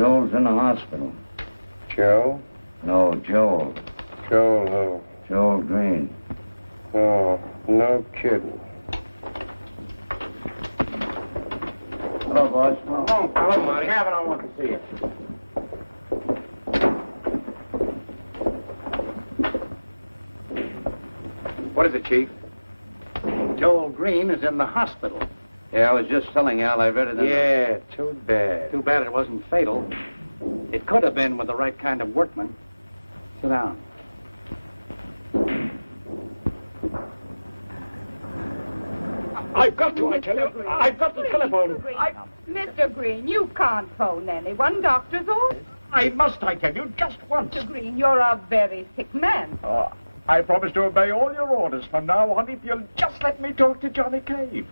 Joel's in the hospital. Joe? No, Joel. Joel who? Joel Green. Oh, no kidding. Hello, boss. Hello, Marty. Gavin, I want to see you. What is it, Chief? Joel Green is in the hospital. Yeah, I was just telling Al I read it in Yeah, too bad. Too bad it wasn't fatal. It could have been with the right kind of workman. Sit down. I've got to, I tell you. I've got the telephone. Mr. Green, you can't phone anyone. Doctor's orders. I must, I tell you, just once. Mr. Green, you're a very sick man. I promise to obey all your orders from now on if you'll just let me talk to Johnny Cave.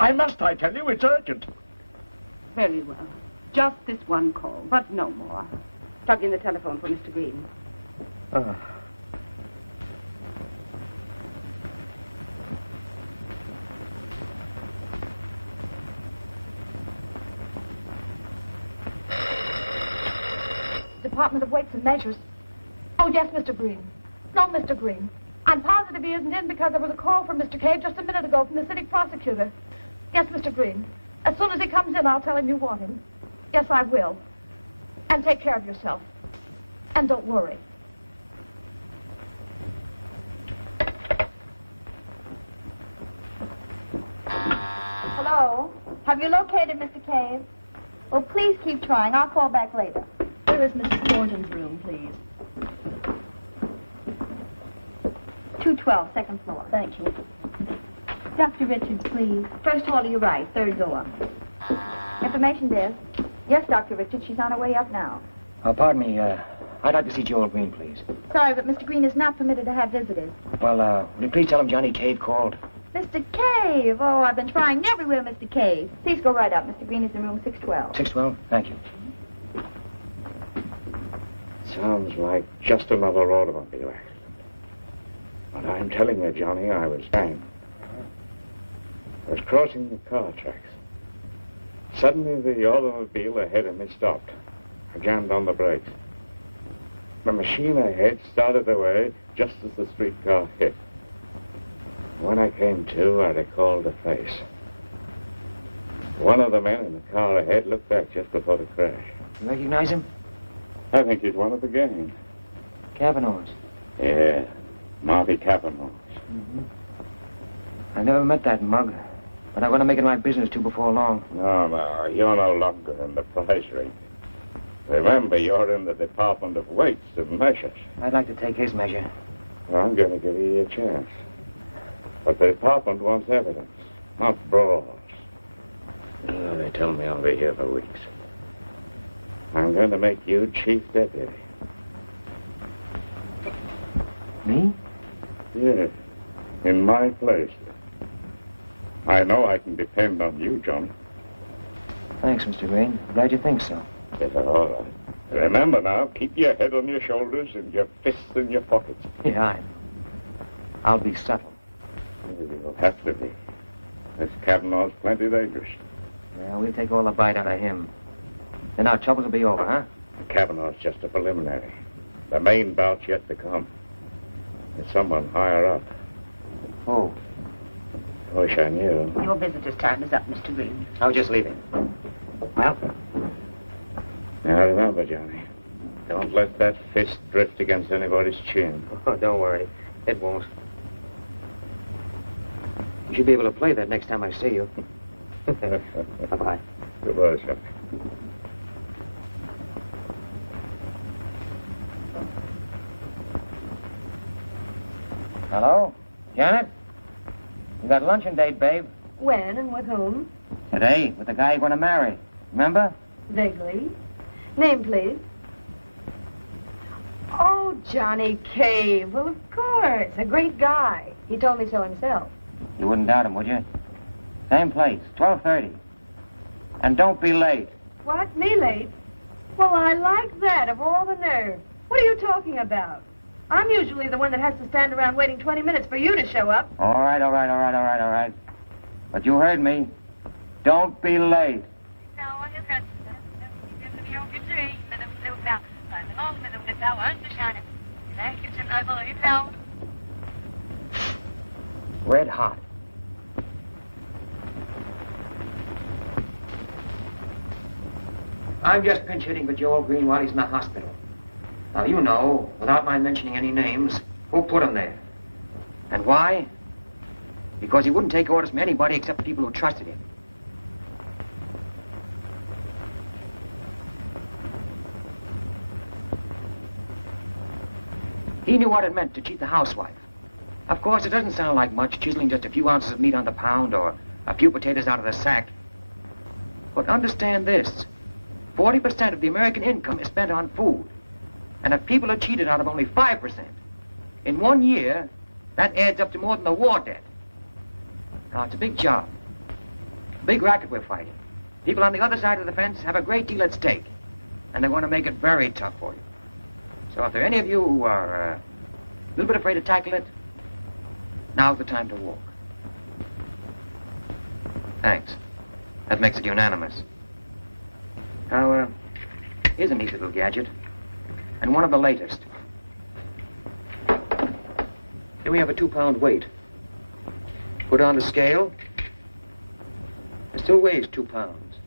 I must, I tell you, it's urgent. Very well. Just this one call, but no more. Plug in the telephone for Mr. Green. Department of Weights and Measures. Oh, yes, Mr. Green. No, Mr. Green. I'm positive he isn't in because there was a call from Mr. Cave just a minute ago from the city prosecutor. Yes, Mr. Green. As soon as he comes in, I'll tell him you want him. Yes, I will. And take care of yourself. And don't worry. Hello? Have you located Mr. Cave? Well, please keep trying. I'll call back later. Where is Mrs. Thornton's room, please? 212, second floor. Thank you. Dr. Richards, please. First hall to your right, third door. Information desk. Yes, Dr. Richards, she's on her way up now. Pardon me, I'd like to see Joel Green, please. Sorry, but Mr. Green is not permitted to have visitors. Well, will you please tell him Johnny Cave called? Mr. Cave! Oh, I've been trying everywhere, Mr. Cave. Please go right up. Mr. Green is in room 612. 612? Thank you. Sounds like just another automobile accident. But I'm telling you, Johnny, I was fine. I was crossing the car tracks. Suddenly, the automobile ahead of me stopped. I jammed on the brakes. The machine ahead started away just as the streetcar hit. When I came to, I recalled the face. One of the men in the car ahead looked back just before the crash. You recognize him? I think he's one of the gang. Kavanaugh's. Yeah, Marty Kavanaugh's. Mm-hmm. I've never met that mug, but I'm going to make it my business to before long. No, you're no longer in the price ring. Remember, you're in the Department of Weights and Measures. I'd like to take his measure. Well, I'm going to give you a chance. But the department wants evidence, not brawls. They tell me I'll be here for weeks. I'm going to make you chief deputy. Me? Yeah, in my place. I know I can depend on you, Johnny. Thanks, Mr. Green. Glad you think so. Yes, all right. Remember now, keep your head on your shoulders and your fists in your pockets. Yeah, I'll be subtle. You'll have to be. This Kavanaugh's plenty dangerous. Yeah, we'll take all the bite out of him. Then our troubles will be over, huh? Kavanaugh's just a preliminary. The main bout's yet to come. There's someone higher up. Who? I wish I knew. Your visitor's time is up, Mr. Green. I was just leaving. Well? Now remember, Johnny, don't let that fist drift against anybody's chin. Oh, don't worry. It won't. You should be able to play that next time I see you. Bye-bye. Goodbye, sir. Hello? Janet? You got luncheon date, babe. When and with whom? Today, with the guy you're going to marry. Remember? Vaguely. Name, please. Oh, Johnny Cave. Well, of course. A great guy. He told me so himself. You wouldn't doubt him, would you? Same place, 12:30. And don't be late. What? Me late? Well, I like that, of all the nerve. What are you talking about? I'm usually the one that has to stand around waiting 20 minutes for you to show up. All right. But you heard me. Don't be late. No, I just heard that. Bell. Beim Morgen mit dem Gedauer und Bescheiden. Vielleicht gibt's ein Euro Rücklau. Red hot. I'm just pinch hitting for Joel Green while he's in the hospital. Now, you know, without my mentioning any names, who put him there. And why? Because he wouldn't take orders from anybody except people who trusted him. He knew what it meant to cheat the housewife. Of course, it doesn't sound like much, chiseling just a few ounces of meat on the pound or a few potatoes out of the sack. But understand this. 40% of the American income is spent on food. And if people are cheated out of only 5%, in 1 year, that adds up to more than the war debt. Now, it's a big job. A big racket we're fighting. People on the other side of the fence have a great deal at stake. And they're going to make it very tough for you. So if there are any of you who are a little bit afraid to tackle it, now's the time to walk. Thanks. That makes it unanimous. Now, here's a neat little gadget. And one of the latest. Here we have a 2-pound weight. Put on the scale. It still weighs 2 pounds.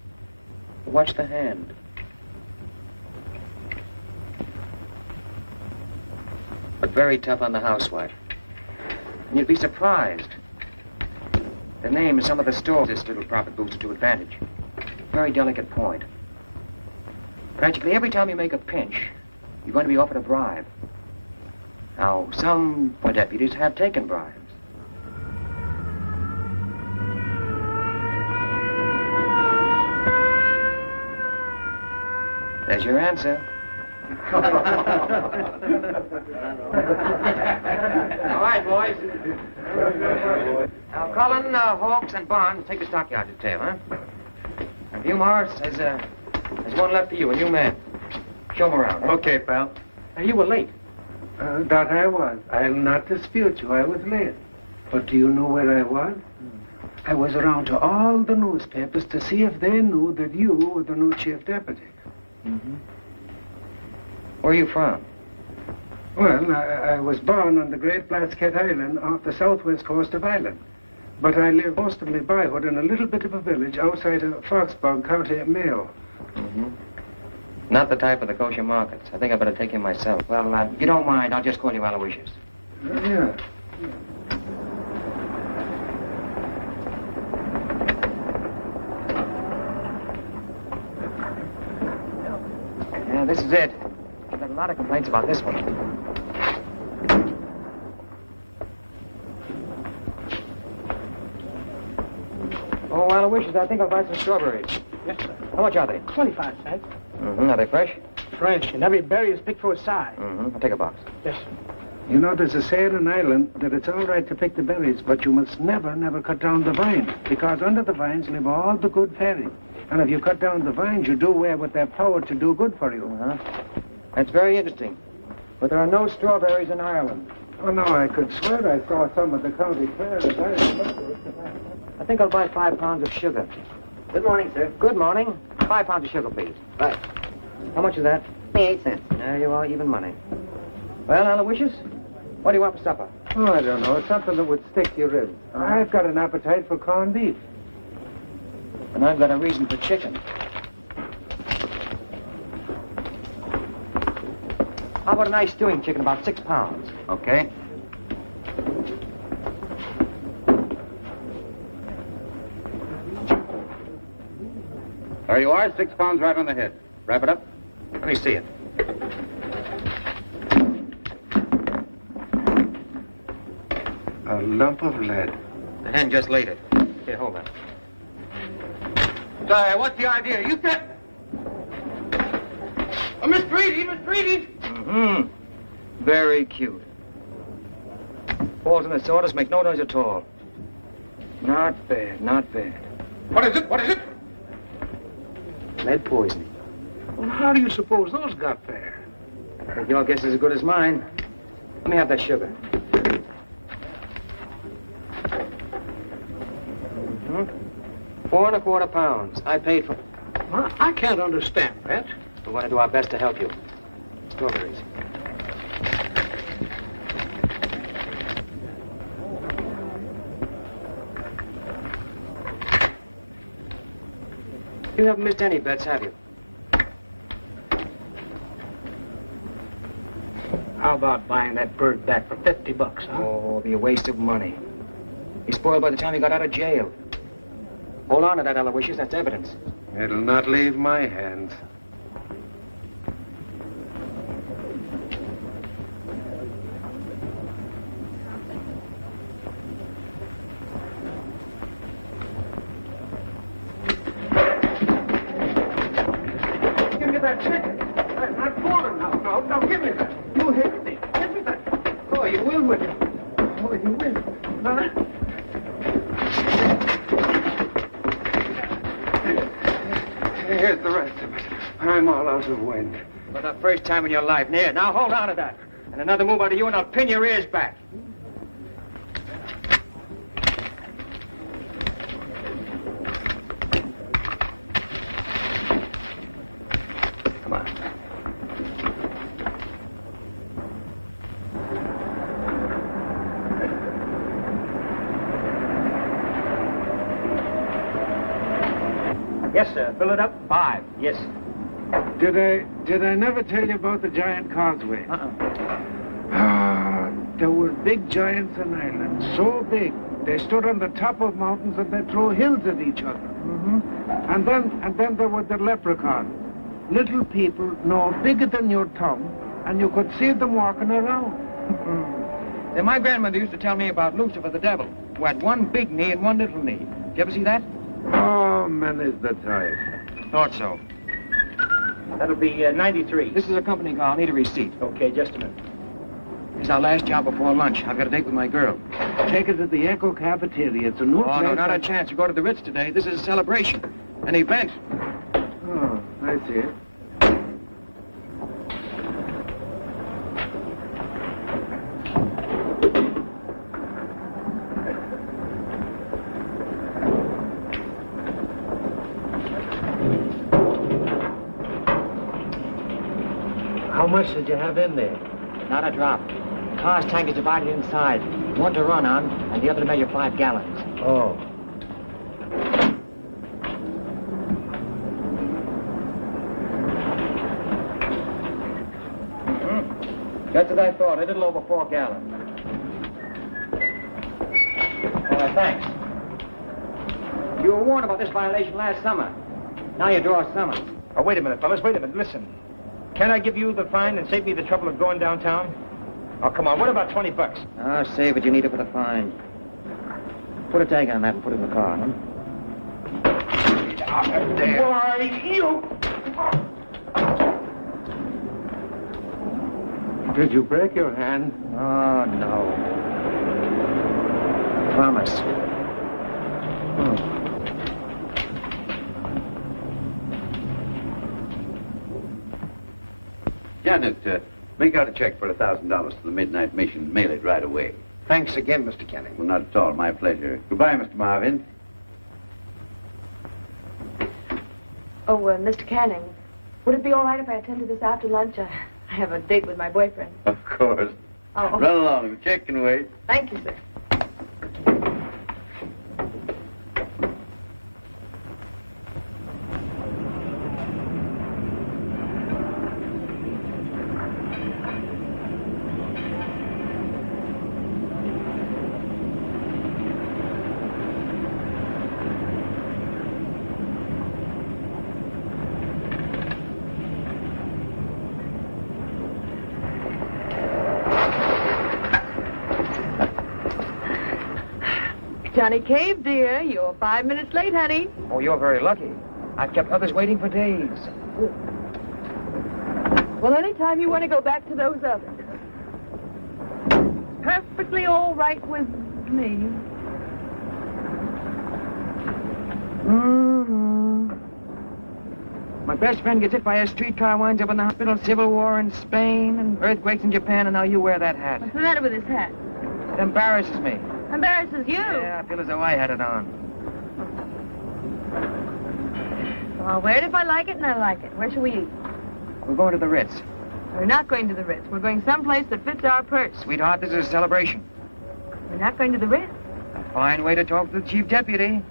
Watch the hand. But very tough on the housewife. And you'd be surprised. The name of some of the stores this little profit booster to advantage. Very delicate point. Practically every time you make a pinch, you're going to be offered a bribe. Now, some deputies have taken bribes. There's your answer. All right, boys. Now, Cullen, Hawks, and Barnes take the stockyard detail, huh? And you, Morris, there's one left for you, a new man. Show him around. Huh? Okay, pal. Now, you were late. That I was. I'll not dispute you. I was late. But do you know where I was? I was around to all the newspapers to see if they knew that you were the new chief deputy. Mm-hmm. Where are you from? Well, I was born on the Great Blasket Island off the southwest coast of Ireland. But I lived most of my boyhood in a little bit of a village outside of Foxburg, County Mayo. Mm-hmm. Not the type of the kosher markets. I think I better take him myself. Well, if you don't mind, I'll just call you Aloysius. Yeah. Yeah, this is it. I've got a lot of complaints about this one. Oh, Aloysius, I think I'll buy some strawberries. Yes, sir. How much are they? 25 cents. Mm-hmm. Are they fresh? Fresh, and every berry is picked for its size. Mm-hmm. I'll take a box. Yes, sir. You know, there's a saying in Ireland that it's all right to pick the berries, but you must never, never cut down the vines, because under the vines live all the good fairies. And if you cut down the vines, you do away with their power to do good for you. Uh-huh. That's very interesting. But there are no strawberries in Ireland. Oh, no, I could swear I saw some at the county fair. I think I'll buy 5 pounds of sugar. Good morning, sir. Good morning. 5 pounds of sugar, please. Right. How much is that? 28 cents. There you are, even money. Well, Aloysius, what do you want for supper? Oh, I don't know. Something that would stick to your ribs. I've got an appetite for corned beef. And I've got a reason for chicken. How about a nice stewing chicken, about 6 pounds? Okay. There you are, 6 pounds right on the head. Wrap it up. Let me see it. A lump of lead. The hen just laid it. Here, hold that. Say, what's the idea? You get... Oh, Miss Reedy, Miss Reedy! Mm-hmm. Very cute. Balls in the sawdust make no noise at all. Not bad, not bad. What is it? What is it? Lead poisoning. Well, how do you suppose those got there? I think your guess is as good as mine. Let me have that sugar. Mm-hmm. 4 1/4 pounds. I paid for... Well, I can't understand that. We're going to do our best to help you. Strawberries. You haven't missed any bets, have you? How about buying that bird back for $50, huh? Oh, it'll be a waste of money. He's spoiled by the time he got out of jail. Hold on to that, Aloysius. That's evidence. It'll not leave my hands. Give me that chicken. I'm not fooling now. No, give me that. You hit me. Give me that. Oh, you will, will you? Oh, you will. Huh? Here's the rest of it. I'm all out of wind. For the first time in your life. Now hold on to that. And another move out of you and I'll pin your ears back. Come on. Yes, sir. Fill it up. 5. Yes. Did I never tell you about the giant causeway? There were big giants on Ireland, so big they stood on the top of mountains and they threw hills at each other. And then there were the leprechauns, little people no bigger than your thumb, and you could see them walking around. Then my grandmother used to tell me about Lucifer the devil, who had one big knee and one little knee. Did you ever see that? Oh, man, is the type. Thought so. That'll be 93. This is a company car. I'll need a receipt. Okay, just a minute. It's our last job before lunch. I've got a date with my girl. Take it to the Echo cafeteria. It's a new Oh, no, place. not a chance. You go to the Ritz today. This is a celebration. An event. Oh, I see it. How much did you have in there? Not a drop. The car's tank is divided inside. One to run on, and the other to measure 5 gallons. Oh. Just as I thought. A little over 4 gallons. Why, thanks. You were warned about this violation last summer. Now you draw a summons. Oh, wait a minute, fellas. Wait a minute. Listen. Can I give you the fine and save me the trouble of going downtown? Oh, come on. What about $20? Ah, save it. You need it for the fine. Put a tag on that and put it in the car, huh? Why, you... Did you break your hand? Oh, no. Promise. Janet, make out a check for $1,000 to the Midnight Mission. Mail it right away. Thanks again, Mr. Cagney. Well, not at all. My pleasure. Goodbye, Mr. Marvin. Oh, Mr. Canning, would it be all right if I attended this after lunch? I have a date with my boyfriend. Of course. Oh. Run along. The check can wait. Thank you, sir. Johnny Cave, dear, you're 5 minutes late, honey. Oh, you're very lucky. I've kept others waiting for days. Well, anytime you want to go back to those others. Perfectly all right with me. My best friend gets hit by a streetcar, winds up in the hospital, civil war in Spain, and earthquakes in Japan, and now you wear that hat. What's the matter with his hat? It embarrasses me. Embarrasses you? Yeah, I feel as though I had it on. Well, I'll wear it if I like it, and I like it. Where shall we eat? We're going to the Ritz. We're not going to the Ritz. We're going someplace that fits our purse. Sweetheart, this is a celebration. We're not going to the Ritz. A fine way to talk to the chief deputy.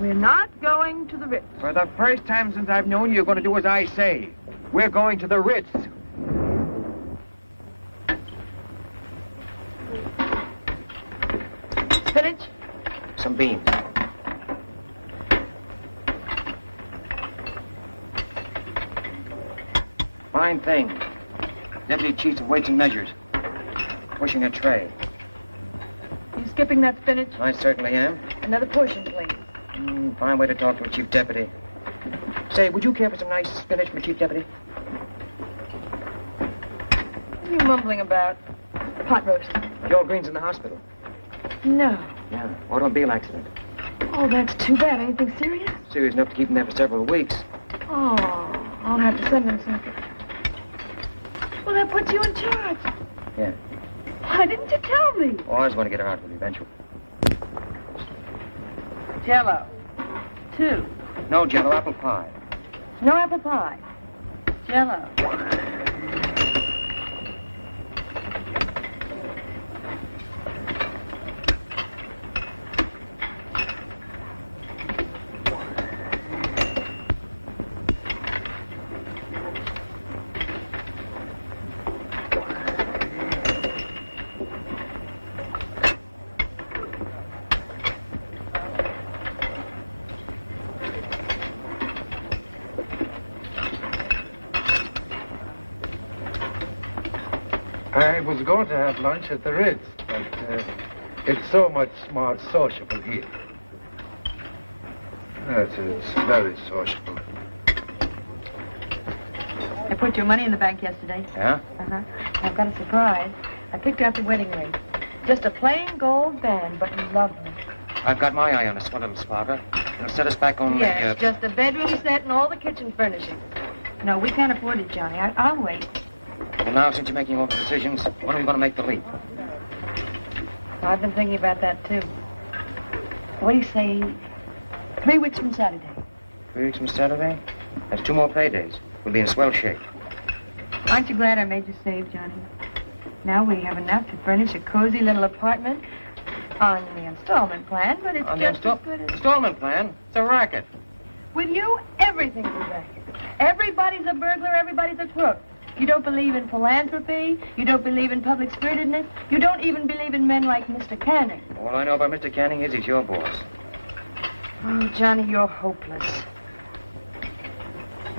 We're not going to the Ritz. For the first time since I've known you, you're going to do as I say. We're going to the Ritz. Spinach? Some beans. Fine thing. Deputy Chief of Weights and Measures. Pushing a tray. You skipping that spinach? I certainly am. Another portion, please. Fine way to talk to a chief deputy. Say, would you care for some nice spinach from a chief deputy? What are you mumbling about? Pot roast. Joel Green's in the hospital. No. Yeah, automobile accident. Oh, that's too bad. Anything serious? Serious enough to keep him there for several weeks. Oh, I'll have to send him something. Well, that puts you in charge. Yeah. Why didn't you tell me? Oh, I was going to get around to it eventually. Jell-O. 2. No Jell-O, apple pie. No apple pie. Jell-O. I was going to have lunch at the Ritz, but it's so much more sociable here. Yes, it's very sociable. I put your money in the bank yesterday. Yeah? Uh-huh. I've got a surprise. I picked out the wedding ring. Just a plain gold band, but lovely. I've got my eye on a swell little sparkler. It'll set us back on Yes, just the bedroom set and all the kitchen furnishings. No, we can't afford it, Johnny. I'll wait. Well, now, since you're making all the decisions, when are we going to make the leap? I've been thinking about that, too. What do you say, 3 weeks from Saturday? 3 weeks from Saturday? That's 2 more paydays. We'll be in swell shape. Aren't you glad I made you save, Johnny? Now we have enough to furnish a cozy little apartment on the installment plan, but it's just as good as... Installment plan? It's a racket. With you, everything's a racket. Everybody's a burglar, everybody's a crook. You don't believe in philanthropy. You don't believe in public spiritedness. You don't even believe in men like Mr. Canning. All I know about Mr. Canning is he's your boss. Oh, Johnny, you're hopeless.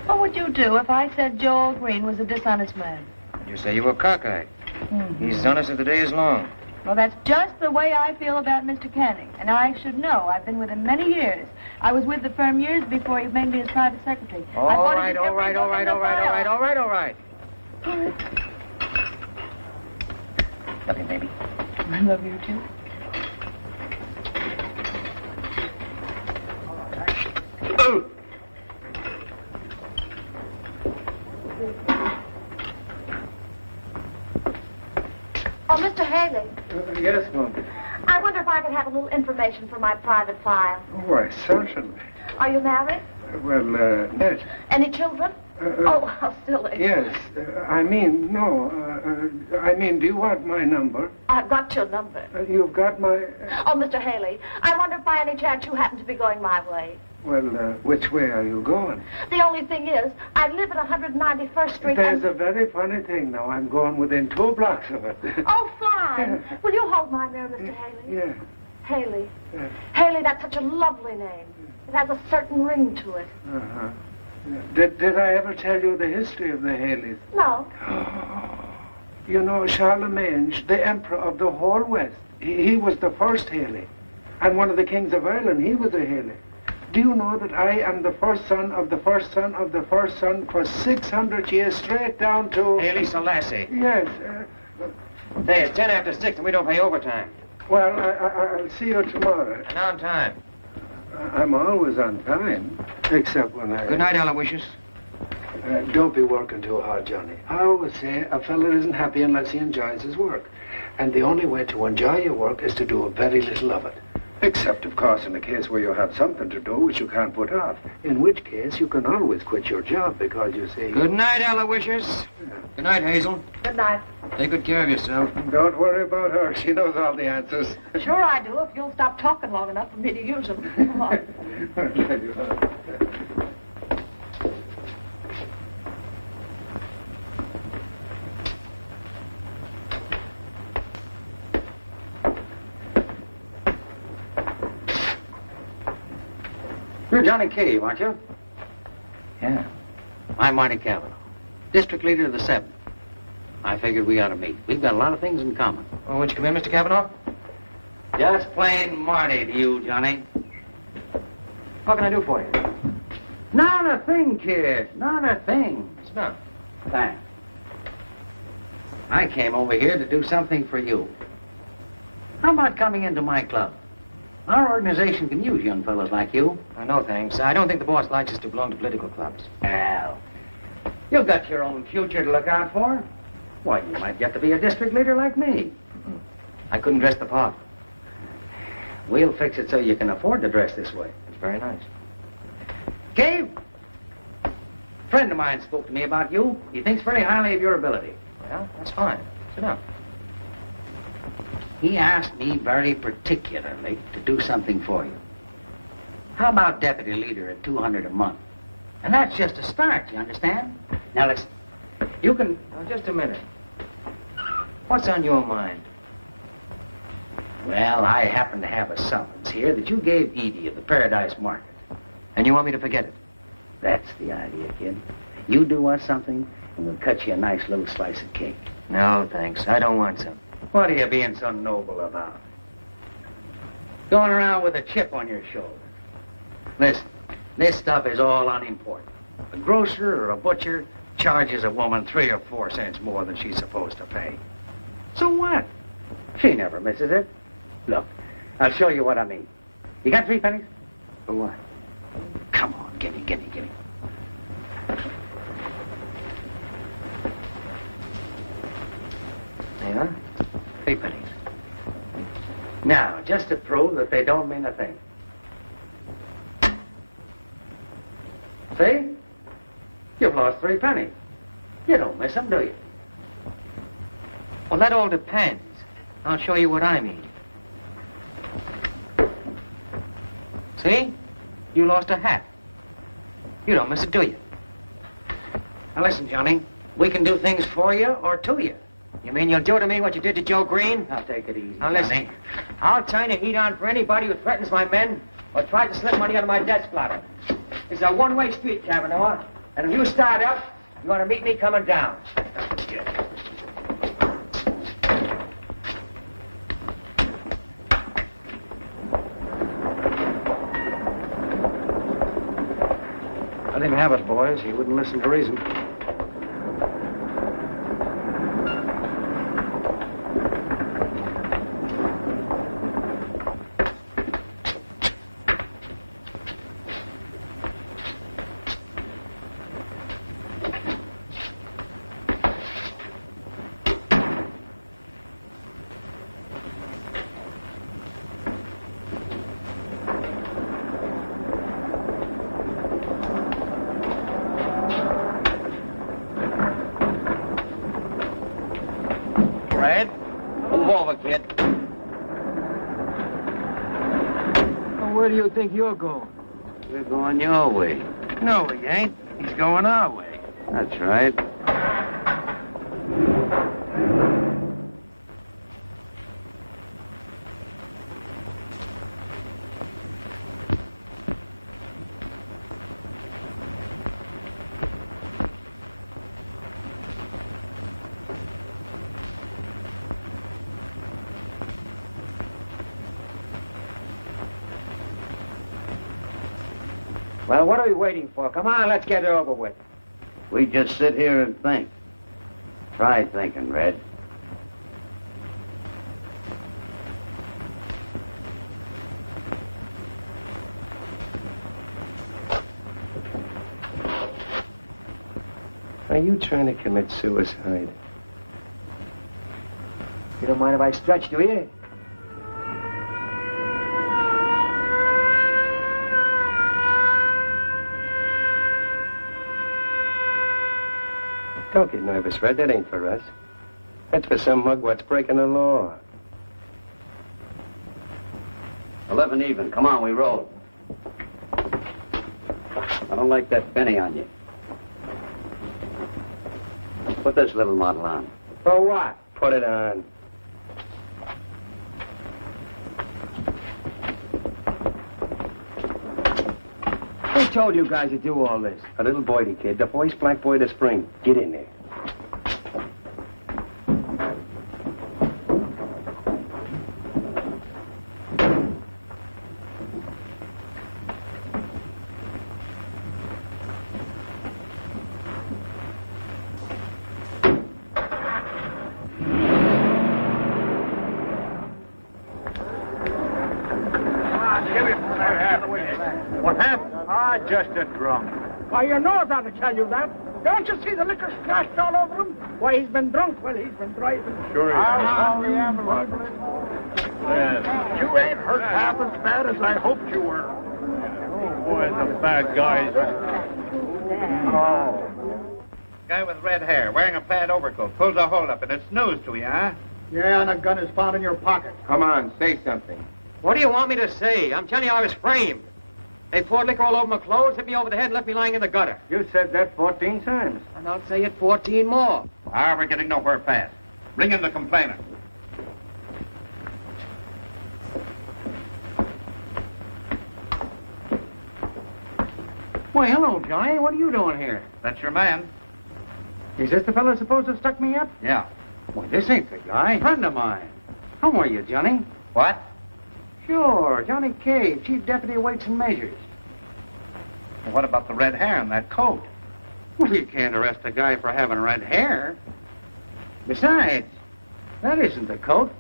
What would you do if I said Joel Green was a dishonest man? You say you were cockeyed. Mm-hmm. He's honest as the day is long. Well, that's just the way I feel about Mr. Canning. And I should know. I've been with him many years. I was with the firm years before he made me his private secretary. All right. Love you, baby. I love you, too. Oh, Mr. Haley. Yes, Mom. I wonder if I could have a little information for my private file. Oh, why, certainly. Are you married? Well, yes. Any children? Oh, how silly. Yes. I mean, do you want my number? I've got your number. You've got my... Oh, Mr. Haley, I wonder if by any chance you happen to be going my way. Well, which way are you going? The only thing is, I live at 191st Street. There's a very funny thing now. I'm going within 2 blocks of it. Oh, fine. Will you hold my mirror, Mr. Haley? Yeah. Haley. Yeah. Haley, that's such a lovely name. It has a certain ring to it. Uh-huh. Did I ever tell you the history of the Haleys? No. You know, Charlemagne, the emperor of the whole West, he was the first Haley. And one of the kings of Ireland, he was a Haley. Do you know that I am the first son of the first son of the first son for 600 years straight down to... Haley Selassie. Yes. Hey, it's 10 after 6 and we don't pay overtime. Well, I'll see you tomorrow. And on time. I'm always on time, except when I... Good night, Aloysius. Don't be working too hard, Johnny. I always say a fella isn't happy unless he enjoys his work. And the only way to enjoy your work is to do a very little of it. Except, of course, in a case where you have something to do which you can't put off. In which case, you can always quit your job because you say... Good night, Aloysius. Good night, Hazel. Good night. Take good care of yourself. Don't worry about her. She knows all the answers. Sure I do, if you'll stop talking long enough for me to use them. Come on. You're Johnny Cave, aren't you? Yeah. I'm Marty Cavanaugh, district leader of the 7th. I figured we ought to meet. We've got a lot of things in common. Oh, won't you come in, Mr. Cavanaugh? Just plain Marty to you, Johnny. What can I do for you? Not a thing, kid. Not a thing. It's not. Thanks. I came over here to do something for you. How about coming into my club? Our organization can use young fellows like you. No, thanks. I don't think the boss likes us to belong to political clubs. Well, you've got your own future to look out for. Why, you might get to be a district leader like me. I couldn't dress the part. We'll fix it so you can afford to dress this way. It's very nice. Cave, a friend of mine spoke to me about you. He thinks very highly of your ability. Well, that's fine. Sit down. He asked me very particularly to do something for you. How about deputy leader at $200 a month? And that's just a start, you understand? Now listen, you can... Now, just a minute. What's on your mind? Well, I happen to have a summons here that you gave Edie at the Paradise Market. And you want me to forget it? That's the idea, kid. You do us something, and we'll cut you a nice little slice of cake. No, thanks. I don't want some. What are you being so noble about? Going around with a chip on your shoulder. Listen, this stuff is all unimportant. A grocer or a butcher charges a woman 3 or 4 cents more than she's supposed to pay. So what? She never misses it. Look, I'll show you what I mean. You got 3 pennies? For what? Come on, gimme. Yeah? 3 pennies. Now, just to prove that they don't mean a thing. See? You've lost 3 pennies. You don't miss them, do you? Well, that all depends. I'll show you what I mean. See? You lost a hat. You don't miss it, do you? Now listen, Johnny. We can do things for you or to you. You mean you'll do to me what you did to Joe Green? Now take it easy, Now listen, Johnny. I'll turn the heat on for anybody who threatens my men or tries to slip money out of my desk blotter. It's a one-way street, Cavanaugh. And if you start up, you want to meet me coming down. Let him have it, boys. He wouldn't listen to reason. Kid. Well, where do you think you're going? We're going your way. No, we ain't. He's going our way. That's right. Well, what are we waiting for? Come on, let's get it over with. We just sit here and think. Try thinking, Red. Are you trying to commit suicide? You don't mind if I stretch, do you? Don't get nervous, Red. That ain't for us. That's for some mug what's breaking the law. 11 even. Come on, we roll. I don't like that penny on you. Put this little model on. For what? Put it on. Who told you guys to do all this? A little boydie kid, the voice black boy of the spring. Get in there. What happened? Just a drunk. Why, your nose ought to tell you that. Don't you see the liquor splashed all over him? Why, he's been drunk. Well, he's been driving. Sure he I'll is. call the ambulance. You ain't hurt half as bad as I hoped you were. Oh, boy, the bad guys. Oh. Guy with red hair, wearing a plaid overcoat, pulls a hole up, and it's news to you, huh? Yeah, and a gun is found in your pocket. Come on, say something. What do you want me to say? I'm telling you I was framed. They poured liquor all over my clothes, hit me over the head, and left me lying in the gutter. You said that 14 times. And I'll say it 14 more. Ah, we're getting nowhere fast. Bring in the complainant. Why, hello, Johnny. What are you doing here? That's your man. Is this the fellow supposed to have stuck me up? Yeah. Why, this ain't the guy. Friend of mine. How are you, Johnny? What? Sure, Johnny Cave, Chief Deputy of Weights and Measures. Well, what about the red hair and that coat? Well, you can't arrest a guy for having red hair. Besides, that isn't the coat.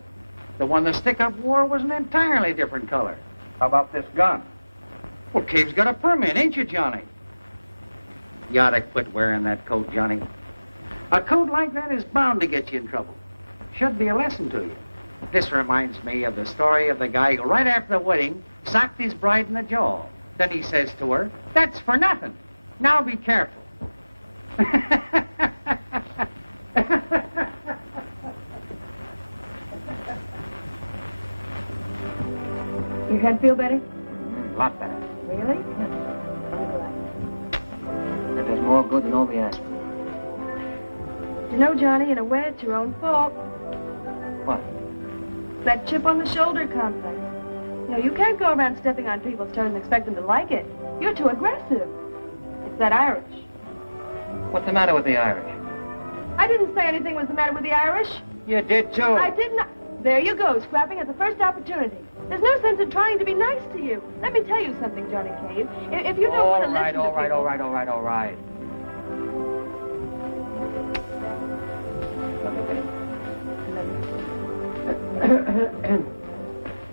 The one the stick-up wore was an entirely different color. How about this gun? Well, Cave's got a permit, ain't you, Johnny? You ought to quit wearing that coat, Johnny. A coat like that is bound to get you in trouble. Should be a lesson to you. This reminds me of the story of the guy who, right after the wedding, socked his bride in the jaw. Then he says to her, "That's for nothing. Now be careful." Your head feel better? A lot better. Really? That does more good than all the aspirin. You know, Johnny, in a way, it's your own fault. What? That chip on the shoulder complex. You know, you can't go around stepping on people's toes and expect them to like it. You're too aggressive. It's that Irish. What's the matter with the Irish? I didn't say anything was the matter with the Irish. You did, too. I did not. There you go, scrapping at the first opportunity. There's no sense in trying to be nice to you. Let me tell you something, Johnny Cave. If you don't want to listen to people... All right.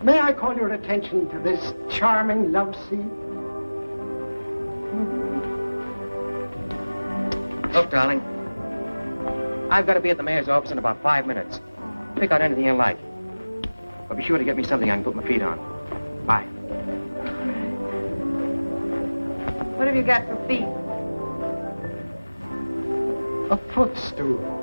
May I call your attention to this charming love scene? Look, darling. I've got to be at the mayor's office in about 5 minutes. Pick out anything you like. But be sure to get me something I can put my feet on. Bye. What have you got for feet? A footstool.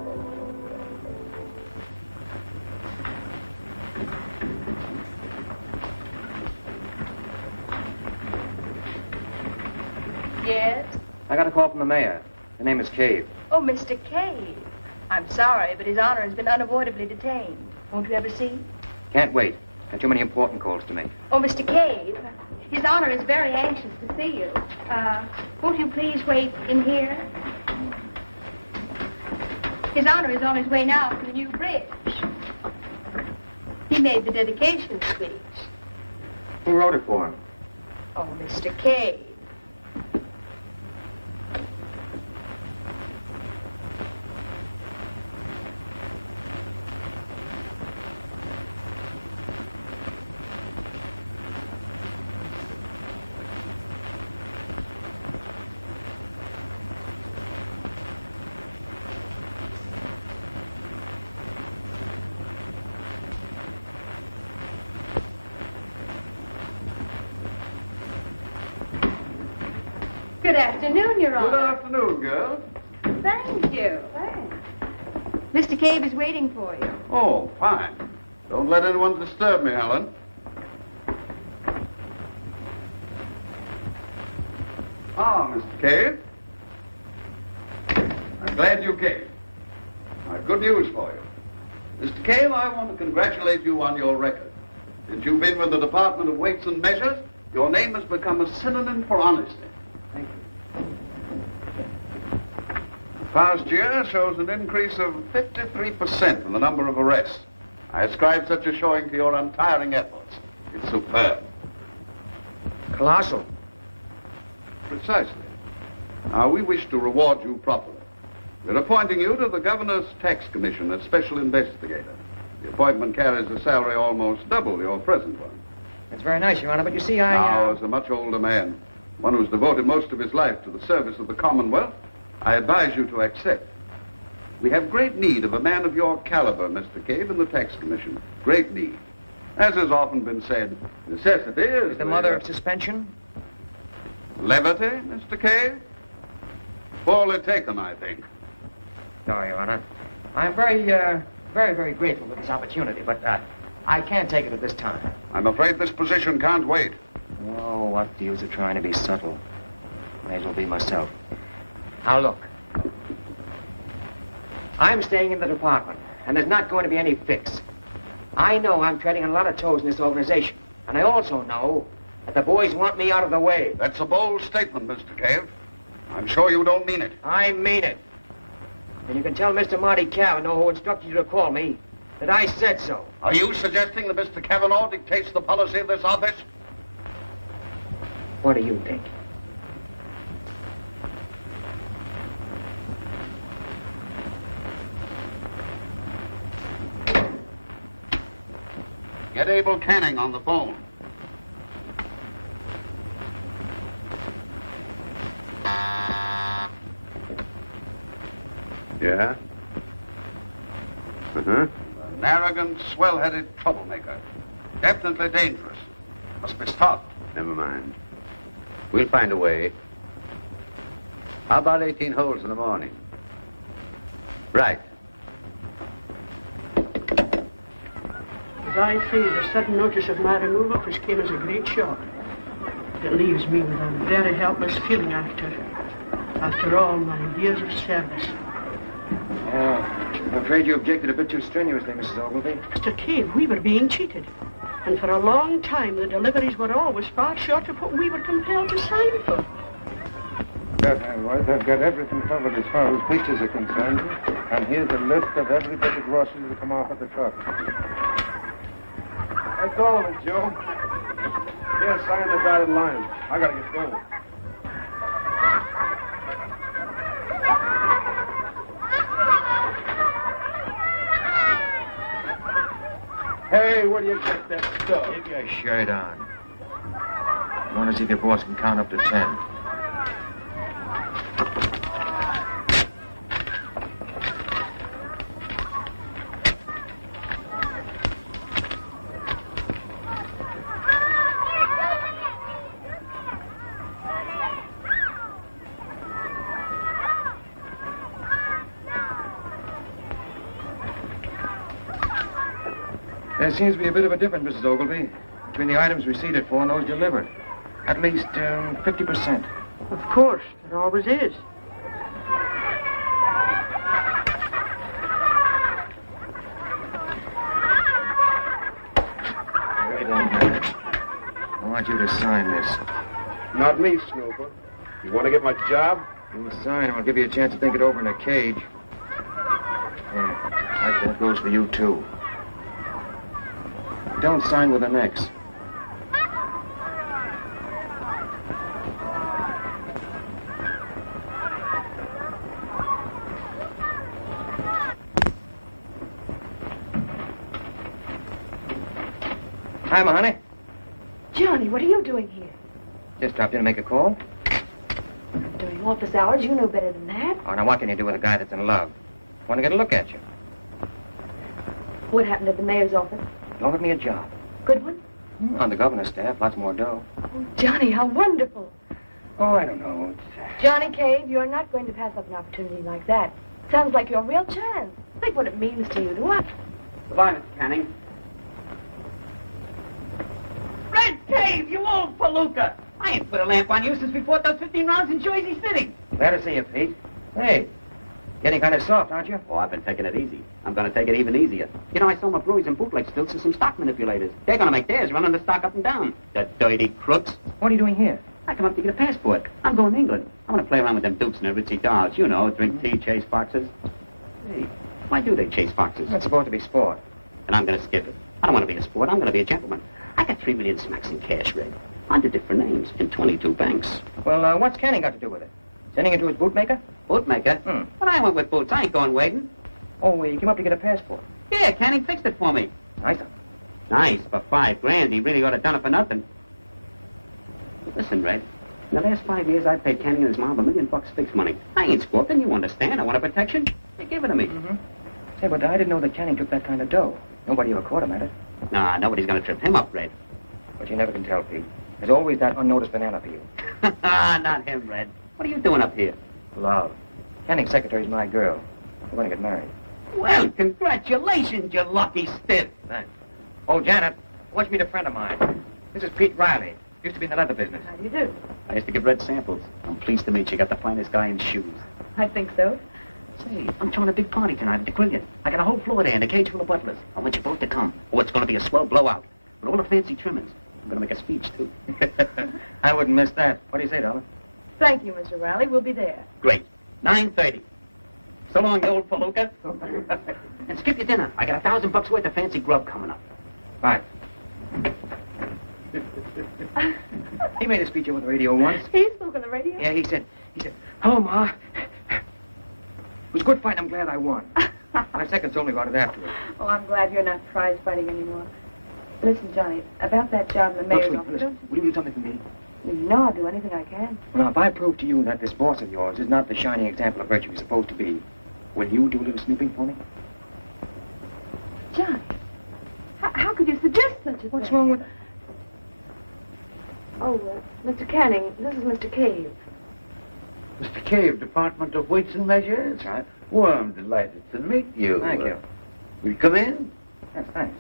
Yes? I got a call from the mayor. The name is Cave. Oh, Mr. Cave. I'm sorry, but his honor has been unavoidably detained. Won't you ever see? Can't wait. Got too many important calls to make. Oh, Mr. Cave, his honor is very anxious to see you. Won't you please wait in here? His honor is on his way now to the new bridge. He made the dedication speech. Who wrote it for him? Oh, Mr. Cave. Good afternoon, Your Honor. Good afternoon, girl. Thank you. Thanks. Mr. Cave is waiting for you. Oh, fine. Don't let anyone disturb me, Helen. Ah, Mr. Cave. I'm glad you came. I've good news for you. Mr. Cave, I want to congratulate you on your record. Since you've been with the Department of Weights and Measures, your name has become a synonym for honesty. Thank you. The past year shows an increase of 53% in the number of arrests. I ascribe such a showing to your untiring efforts. It's superb. Colossal. Precisely. Now, we wish to reward you properly. We're appointing you to the Governor's Tax Commission as Special Investigator. The appointment carries a salary almost double your present one. That's very nice, Your Honor, but you see, Now, as a much older man, one who's devoted most of his life to the service of the Commonwealth, I advise you to accept. We have great need of a man of your caliber, Mr. Cave, in the Tax Commission. Great need. As has often been said, necessity is the mother of suspension. Levity, Mr. Cave? Poorly taken, I think. No, Your Honor. I'm very grateful for this opportunity, but I can't take it at this time. I'm afraid this position can't wait. Oh, what the use of trying to be subtle? May as well be myself. Now, look. I'm staying in the department, and there's not going to be any fix. I know I'm treading on a lot of toes in this organization, and I also know that the boys want me out of the way. That's a bold statement, Mr. Cave. I'm sure you don't mean it. I mean it. And you can tell Mr. Marty Cavanaugh, who instructed you to call me, that I said so. Are you suggesting that Mr. Cavanaugh dictates the policy of this office? What do you think? Get Abel Canning on the phone. Yeah? Uh-huh. An arrogant, swell-headed troublemaker. Definitely dangerous. Must be stopped. Never mind. We'll find a way. How about 18 holes in the morning? Right. As I say, the sudden notice of my removal just came as a great shock. It leaves me with a very helpless feeling after all my years of service. Oh, I'm afraid you objected a bit too strenuously, Mrs. Ogilvy. Mr. Cave, we were being cheated. And for a long time, the deliveries were always far short of what we were compelled to sign for. I've got everything covered as far as pictures are concerned. And here's a list of every bit of groceries that come off at the truck. That's all of it, Joe. Here, sign the dotted line. I gotta get going. Hey, where do you get that stuff? Keep your shirt on. I want to see if your boss can count up to 10. There seems to be a bit of a difference, Mrs. Ogilvy, between the items receipted for and those delivered. At least 50%. Of course, there always is. Wait a minute. I want you to sign this. Not me, Snooper. You want to get my job? You sign, I'll give you a chance to think it over in a cage. Yeah, actually, that goes for you, too. Don't sign with an X. Hi, ma, honey. Johnny, what are you doing here? Just dropped in to make a call. During office hours, you know better than that. Oh, now what can you do with a guy that's in love? Want to get a look at you. What happened at the mayor's office? He offered me a job. Good one? On the governor's staff, lots more dough. Oh, Johnny, how wonderful. Oh, I don't know. Johnny Cave, you're not going to pass up an opportunity like that. Sounds like your real chance. Think what it means to you to what? Goodbye, Mr. Canning. Red Cave, you old palooka! I ain't put a lamp on you since we fought those 15 rounds in Jersey City. Glad to see you, Pete. Hey, getting kind of soft, aren't you? Oh, I've been taking it easy. I'm going to take it even easier. You know, I sold my breweries and bootleg stills to some stock manipulators. They're going to make theirs running the stock up and down. The dirty crooks. What are you doing here? I come up to get a passport. I'm going to England. I want to play around with them dukes and their ritzy dolls. You know, drink tea, chase foxes. Hey, why do they chase foxes? It's supposed to be sport. And I'm going to skip it. I don't want to be a sport. I'm going to be a gentleman. I got 3 million smacks in cash, Red. Under different names in 22 banks. Well, what's Canning got to do with it? Sending it to his bootmaker? Bootmaker? But I went with boots. I ain't going waiting. Oh, well, you came up to get a passport. Yeah, Canning fixed it for me. Nice. Nice, for $5,000. He really ought to have done it for nothing. Listen, Red. In the last 5 years, I've paid Canning and his mom $1 million fixed money. I ain't squawking. You understand? I want a protection. They give it to me. Hey, but I didn't know that Canning took that kind of dough. Nobody ever caught him at it. Nah, nobody's going to trip him up, Red. But you never can tell, Pete. There's always that unnoticed banana for you. Not him, Red. What are you doing up here? Love. Canning's secretary's my girl. We're going to get married. Well, congratulations, you lucky stiff. Thanks. Oh, Janet, I want you to meet a friend of mine. This is Pete Riley. Used to be in the leather business. How do you do? I used to give Red samples. I'm pleased to meet you. Got the finest guy in shoes. I think so. Say, I'm throwing a big party tonight at the Quillian. I got a whole floor there and a cage full of butlers. I want you both to come. Oh, it's going to be a swell blowout. With all the fancy trimmings. I'm going to make a speech, too. I wouldn't miss that. What do you say, darling? Thank you, Mr. Riley. We'll be there. Great. 9:30. So long, you old palooka. And skip your dinner. I got $1,000 worth of fancy grub coming up. Bye. He made a speech over the radio once. He spoke on the radio? Yeah, he said, hello, Ma. It was good fight. I'm glad I won. My seconds only got it afterwards. Oh, I'm glad you're not prize fighting anymore. Listen, Johnny, about that job in the mayor's office. Listen, will you do something for me? You know I'll do anything I can. Well, now, if I prove to you that this boss of yours is not the shining example of virtue he's supposed to be, will you do a little snooping for me? Johnny, how could you suggest such a thing? What's wrong with... Oh, Mr. Canning, this is Mr. Cave. Mr. Cave, Department of Weights and Measures? That's right. Well, I'm delighted to meet you. Thank you. Will you come in? Yes, thanks.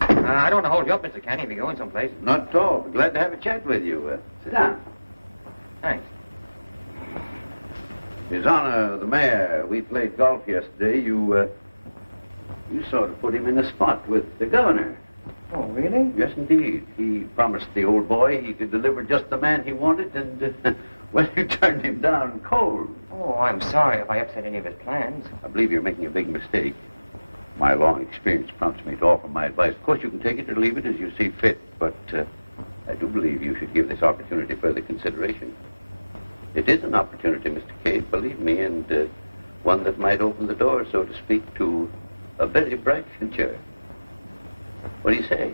I don't want to hold you up, Mr. Canning, if you're going someplace. Not at all. Glad to have a chat with you. Sit down. Thanks. His Honor, the Mayor, we played golf yesterday. You sort of put him in a spot with the governor. Oh, really? Yes, indeed. He promised the old boy he could deliver just the man he wanted, and, well, you turned him down cold. Oh, I'm sorry if I upset any of his plans. I believe you're making a big mistake. My long experience prompts me to offer my advice. Of course, you can take it or leave it as you see fit, but I do believe you should give this opportunity further consideration. It is an opportunity, Mr. Cave, believe me, and one that might open the door, so to speak, to a very bright future. What do you say?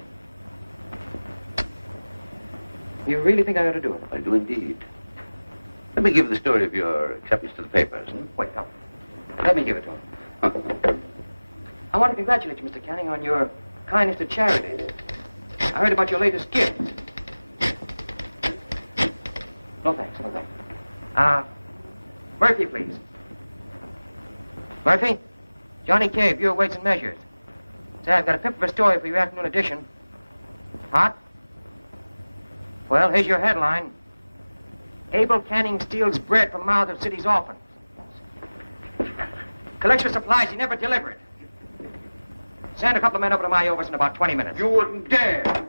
You really think I ought to do it? I do indeed. Let me give the story of your acceptance to the papers. Wait, no. Let me give it to him. I want to congratulate you, Mr. Canning, on your kindness to charity. I heard about your latest gift. No thanks, no thanks. Murphy, please. Murphy? Johnny Cave, Bureau of Weights and Measures. Say, I've got a pip of a story for your afternoon edition. Hot? Well, here's your headline. Abel Canning steals bread from mouth of city's orphans. Collects supplies he never delivered. Send a couple of men over to my office in about 20 minutes. You wouldn't dare.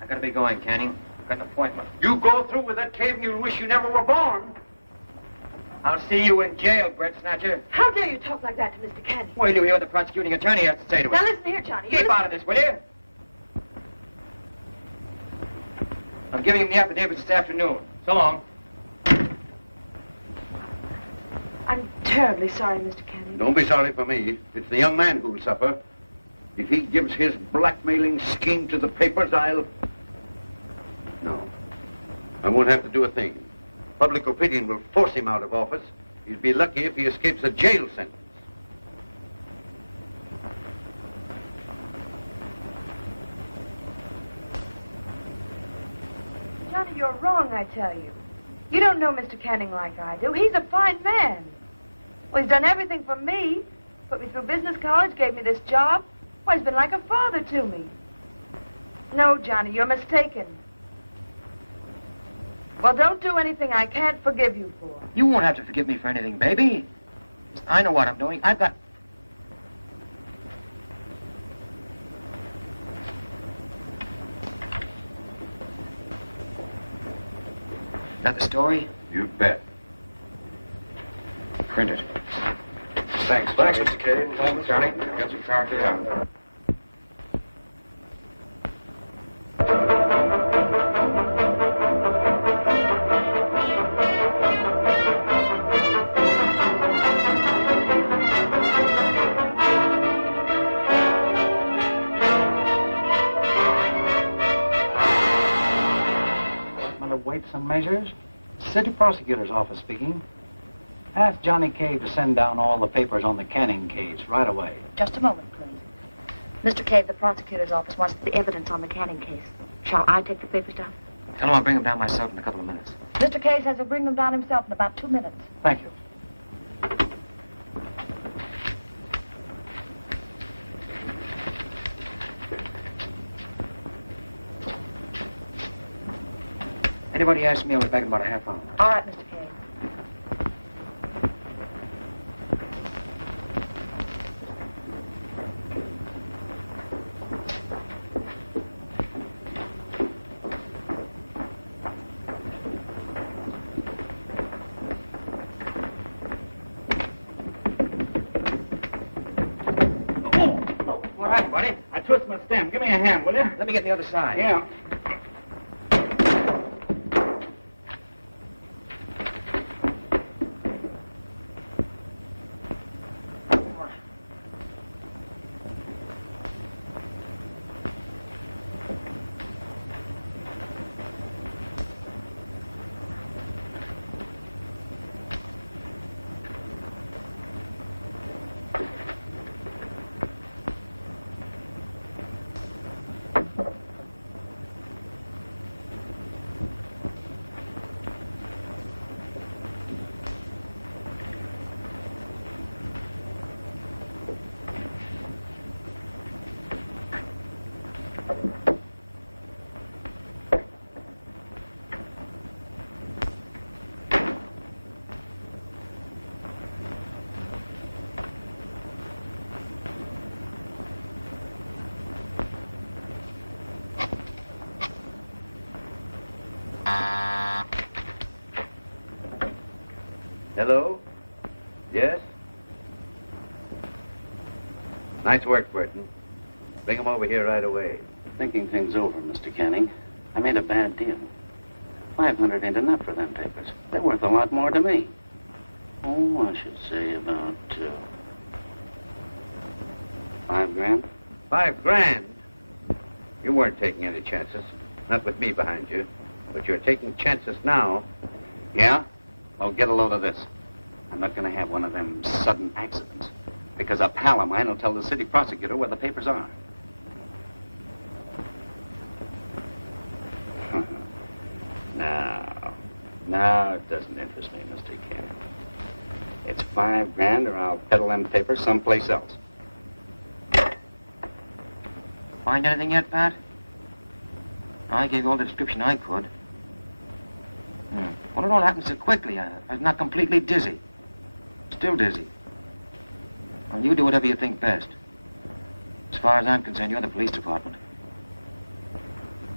I gotta be going, Canning. I've got an appointment. You go through with that cave and you'll wish you never were born. I'll see you in jail, bread snatcher. How dare you talk like that to Mr. Canning? Wait till you hear what the prosecuting attorney has to say to Now us. listen here, Johnny. Keep out of this, will you? I'm giving him the affidavit this afternoon. So long. I'm terribly sorry, Mr. Canning. Don't be sorry for me. It's the young man who'll suffer. If he gives his blackmailing scheme to the papers, I'll... No. I won't have to do a thing. Public opinion will force him out of office. He'll be lucky if he escapes a jail sentence. Johnny, you're wrong, I tell you. You don't know Mr. Canning like I do. He's a fine man. Well, he's done everything for me. Put me through business college, gave me this job. Well, he's been like a father to me. No, Johnny, you're mistaken. Well, don't do anything I can't forgive you for. You won't have to forgive me for anything, baby. I know what I'm doing. I've got... That the story? You bet. Print it. Thanks, Mr. Cave. Thanks, Johnny. Got some character down. Weights and measures? City Prosecutor's Office speaking. Ask Johnny Cave to send down all the papers on the Canning case right away. Just a moment, please. Mr. Cave, the prosecutor's office wants the evidence on the Canning case. Shall I take the papers down? Tell him I'll bring them down myself in a couple of minutes. Mr. Cave says he'll bring them down himself in about 2 minutes. Thank you. Anybody asks me, I'll be back in about a half hour. All right, Mr. Cave. What happened, buddy? I twist my stem. Give me a hand, will you? Let me get the other side. Yeah. Hello? Yes? Nice work, Burton. Bring him over here right away. Thinking things over, Mr. Canning, I made a bad deal. 500 ain't enough for them papers. They're worth a lot more to me. Oh, I should say about, 5 grand. 5 grand? You weren't taking any chances. Not with me behind you. But you're taking chances now. Yeah? Well, get a load of this. I'm not going to have one of them sudden accidents. Because a pal of mine will tell the city prosecutor where the papers are. No, it doesn't interest me, Mr. Canning. It's 5 grand or I'll peddle them papers someplace else. Find anything yet, Pat? I gave you all the description I could. Well, it all happened so quickly. I was not completely dizzy. Still dizzy. Well, you do whatever you think best. As far as I'm concerned, you're the police department.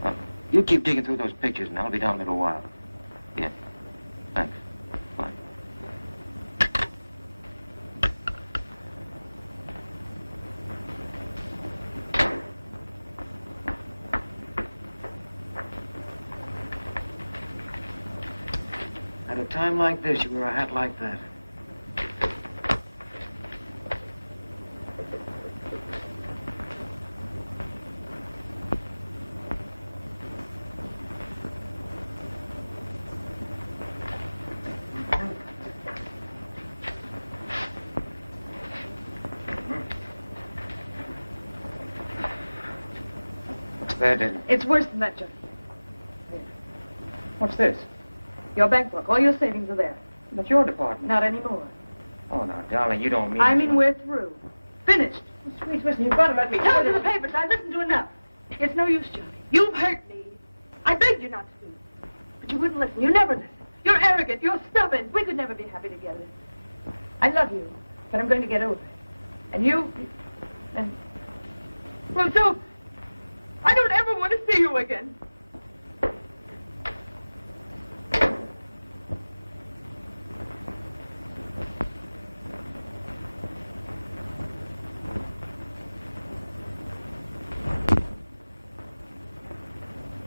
Well, you keep digging through those pictures, and I'll be down in a little while. Yeah. Thanks. Bye. At a time like this, you wear a hat like that. It's worse than that, Johnny. What's this? Your bank book. All your savings are there. That's your department. Not anymore. Oh, now, darling, you don't mean... I mean, we're through. Finished. Sweet, listen, you've got to let me Tell tell it to the papers. I listened to enough. It's no use, Johnny. You've hurt me. I begged you not to do it. But you wouldn't listen. You never listen. You're arrogant. You're stubborn. We could never be happy together. I love you, but I'm going to get over it. And you... And... Well, so... I don't ever want to see you again.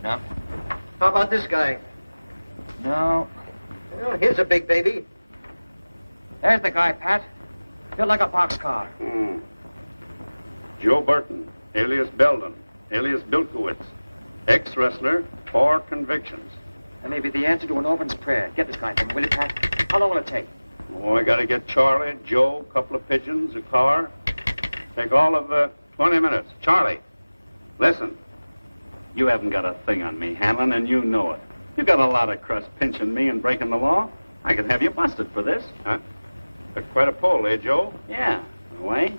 No? How about this guy? No. Well, here's a big baby. There's the guy, Pat. Built like a boxcar. Joe Burton, alias Belden, alias Bilkowitz, ex-wrestler, 4 convictions. That may be the answer to an orphan's prayer. Get this guy for me, will you, Pat? How long will it take? Oh, I gotta get Charlie, Joe, a couple of pigeons, a car. Take all of 20 minutes. Charlie, listen. You haven't got a thing on me, Hanlon, and you know it. You got a lot of crust pinching me and breaking the law. I could have you busted for this. Huh? Took quite a pull, eh, Joe? Yeah, in a way.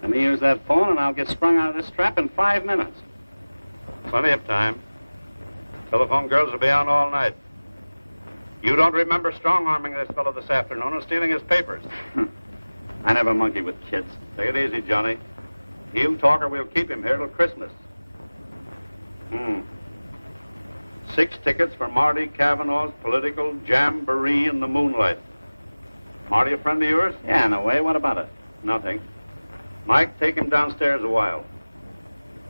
Let me use that phone and I'll get sprung out of this trap in 5 minutes. Plenty of time. Telephone girls will be on all night. You don't remember strong-arming this fellow this afternoon and stealing his papers. I never monkey with kids. Take it easy, Johnny. He'll talk or we'll keep him here till Christmas. 6 tickets for Marty Cavanaugh's political jamboree in the moonlight. Marty a friend of yours? Yeah, in a way. What about it? Nothing. Mike, take him downstairs a while.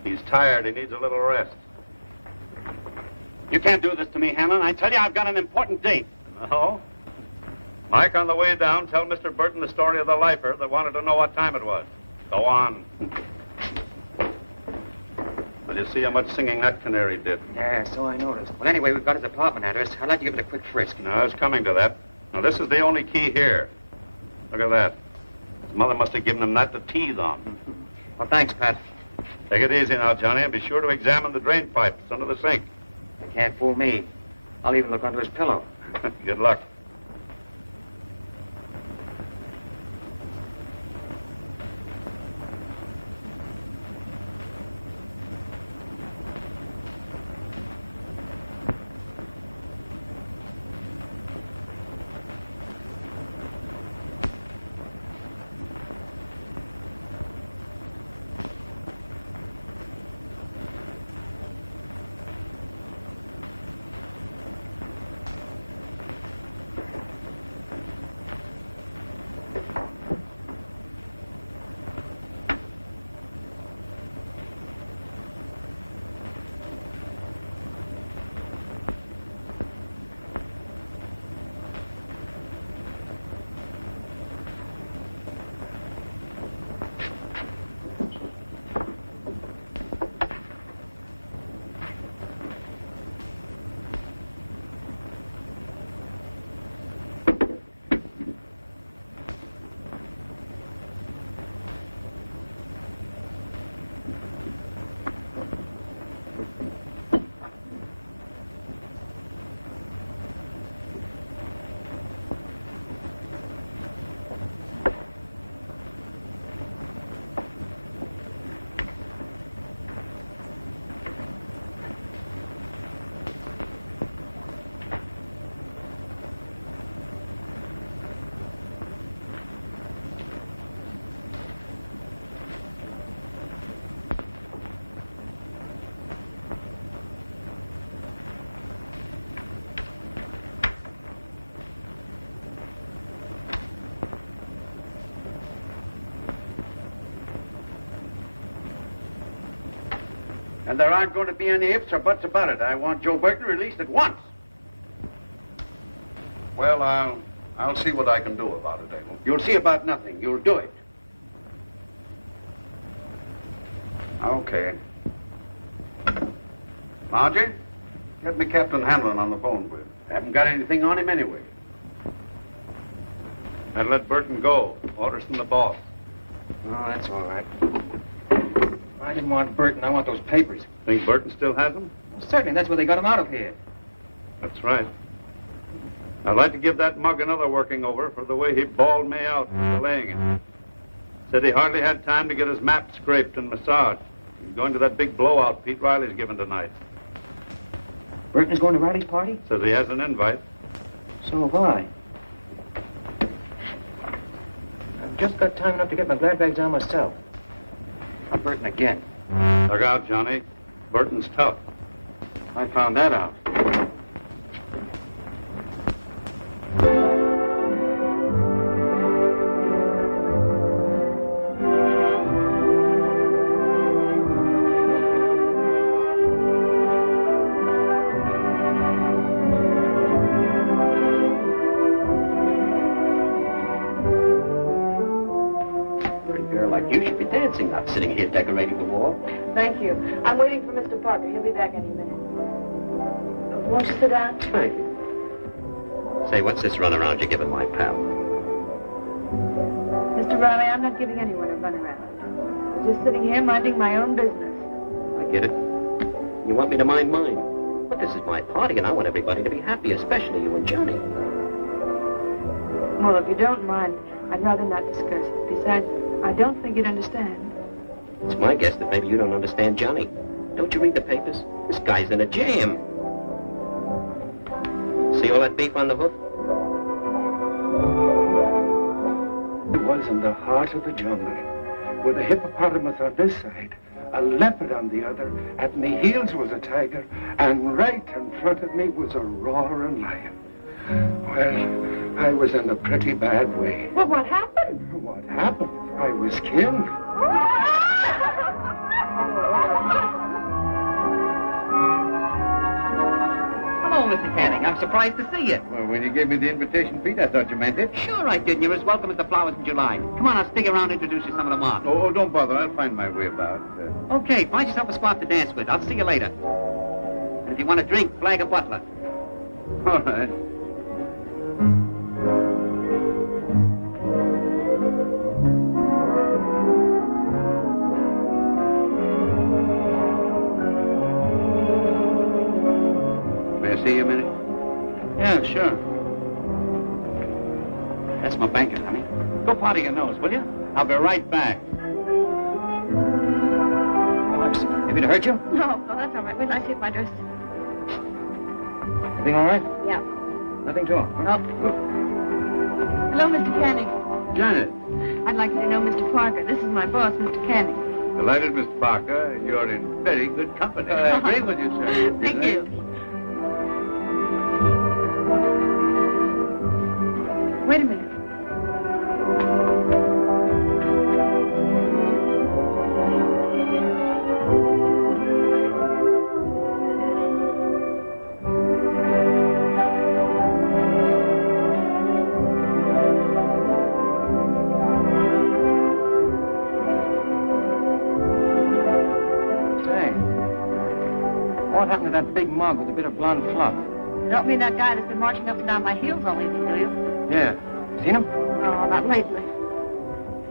He's tired. He needs a little rest. You can't do this to me, Hanlon. I tell you, I've got an important date. No? Mike, on the way down, tell Mr. Burton the story of the lifer that wanted to know what time it was. Go on. Well, you see how much singing that canary did? Yeah, so I noticed. Well, anyway, we've got his apartment address. I'd like to give it a quick frisk. No, I was coming to that. Now, this is the only key here. Look at that. His mother must have given him that to tease on. Well, thanks, Pat. Take it easy now, Johnny, and be sure to examine the drain pipes under the sink. They can't fool me. I'll even look under his pillow. Good luck. And there aren't going to be any ifs or buts about it. I want Joe Burton released at once. Well, I'll see what I can do about it, Abel. You'll see about nothing. You'll do it. Okay. Margie, get me Captain Hamlin on the phone, will you? Haven't got anything on him anyway. And let Burton go. Orders from the boss. Oh, that's all right. I didn't want Burton. I want those papers. Think Burton still has them? Well, certainly. That's where they got him out of here. That's right. I'd like to give that mug another working over for the way he bawled me out for delaying it. Said he hardly had time to get his map scraped and massaged. He's going to that big blowout Pete Riley's giving tonight. Burton is going to Riley's party? Says he has an invite. So have I. I've just got time enough to get my glad bags on myself. I'm Burton again. Look out, Johnny. Burton's tough. I found that out. You should be dancing, not sitting here decorating the wall. Thank you. I'm waiting for Mr. Parker. He'll be back any minute. Won't you sit down? Thank you. Say, what's this runaround you're giving my pal? Mr. Riley, I'm not giving anyone a runaround. I'm just sitting here minding my own business. I get it. You want me to mind mine. But this is my party, and I want everybody to be happy, especially you and Johnny. Well, if you don't mind, I'd rather not discuss it. Besides, I don't think you'd understand. It's my guess that maybe you don't understand Johnny. Don't you read the papers? This guy's in a jam. See all that beef on the hoof? It was in the heart of the jungle, with a hippopotamus on this side, a leopard on the other. At me heels was a tiger, and right in front of me was a roaring lion. Well, I was in a pretty bad way. Well, what happened? What happened? I was killed. Hello, Mr. Canning. I'm surprised to see you. Well, when you gave me the invitation, Pete, I thought you meant it. Sure I did. You're as welcome as the flowers in July. Come on, I'll stick around and introduce you to some of the mob. Oh, don't bother. I'll find my way about. Okay, find yourself a spot to dance with. I'll see you later. And if you want a drink, flag a butler. All right. See you a minute? Yeah, sure. That's my banker, honey. Go powder your nose, will you? I'll be right back. Whoops. If it hurt you? No, that's all right. Wait till I see if my dress... Everything all right? Yeah. Nothing to it? Nope. Hello, Mr. Canning. Janet. I'd like you to know Mr. Parker. This is my boss, Mr. Canning. Delighted, Miss Parker. You're in very good company. I agree with you, sir. Thank you. Wait a minute. Say, what happened to that big mug with a bit of blonde fluff? You don't mean that guy that's been marching up and down my heels all evening, do you? Yeah. Seen him? No, not lately.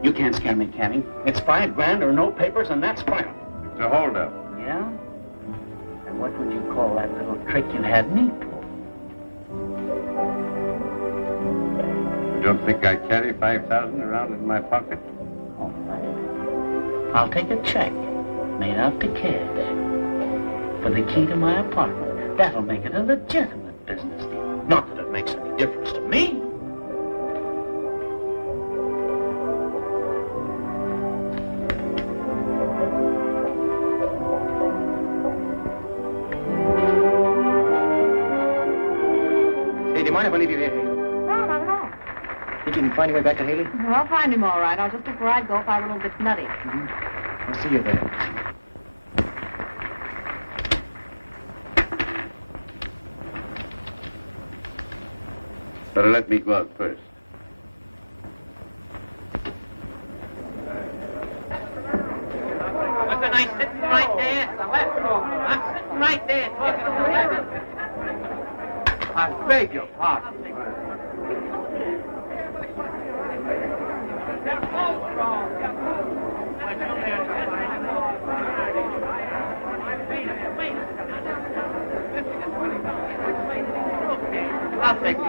You can't scare me, Canning. It's $5 grand or no papers, and that's final. It's a holdup. Yeah? And what would you call that little trick you had me pull? You don't think I carry 5,000 around in my pocket? All right. I'll take a check made out to cash for the key to my apartment. That'll make it a legitimate business deal. Not that it makes any difference to me. Hey, do you mind if I leave you here, Haley? No, not at all. Think you can find your way back to Haley? Well, I'll find him all right. I'll just look where I'd go if I were a little bit nutty. I'll see you there. Better let me go out first. Wasn't I sitting right there at the left? I'm sitting right there talking to the left. I beg your pardon. I'll take you.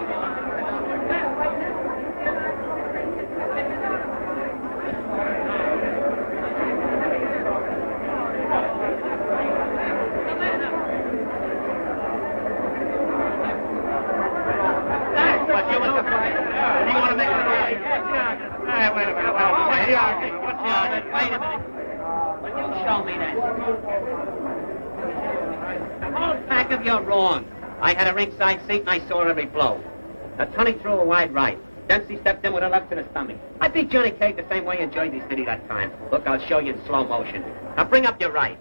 Wait a minute. Will you show me that? The whole pack of you're wrong. I had a ringside seat and I saw every blow. Now, Tony threw a wide right. Dempsey stepped in with a left to the stomach. I beat Johnny Cage the same way in Jersey City that time. Look, I'll show you in slow motion. Now, bring up your right.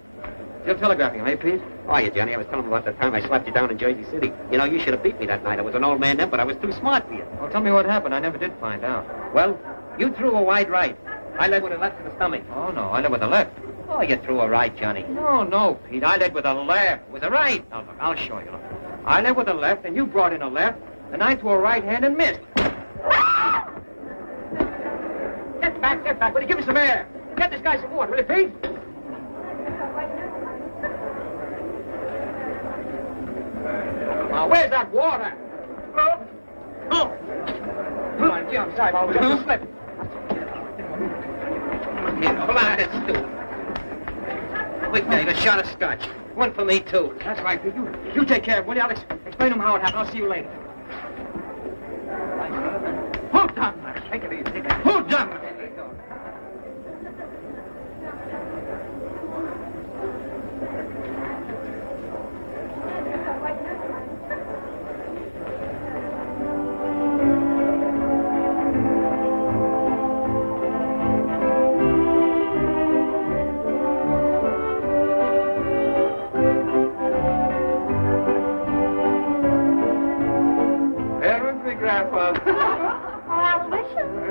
Still telegraphing, eh, Pete? Oh, yeah, Johnny, I was telling him about the time I slapped you down in Jersey City. You know, you should have beat me that night. I was an old man then, but I was too smart for you. Well, tell me what happened. I never did find out. Well, you threw a wide right. I led with a left to the stomach. Oh, no, I led with the left. Oh, you threw a right, Johnny. No, Pete, I led with the left. It was a right. Now, look, I'll show you. Look. I led with the left, and you brought in a left, and I threw a right hand and missed. Get back. Will you give me some air? Get this guy some water, will you, Pete? Now, where's that water? Oh! Come on, Jim, I'm sorry, I was just a slip. Here, pull out that stool. Quick, Dave, a shot of scotch. One for me, too. That's right, Pete. You take care of it, will you? I'll explain to him how it happened. I'll see you later. Hold on, man. Take it easy. Hold on.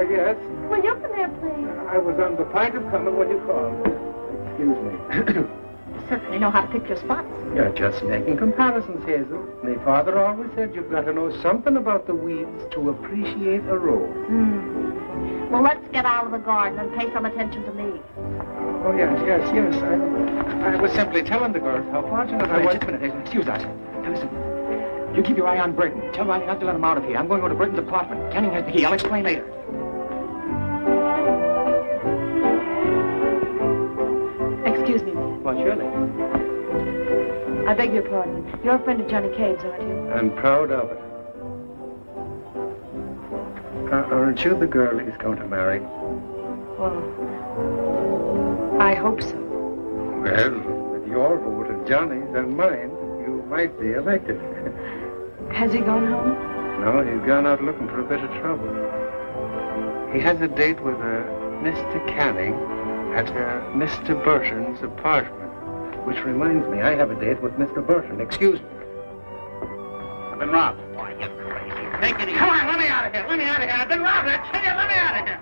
Yes? Will you come here, please? I was on the point of coming when you called. Excuse me. You certainly know how to pick your spots. You're just making comparisons, Hazel. My father always said you've got to know something about the weeds to appreciate a rose. Well, let's get out of the garden and pay some attention to me. Oh, yes. I was simply telling the girls how fortunate I was. Just a minute, Hazel. Excuse us. Now, listen. You keep your eye on Burton. Tell Riley not to let him out of here. I'm going to go to Burton's apartment. Canning has the key. I'll explain later. Excuse me. Well, surely. I beg your pardon. You're a friend of Johnny Cade's, aren't you? I'm proud of it. Aren't you the girl he's going to marry? Well, I hope so. Well, with your vote and Johnny's and mine, you might be elected. Has he gone home? No, he's gone out looking for a bit of trouble. He has a date with Mr. Canning at Mr. Burton's apartment. Which reminds me, I have a date with Mr. Burton. Excuse me. I've been robbed. Why, you're crazy. Take it easy. Come on, let me out of here. I've been robbed. I tell you, let me out of here.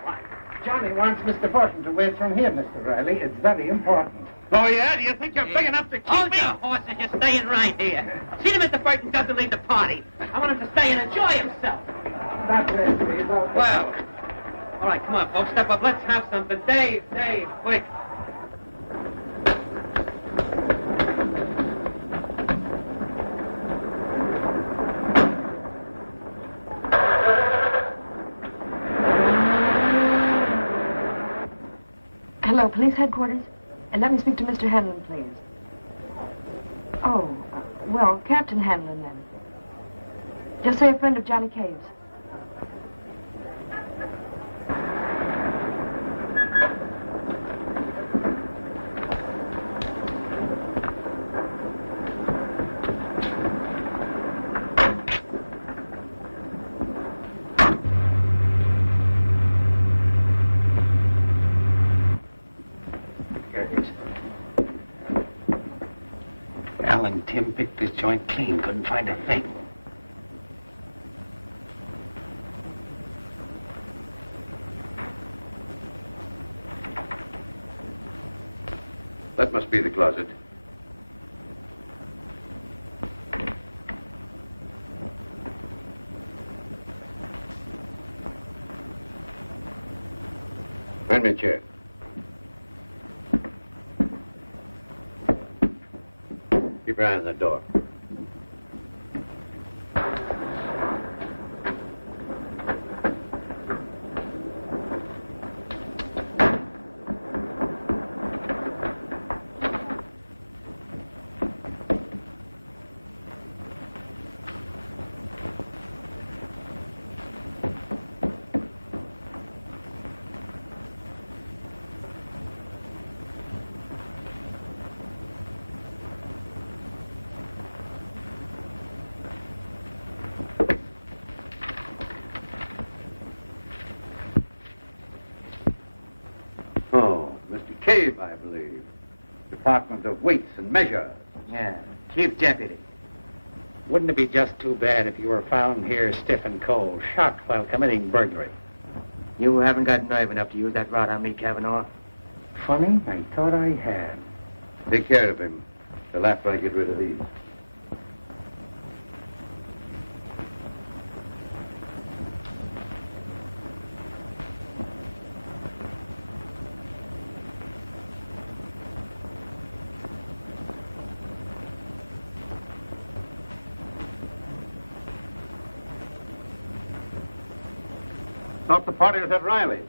Johnny wants Mr. Burton to wait from here, Mr. Riley. It's very important. Oh, yeah? Do you think you're big enough to keep Hold me? your horses. You're staying right here. See that Mr. Burton doesn't leave the party. I want him to stay and enjoy himself. That's it, please. Well, all right, come on, folks. Step up. Let's have something. Dave, quick. Hello, police headquarters. And let me speak to Mr. Hanlon, please. Oh, well, Captain Hanlon, then. Just say a friend of Johnny Cade's. Al and Tim picked this joint clean. Couldn't find a thing. That must be the closet. Find me a chair. Keep your eye on the door. Cave, I believe. Department of Weights and Measures. Yeah, chief deputy. Wouldn't it be just too bad if you were found here stiff and cold, shot while committing burglary? You haven't got nerve enough to use that rod on me, Kavanaugh. Funny, I thought I had. Take care of him till after I get rid of these. Thought the party was at Riley's.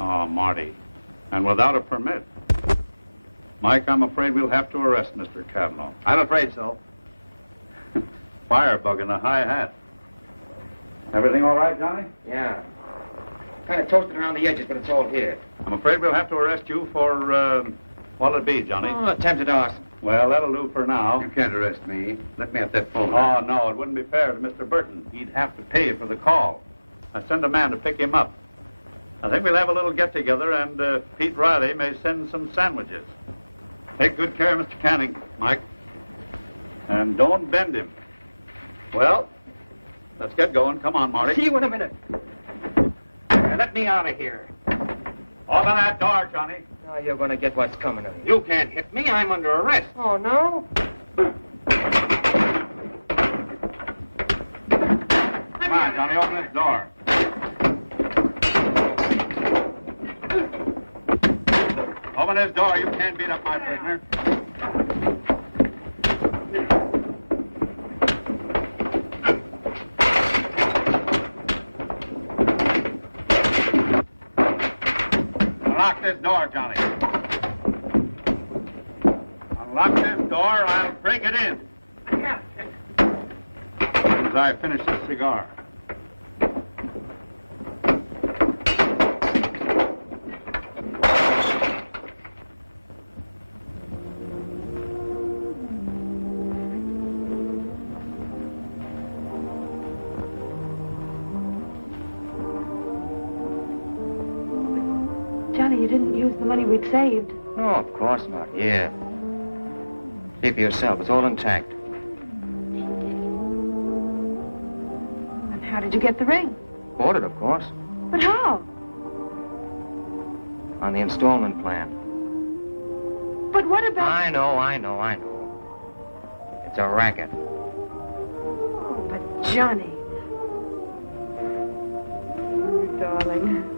Oh, Marty. And without a permit. Mike, I'm afraid we'll have to arrest Mr. Cagney. I'm afraid so. Firebug in a high hat. Everything all right, Johnny? Yeah. Kind of toasted around the edges, but it's all here. I'm afraid we'll have to arrest you for, what'll it be, Johnny? Oh, attempted arson. Well, that'll do for now. You can't arrest me. Let me have that phone. Oh, no, it wouldn't be fair to Mr. Burton. He'd have to pay for the call. I send a man to pick him up. I think we'll have a little get-together, and Pete Riley may send some sandwiches. Take good care of Mr. Canning, Mike. And don't bend him. Well, let's get going. Come on, Marty. See you in a minute. Let me out of here. Open that door, Johnny. Now you're going to get what's coming of you. You can't hit me. I'm under arrest. Oh, no? Come on, Johnny. Open this door. Open this door. You can't beat up my prisoner. Unlock this door, Johnny. Unlock this door, or I'll break it in. As I finish this cigar. Johnny, you didn't use the money we'd saved. No, of course not. Yeah. See for yourself. It's all intact. And how did you get the ring? Bought it, of course. But how? On the installment plan. But what about... I know. It's a racket. Oh, but Johnny. Oh, darling.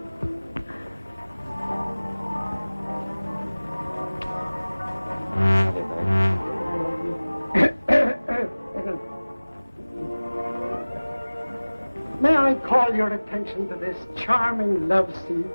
May I call your attention to this charming love scene?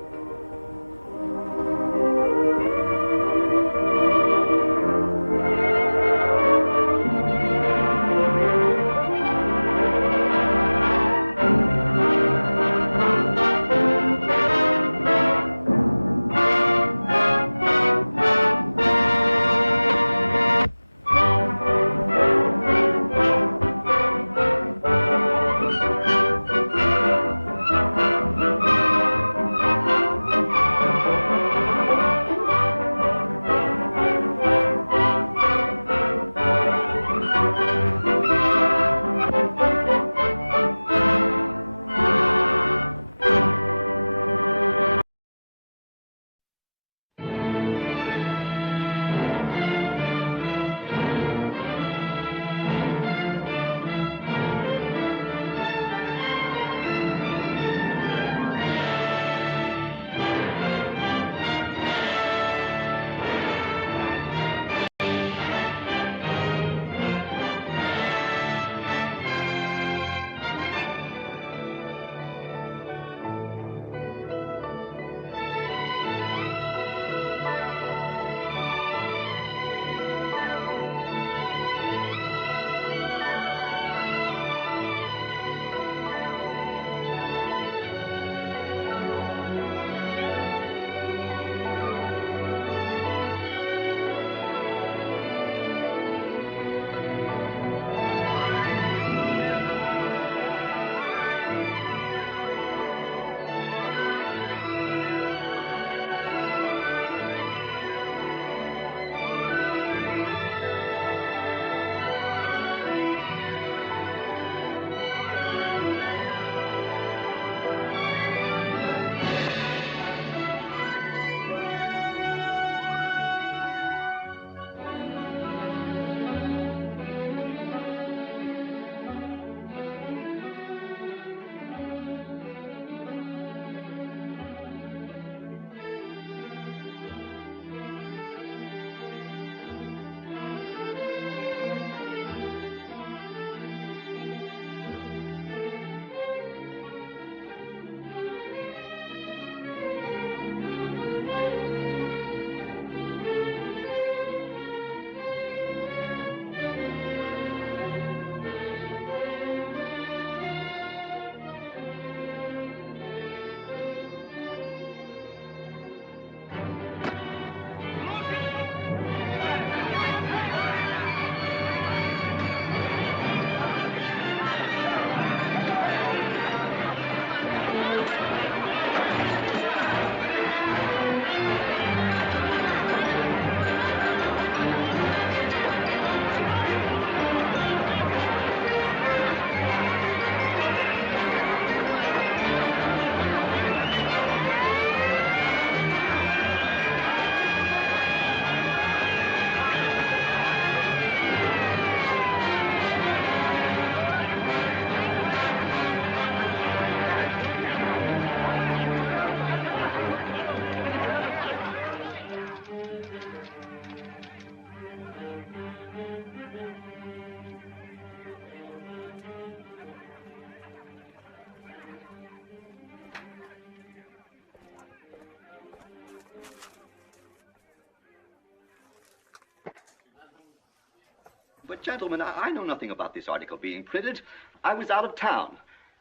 But, gentlemen, I know nothing about this article being printed. I was out of town.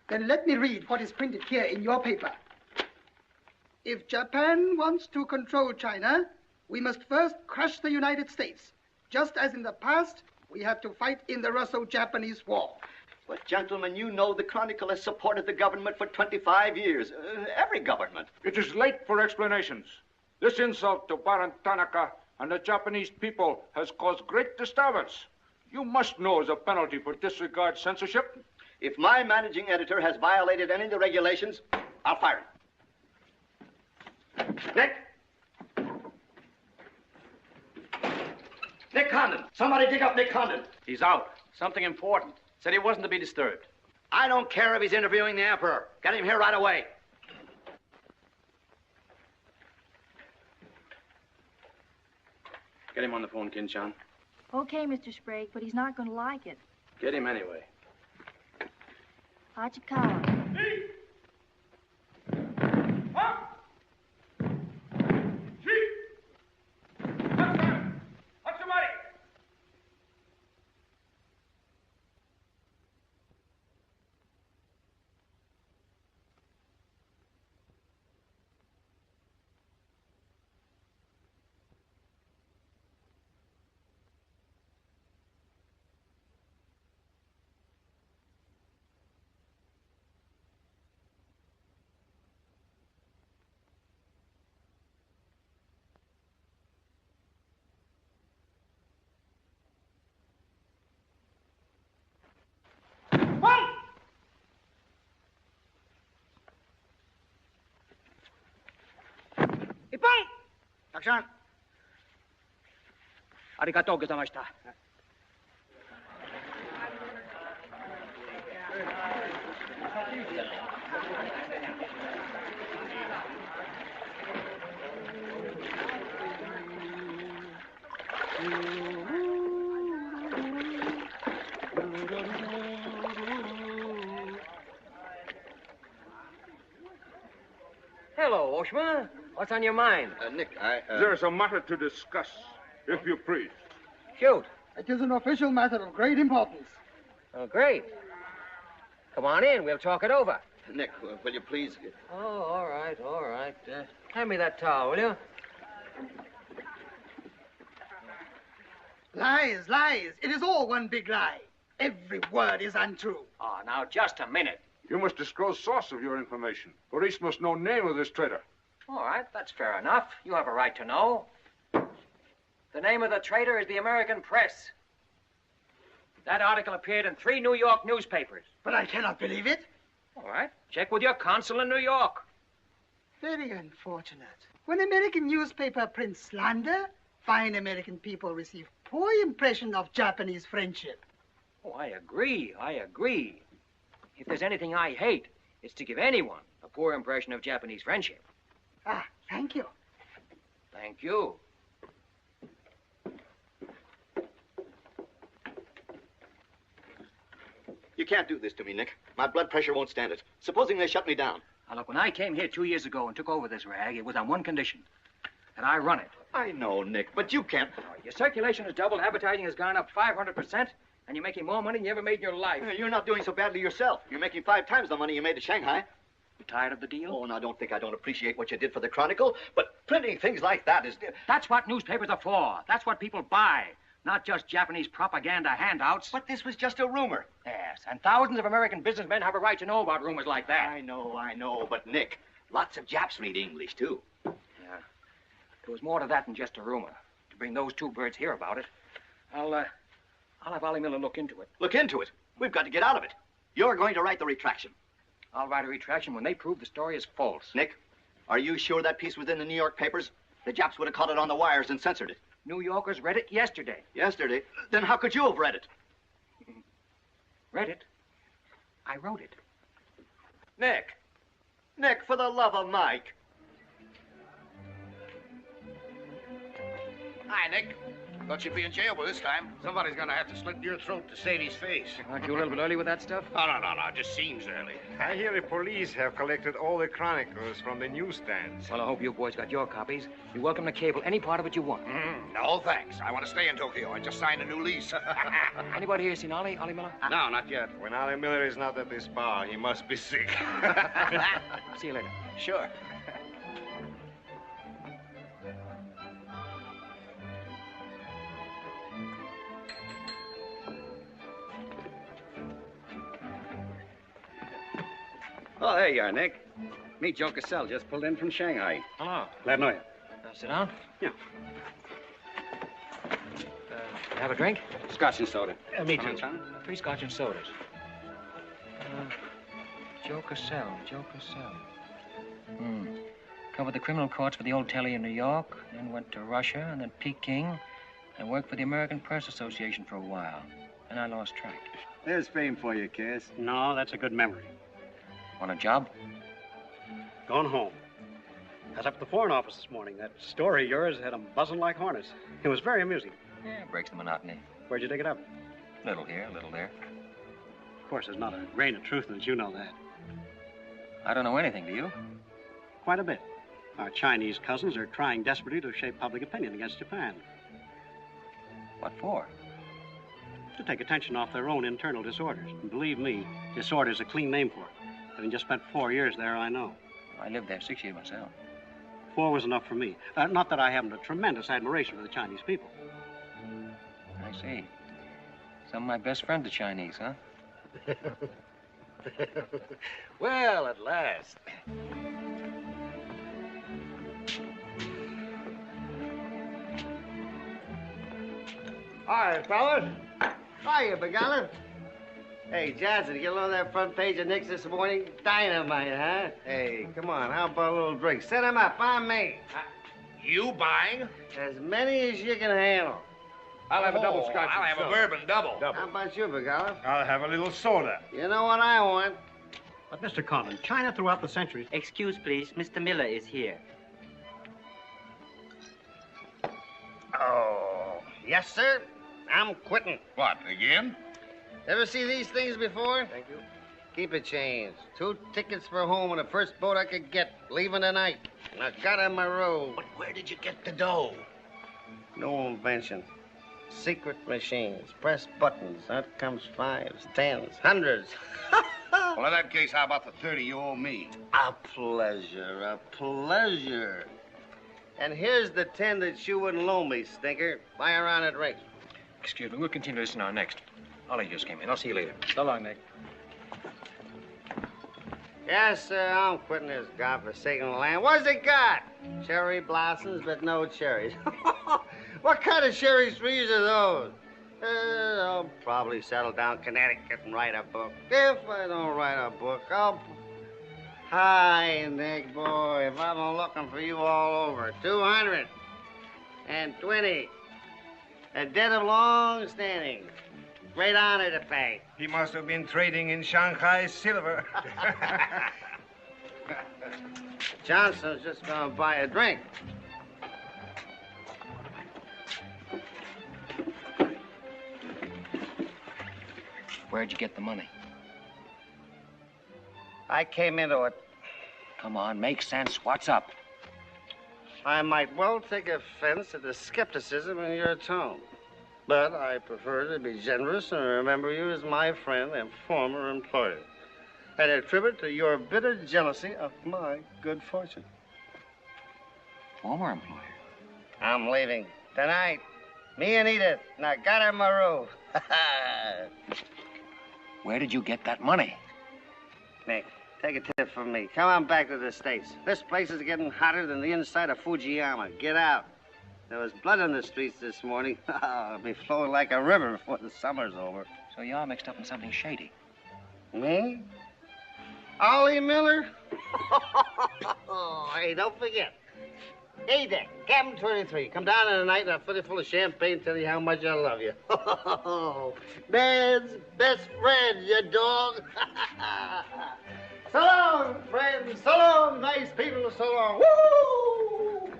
Then let me read what is printed here in your paper. If Japan wants to control China, we must first crush the United States. Just as in the past, we have to fight in the Russo-Japanese War. But, gentlemen, you know the Chronicle has supported the government for 25 years. Every government. It is late for explanations. This insult to Baron Tanaka and the Japanese people has caused great disturbance. You must know as a penalty for disregard censorship. If my managing editor has violated any of the regulations, I'll fire him. Nick! Nick Condon! Somebody dig up Nick Condon! He's out. Something important. Said he wasn't to be disturbed. I don't care if he's interviewing the Emperor. Get him here right away. Get him on the phone, Kin-chan. Okay, Mr. Sprague, but he's not going to like it. Get him anyway. Hachikawa. Action. Arigatou gozaimashita. Hello, Oshma. What's on your mind? Nick, There's a matter to discuss, if you please. Shoot. It is an official matter of great importance. Oh, great. Come on in. We'll talk it over. Nick, will you please... Oh, all right, all right. Hand me that towel, will you? Lies, lies. It is all one big lie. Every word is untrue. Oh, now, just a minute. You must disclose source of your information. Police must know name of this traitor. All right, that's fair enough. You have a right to know. The name of the traitor is the American Press. That article appeared in 3 New York newspapers. But I cannot believe it. All right, check with your consul in New York. Very unfortunate. When American newspaper prints slander, fine American people receive poor impression of Japanese friendship. Oh, I agree, I agree. If there's anything I hate, it's to give anyone a poor impression of Japanese friendship. Ah, thank you. Thank you. You can't do this to me, Nick. My blood pressure won't stand it. Supposing they shut me down. Now, look, when I came here 2 years ago and took over this rag, it was on one condition, that I run it. I know, Nick, but you can't... Your circulation has doubled, advertising has gone up 500%, and you're making more money than you ever made in your life. You're not doing so badly yourself. You're making 5 times the money you made at Shanghai. You tired of the deal? Oh, now don't think I don't appreciate what you did for the Chronicle, but printing things like that is... That's what newspapers are for. That's what people buy. Not just Japanese propaganda handouts. But this was just a rumor. Yes, and thousands of American businessmen have a right to know about rumors like that. I know, but Nick, lots of Japs read English, too. Yeah. There was more to that than just a rumor. To bring those 2 birds here about it, I'll have Ollie Miller look into it. Look into it? We've got to get out of it. You're going to write the retraction. I'll write a retraction when they prove the story is false. Nick, are you sure that piece was in the New York papers? The Japs would have caught it on the wires and censored it. New Yorkers read it yesterday. Yesterday? Then how could you have read it? Read it? I wrote it. Nick, for the love of Mike. Hi, Nick. Thought you'd be in jail by this time. Somebody's gonna have to slit your throat to save his face. Aren't you a little bit early with that stuff? No. It just seems early. I hear the police have collected all the chronicles from the newsstands. Well, I hope you boys got your copies. You're welcome to cable any part of it you want. No, thanks. I want to stay in Tokyo. I just signed a new lease. Anybody here seen Ollie Miller? No, not yet. When Ollie Miller is not at this bar, he must be sick. See you later. Sure. Oh, there you are, Nick. Meet Joe Cassell, just pulled in from Shanghai. Hello. Glad to know you. Sit down. Yeah. Have a drink? Scotch and soda. Me Come too. on, son. 3 scotch and sodas. Joe Cassell. Covered the criminal courts for the old telly in New York, then went to Russia, and then Peking, and worked for the American Press Association for a while. And I lost track. There's fame for you, Cass. No, that's a good memory. Want a job? Going home. I was up at the Foreign Office this morning. That story of yours had them buzzing like hornets. It was very amusing. Yeah, it breaks the monotony. Where'd you dig it up? Little here, little there. Of course, there's not a grain of truth in it. You know that. I don't know anything, do you? Quite a bit. Our Chinese cousins are trying desperately to shape public opinion against Japan. What for? To take attention off their own internal disorders. And believe me, disorder's a clean name for it. Having just spent 4 years there, I know. I lived there 6 years myself. 4 was enough for me. Not that I haven't a tremendous admiration for the Chinese people. I see. Some of my best friends are Chinese, huh? Well, at last. Hi, fellas. Hiya, Big Allen. Hey, Johnson, you get along that front page of Nick's this morning? Dynamite, huh? Hey, come on, how about a little drink? Set him up on me. You buying? As many as you can handle. I'll have a double scotch. I'll have a bourbon double. How about you, Big Allen? I'll have a little soda. You know what I want? But, Mr. Conlon, China throughout the centuries... Excuse, please. Mr. Miller is here. Oh, yes, sir. I'm quitting. What, again? Ever see these things before? Thank you. Keep it changed. 2 tickets for home on the first boat I could get, leaving tonight. And I got on my road. But where did you get the dough? No invention. Secret machines. Press buttons. Out comes 5s, 10s, 100s. Well, in that case, how about the 30 you owe me? A pleasure, a pleasure. And here's the 10 that you wouldn't loan me, stinker. Buy a round at rate. Excuse me, we'll continue this now next. Ollie just came in. I'll see you later. So long, Nick. Yes, sir, I'm quitting this godforsaken land. What's it got? Cherry blossoms, but no cherries. What kind of cherry trees are those? I'll probably settle down Connecticut and write a book. If I don't write a book, I'll... Hi, Nick, boy. If I've been looking for you all over. 220. A debt of long standing. Great honor to pay. He must have been trading in Shanghai silver. Johnson's just gonna buy a drink. Where'd you get the money? I came into it. Come on, make sense. What's up? I might well take offense at the skepticism in your tone. But I prefer to be generous and remember you as my friend and former employer. And attribute to your bitter jealousy of my good fortune. Former employer? I'm leaving tonight. Me and Edith. And I got her in my room. Where did you get that money? Nick, take a tip from me. Come on back to the States. This place is getting hotter than the inside of Fujiyama. Get out. There was blood in the streets this morning. It'll be flowing like a river before the summer's over. So you're mixed up in something shady. Me? Ollie Miller? Hey, don't forget. Hey, Dick, Captain 23. Come down in the night and I'll fill you full of champagne, tell you how much I love you. Man's best friend, you dog. So long, friends. So long, nice people. So long. Woo!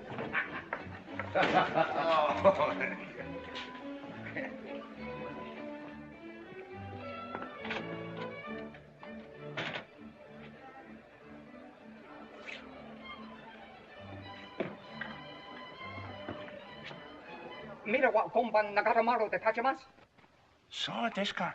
Mira wa komban nagaramaru de tachimasu. So desu ka.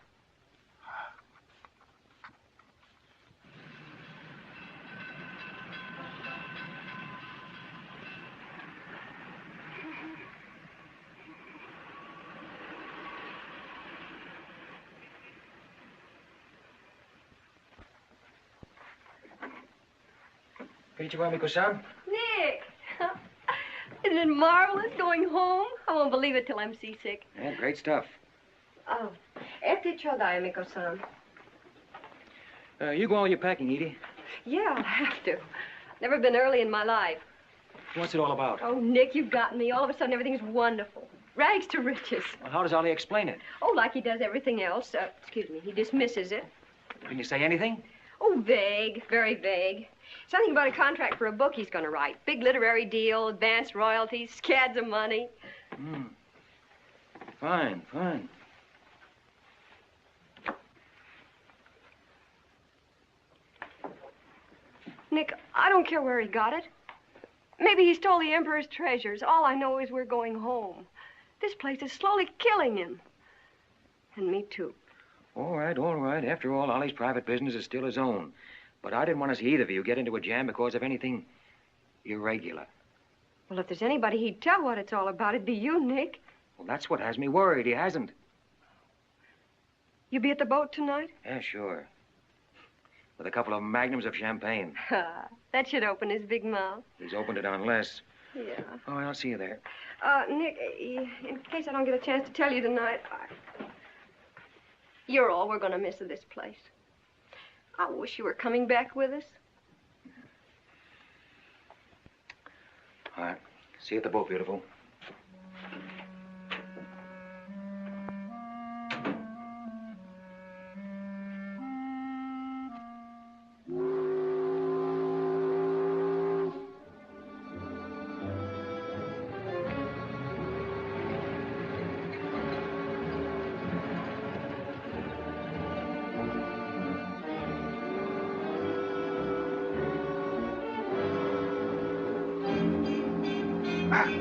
Amiko-san? Nick! Isn't it marvelous going home? I won't believe it till I'm seasick. Yeah, great stuff. Oh, este chodai, Amiko-san. You go all your packing, Edie. Yeah, I'll have to. Never been early in my life. What's it all about? Oh, Nick, you've gotten me. All of a sudden, everything's wonderful. Rags to riches. Well, how does Ollie explain it? Oh, like he does everything else. Excuse me, he dismisses it. Can you say anything? Oh, vague, very vague. Something about a contract for a book he's going to write. Big literary deal, advanced royalties, scads of money. Fine, fine. Nick, I don't care where he got it. Maybe he stole the Emperor's treasures. All I know is we're going home. This place is slowly killing him. And me, too. All right, all right. After all, Ollie's private business is still his own. But I didn't want to see either of you get into a jam because of anything irregular. Well, if there's anybody he'd tell what it's all about, it'd be you, Nick. Well, that's what has me worried. He hasn't. You be at the boat tonight? Yeah, sure. With a couple of magnums of champagne. That should open his big mouth. He's opened it on less. Yeah. All right, I'll see you there. Nick, in case I don't get a chance to tell you tonight, you're all we're going to miss of this place. I wish you were coming back with us. All right. See you at the boat, beautiful.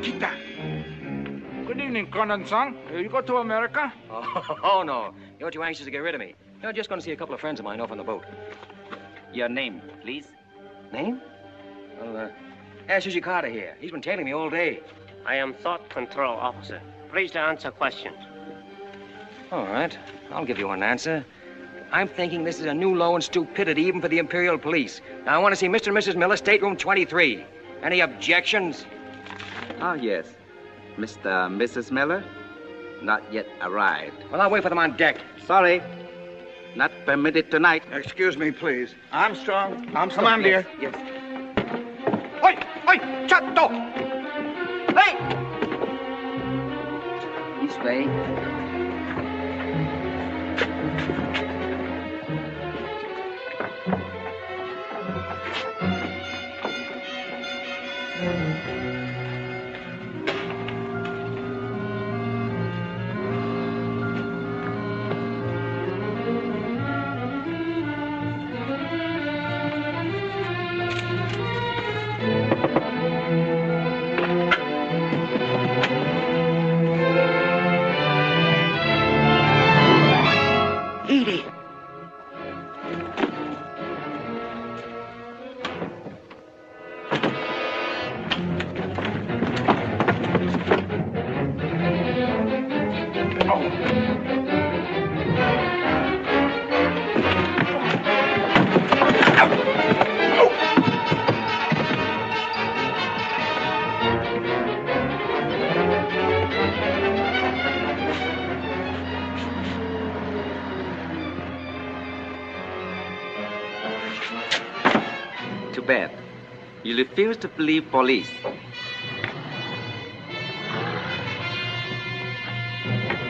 Kita. Good evening, Conan-san. You go to America? Oh, no. You're too anxious to get rid of me. You're just going to see a couple of friends of mine off on the boat. Your name, please? Name? Well, ask Sushi Carter here. He's been tailing me all day. I am Thought Control Officer. Please to answer questions. All right. I'll give you an answer. I'm thinking this is a new low in stupidity even for the Imperial Police. Now, I want to see Mr. and Mrs. Miller, stateroom 23. Any objections? Ah, yes. Mr. and Mrs. Miller? Not yet arrived. Well, I'll wait for them on deck. Sorry. Not permitted tonight. Excuse me, please. Armstrong. Come on, dear. Yes. Oi! Oi! Chatto! Hey! This way. Edie! Too bad. You refuse to believe police.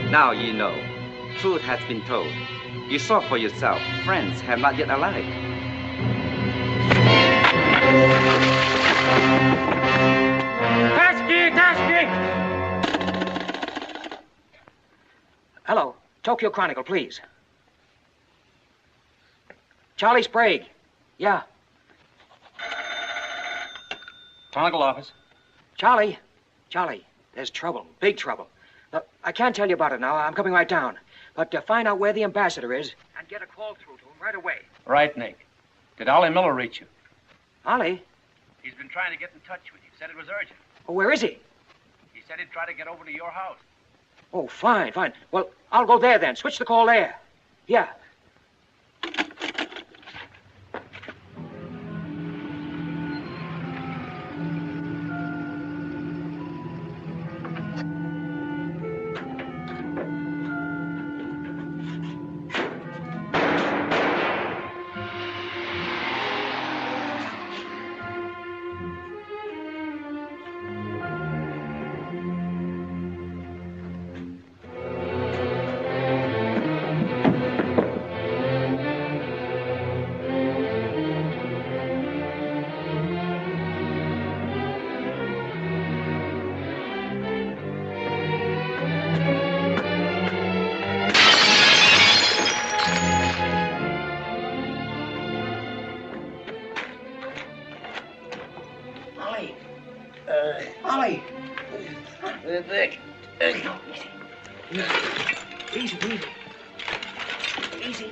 Now you know. Truth has been told. You saw for yourself. Friends have not yet arrived. Tasky! Hello. Tokyo Chronicle, please. Charlie Sprague. Yeah. Chronicle office. Charlie, there's trouble. Big trouble. I can't tell you about it now. I'm coming right down. But find out where the ambassador is and get a call through to him right away. Right, Nick. Did Ollie Miller reach you? Ollie? He's been trying to get in touch with you. Said it was urgent. Oh, where is he? He said he'd try to get over to your house. Oh, fine. Well, I'll go there then. Switch the call there. Yeah. Ollie! Nick. Easy. Easy.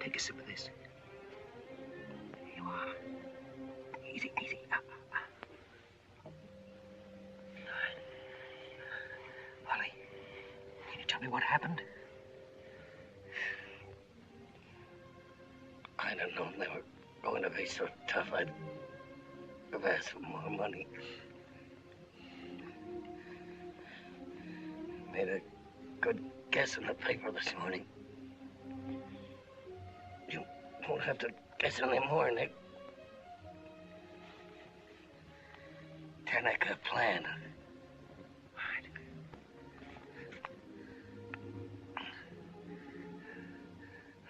Take a sip of this. Here you are. Easy. Ollie, can you tell me what happened? I'd have known they were going to be so tough, I'd have asked for more money. Made a good guess in the paper this morning. You won't have to guess anymore, Nick. Tanaka planned.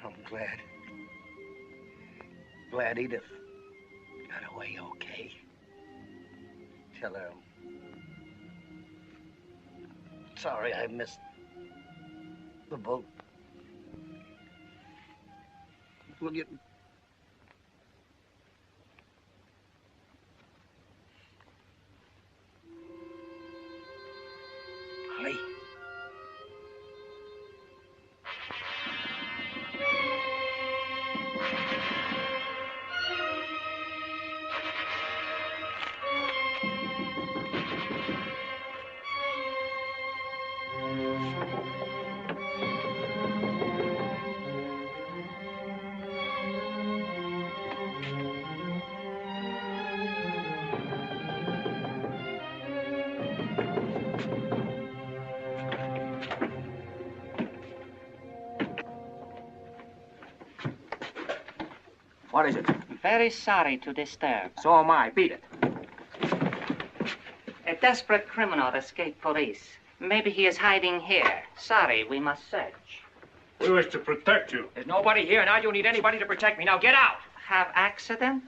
I'm glad Edith got away okay. Tell her I'm sorry I missed the boat. Will you... Ollie. What is it? Very sorry to disturb. So am I. Beat it. A desperate criminal escaped police. Maybe he is hiding here. Sorry, we must search. We wish to protect you. There's nobody here, and I don't need anybody to protect me. Now get out! Have accident?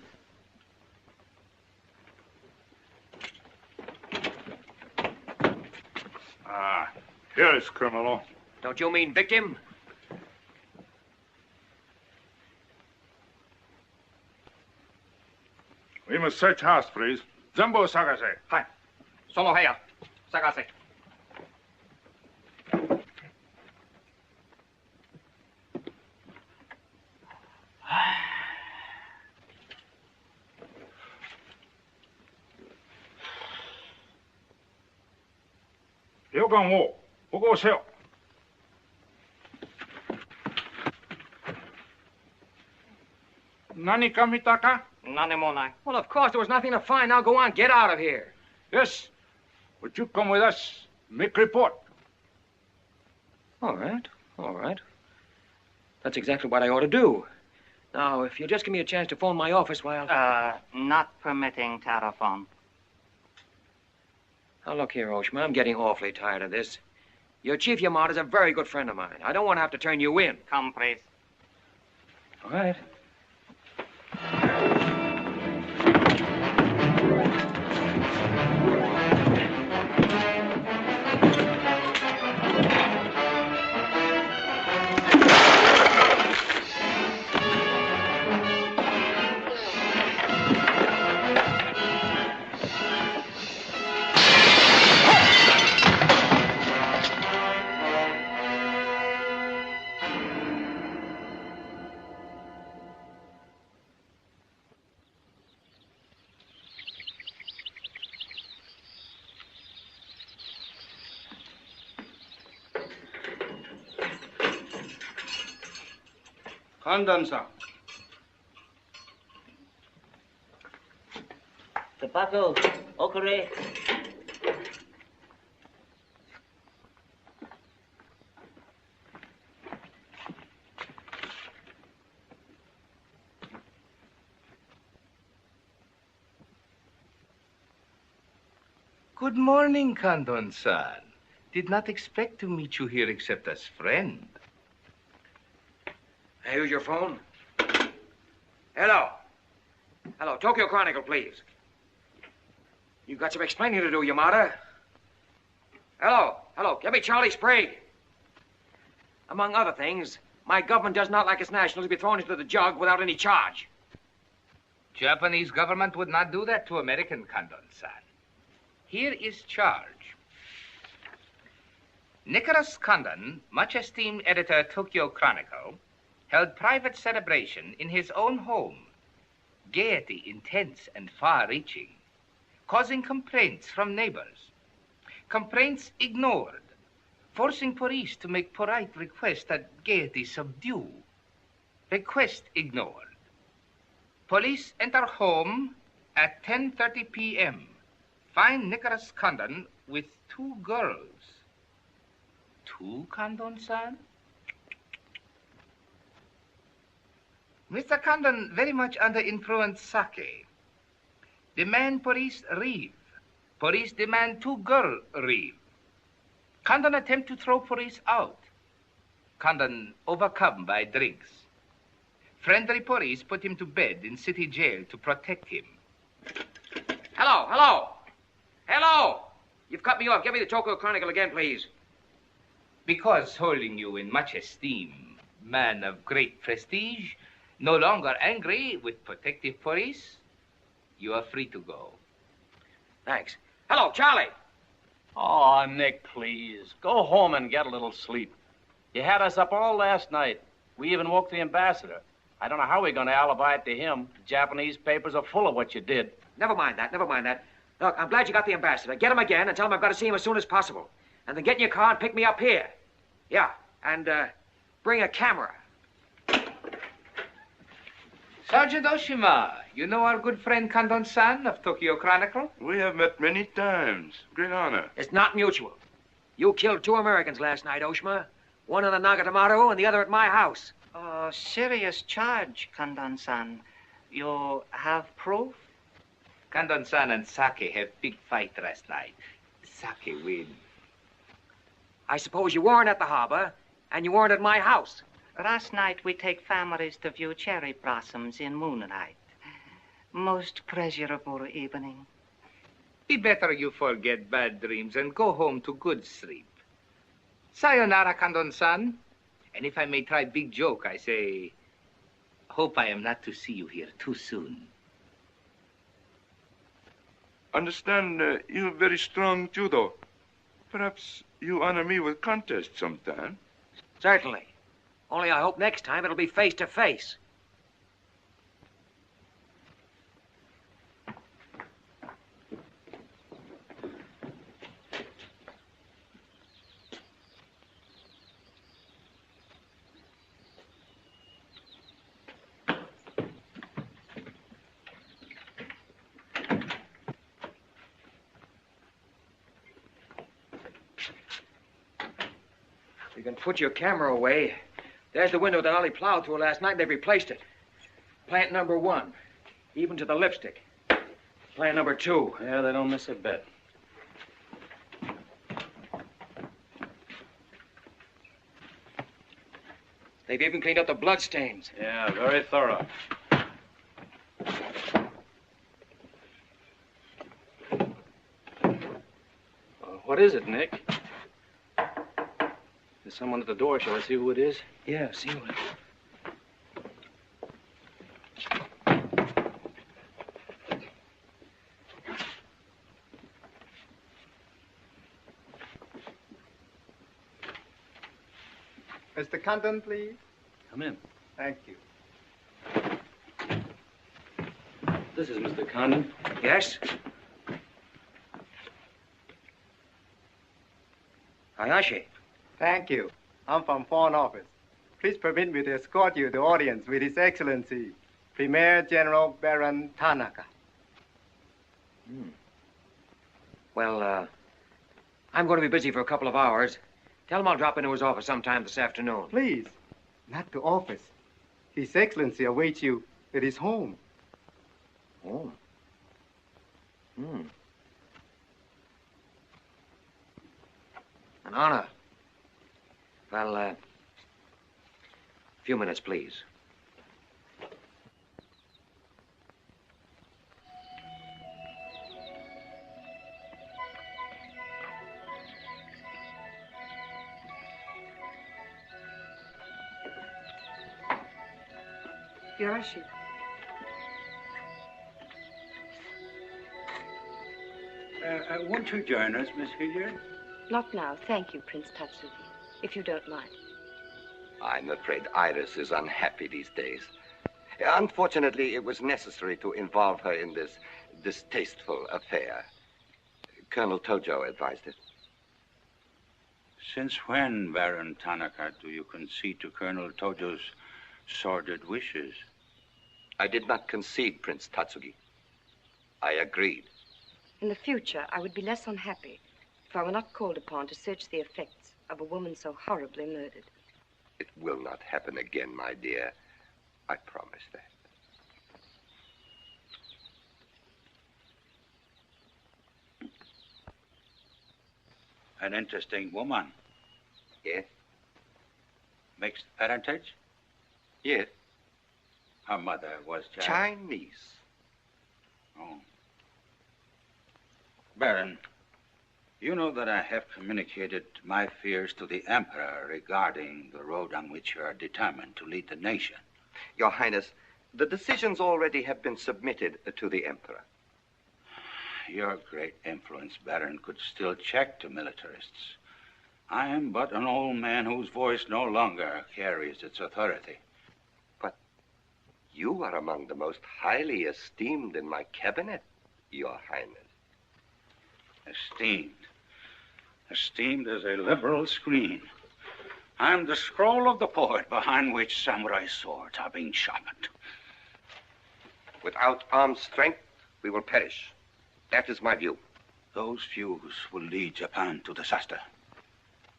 Here is criminal. Don't you mean victim? We must search house, please. Zambo Sagase. Hi. Somo heya. Sagase. 여관 5, 보고 오세요.何か見たか? None more now. Well, of course, there was nothing to find. Now go on, get out of here. Yes, but you come with us. Make report. All right, all right. That's exactly what I ought to do. Now, if you'll just give me a chance to phone my office while... Not permitting telephone. Now, look here, Oshma, I'm getting awfully tired of this. Your Chief Yamada's a very good friend of mine. I don't want to have to turn you in. Come, please. All right. Condenser. Tobacco, okare. Good morning, Kandon-san. Did not expect to meet you here except as friend. Hey, use your phone. Hello. Hello, Tokyo Chronicle, please. You've got some explaining to do, Yamada. Hello, hello, get me Charlie Sprague. Among other things, my government does not like its nationals to be thrown into the jug without any charge. Japanese government would not do that to American, Kandon-san. Here is charge. Nicholas Condon, much esteemed editor Tokyo Chronicle, held private celebration in his own home. Gaiety intense and far-reaching, causing complaints from neighbors. Complaints ignored, forcing police to make polite request that gaiety subdue. Request ignored. Police enter home at 10:30 p.m. Find Nicholas Condon with 2 girls. 2, Condon-san? Mr. Condon very much under influence sake. Demand police leave. Police demand 2 girl leave. Condon attempt to throw police out. Condon overcome by drinks. Friendly police put him to bed in city jail to protect him. Hello, hello. Hello! You've cut me off. Give me the Tokyo Chronicle again, please. Because holding you in much esteem, man of great prestige, no longer angry with protective police, you are free to go. Thanks. Hello, Charlie. Oh, Nick, please. Go home and get a little sleep. You had us up all last night. We even woke the ambassador. I don't know how we're going to alibi it to him. The Japanese papers are full of what you did. Never mind that, never mind that. Look, I'm glad you got the ambassador. Get him again and tell him I've got to see him as soon as possible. And then get in your car and pick me up here. Yeah, and bring a camera. Sergeant Oshima, you know our good friend Kandon-san of Tokyo Chronicle? We have met many times. Great honor. It's not mutual. You killed 2 Americans last night, Oshima. One in the Nagatomaru and the other at my house. Oh, serious charge, Kandon-san. You have proof? Kandon-san and Sake have big fight last night. Sake win. I suppose you weren't at the harbor, and you weren't at my house. Last night we take families to view cherry blossoms in moonlight. Most pleasurable evening. Be better you forget bad dreams and go home to good sleep. Sayonara, Kandon-san. And if I may try big joke, I say, hope I am not to see you here too soon. Understand you have very strong judo. Perhaps you honor me with contest sometime. Certainly. Only I hope next time it'll be face to face. You can put your camera away. There's the window that Ollie plowed through last night, and they've replaced it. Plant number 1, even to the lipstick. Plant number 2. Yeah, they don't miss a bit. They've even cleaned up the bloodstains. Yeah, very thorough. What is it, Nick? There's someone at the door. Shall I see who it is? Yeah, see who it is. Mr. Condon, please. Come in. Thank you. This is Mr. Condon. Yes? Hayashi. Thank you. I'm from Foreign Office. Please permit me to escort you to audience with His Excellency, Premier General Baron Tanaka. Well, I'm going to be busy for a couple of hours. Tell him I'll drop into his office sometime this afternoon. Please, not to office. His Excellency awaits you at his home. Home? An honor. Well, a few minutes, please. Yoshi. Won't you join us, Miss Hilliard? Not now, thank you, Prince Tatsuki, if you don't mind. I'm afraid Iris is unhappy these days. Unfortunately, it was necessary to involve her in this distasteful affair. Colonel Tojo advised it. Since when, Baron Tanaka, do you concede to Colonel Tojo's sordid wishes? I did not concede, Prince Tatsugi. I agreed. In the future, I would be less unhappy if I were not called upon to search the effects of a woman so horribly murdered. It will not happen again, my dear. I promise that. An interesting woman. Yes? Mixed parentage? Yes. Her mother was Chinese. Oh. Baron, you know that I have communicated my fears to the Emperor regarding the road on which you are determined to lead the nation. Your Highness, the decisions already have been submitted to the Emperor. Your great influence, Baron, could still check the militarists. I am but an old man whose voice no longer carries its authority. But you are among the most highly esteemed in my cabinet, Your Highness. Esteemed. Esteemed as a liberal screen. I'm the scroll of the poet behind which samurai swords are being sharpened. Without armed strength, we will perish. That is my view. Those views will lead Japan to disaster.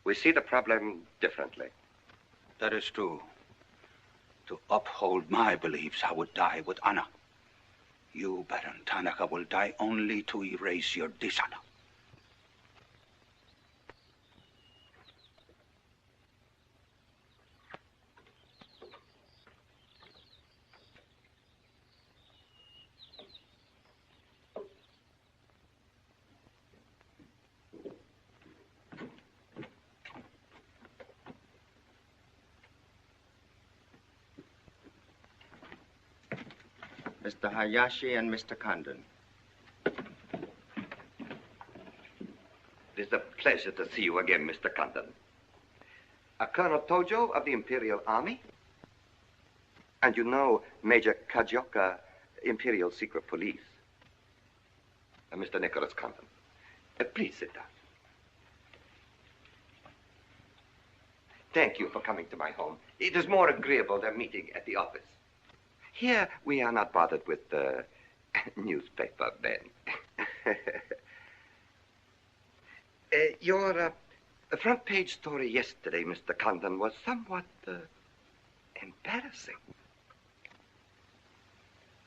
We see the problem differently. That is true. To uphold my beliefs, I would die with honor. You, Baron Tanaka, will die only to erase your dishonor. Mr. Hayashi and Mr. Condon. It is a pleasure to see you again, Mr. Condon. Colonel Tojo of the Imperial Army. And you know Major Kajioka, Imperial Secret Police. Mr. Nicholas Condon. Please sit down. Thank you for coming to my home. It is more agreeable than meeting at the office. Here, we are not bothered with newspaper men. Your The front page story yesterday, Mr. Condon, was somewhat embarrassing.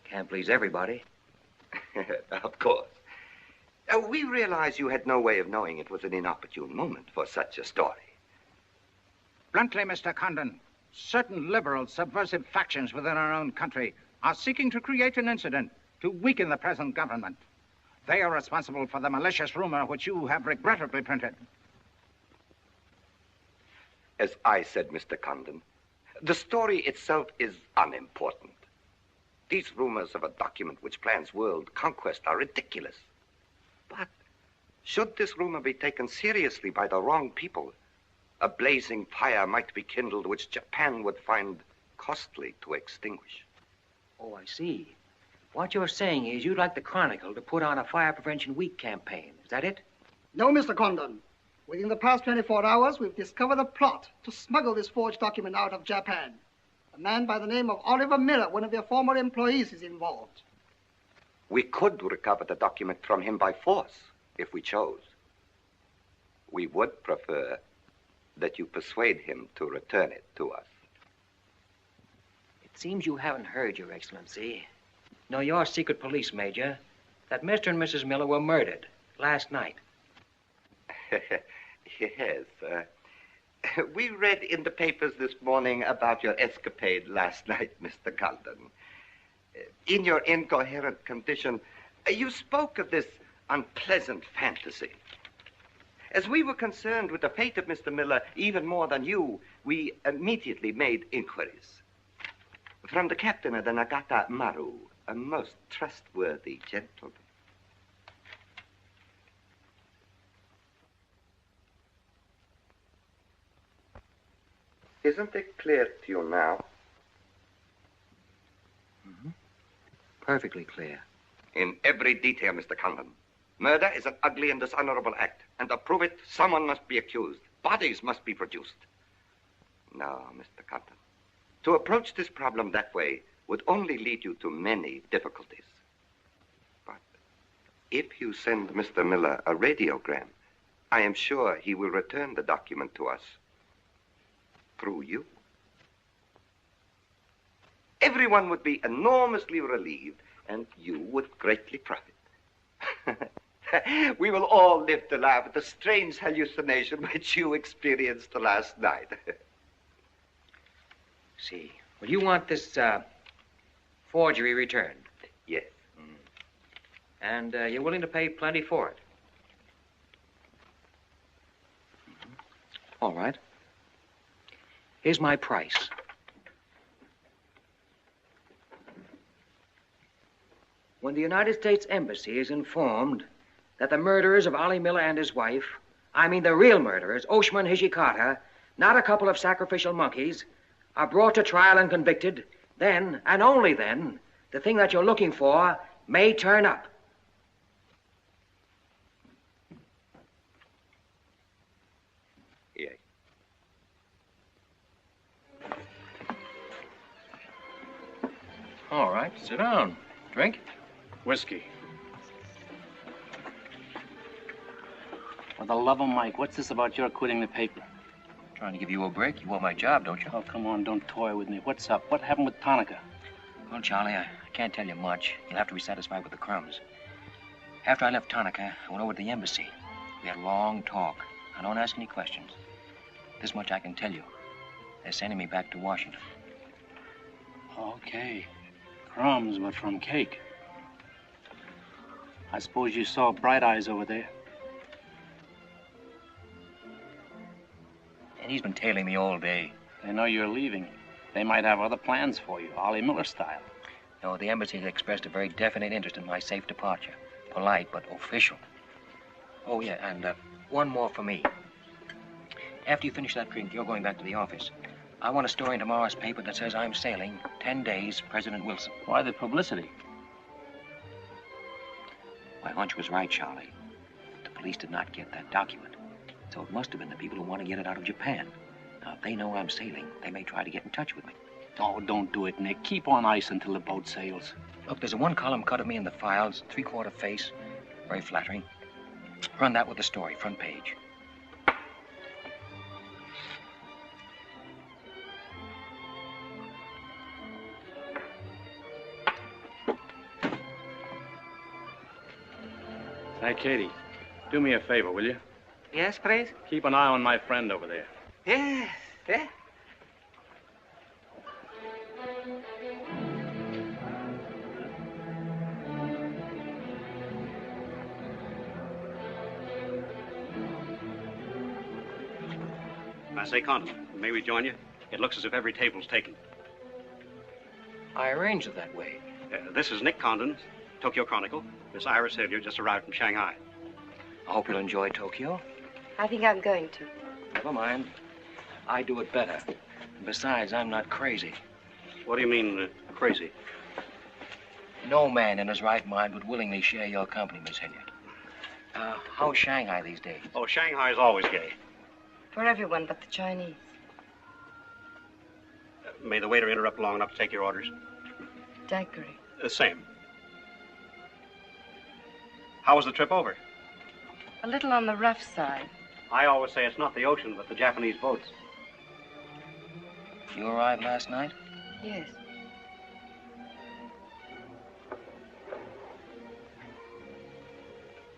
Can't please everybody. Of course. We realize you had no way of knowing it was an inopportune moment for such a story. Bluntly, Mr. Condon, certain liberal subversive factions within our own country are seeking to create an incident to weaken the present government. They are responsible for the malicious rumor which you have regrettably printed. As I said, Mr. Condon, the story itself is unimportant. These rumors of a document which plans world conquest are ridiculous. But should this rumor be taken seriously by the wrong people, a blazing fire might be kindled which Japan would find costly to extinguish. Oh, I see. What you're saying is you'd like the Chronicle to put on a Fire Prevention Week campaign. Is that it? No, Mr. Condon. Within the past 24 hours, we've discovered a plot to smuggle this forged document out of Japan. A man by the name of Oliver Miller, one of their former employees, is involved. We could recover the document from him by force, if we chose. We would prefer that you persuade him to return it to us. It seems you haven't heard, Your Excellency. No, your secret police, Major, that Mr. and Mrs. Miller were murdered last night. Yes. We read in the papers this morning about your escapade last night, Mr. Condon. In your incoherent condition, you spoke of this unpleasant fantasy. As we were concerned with the fate of Mr. Miller even more than you, we immediately made inquiries. From the captain of the Nagata Maru, a most trustworthy gentleman. Isn't it clear to you now? Mm-hmm. Perfectly clear. In every detail, Mr. Condon. Murder is an ugly and dishonorable act, and to prove it, someone must be accused. Bodies must be produced. No, Mr. Condon. To approach this problem that way would only lead you to many difficulties. But if you send Mr. Miller a radiogram, I am sure he will return the document to us through you. Everyone would be enormously relieved, and you would greatly profit. We will all live to laugh at the strange hallucination which you experienced last night. See. Well, you want this forgery returned? Yes. And you're willing to pay plenty for it? All right. Here's my price. When the United States Embassy is informed that the murderers of Ollie Miller and his wife, I mean the real murderers, Oshima and Hijikata, not a couple of sacrificial monkeys, are brought to trial and convicted, then, and only then, the thing that you're looking for may turn up. Yes. All right, sit down. Drink? Whiskey. For the love of Mike, what's this about your quitting the paper? Trying to give you a break. You want my job, don't you? Oh, come on, don't toy with me. What's up? What happened with Tonica? Well, Charlie, I can't tell you much. You'll have to be satisfied with the crumbs. After I left Tonica, I went over to the embassy. We had a long talk. I don't ask any questions. This much I can tell you. They're sending me back to Washington. Okay. Crumbs, but from cake. I suppose you saw Bright Eyes over there. And he's been tailing me all day. They know you're leaving. They might have other plans for you, Ollie Miller style. No, the embassy has expressed a very definite interest in my safe departure. Polite, but official. Oh, yeah, and one more for me. After you finish that drink, you're going back to the office. I want a story in tomorrow's paper that says I'm sailing 10 days, President Wilson. Why the publicity? My hunch was right, Charlie. The police did not get that document. So it must have been the people who want to get it out of Japan. Now, if they know I'm sailing, they may try to get in touch with me. Oh, don't do it, Nick. Keep on ice until the boat sails. Look, there's a one-column cut of me in the files, 3/4 face. Very flattering. Run that with the story, front page. Hey, Katie, do me a favor, will you? Yes, please? Keep an eye on my friend over there. Yes, yes. I say, Condon, may we join you? It looks as if every table's taken. I arranged it that way. This is Nick Condon, Tokyo Chronicle. Miss Iris Hilliard just arrived from Shanghai. I hope you'll enjoy Tokyo. I think I'm going to. Never mind. I do it better. Besides, I'm not crazy. What do you mean, crazy? No man in his right mind would willingly share your company, Miss Hilliard. How's Shanghai these days? Oh, Shanghai's always gay. For everyone but the Chinese. May the waiter interrupt long enough to take your orders? Daiquiri. Same. How was the trip over? A little on the rough side. I always say it's not the ocean, but the Japanese boats. You arrived last night? Yes.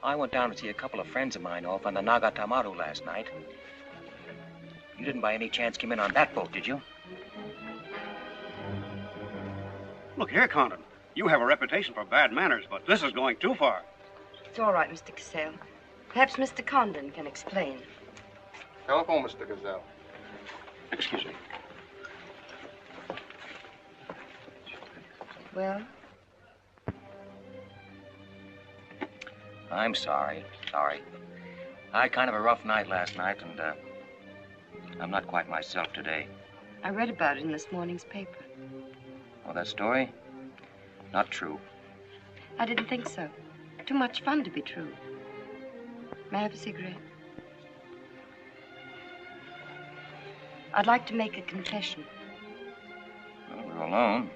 I went down to see a couple of friends of mine off on the Nagatamaru last night. You didn't by any chance come in on that boat, did you? Look here, Condon. You have a reputation for bad manners, but this is going too far. It's all right, Mr. Cassell. Perhaps Mr. Condon can explain. Telephone, Mr. Gazelle. Excuse me. Well? I'm sorry. Sorry. I had kind of a rough night last night, and I'm not quite myself today. I read about it in this morning's paper. Oh, that story? Not true. I didn't think so. Too much fun to be true. May I have a cigarette? I'd like to make a confession. Well, we're alone.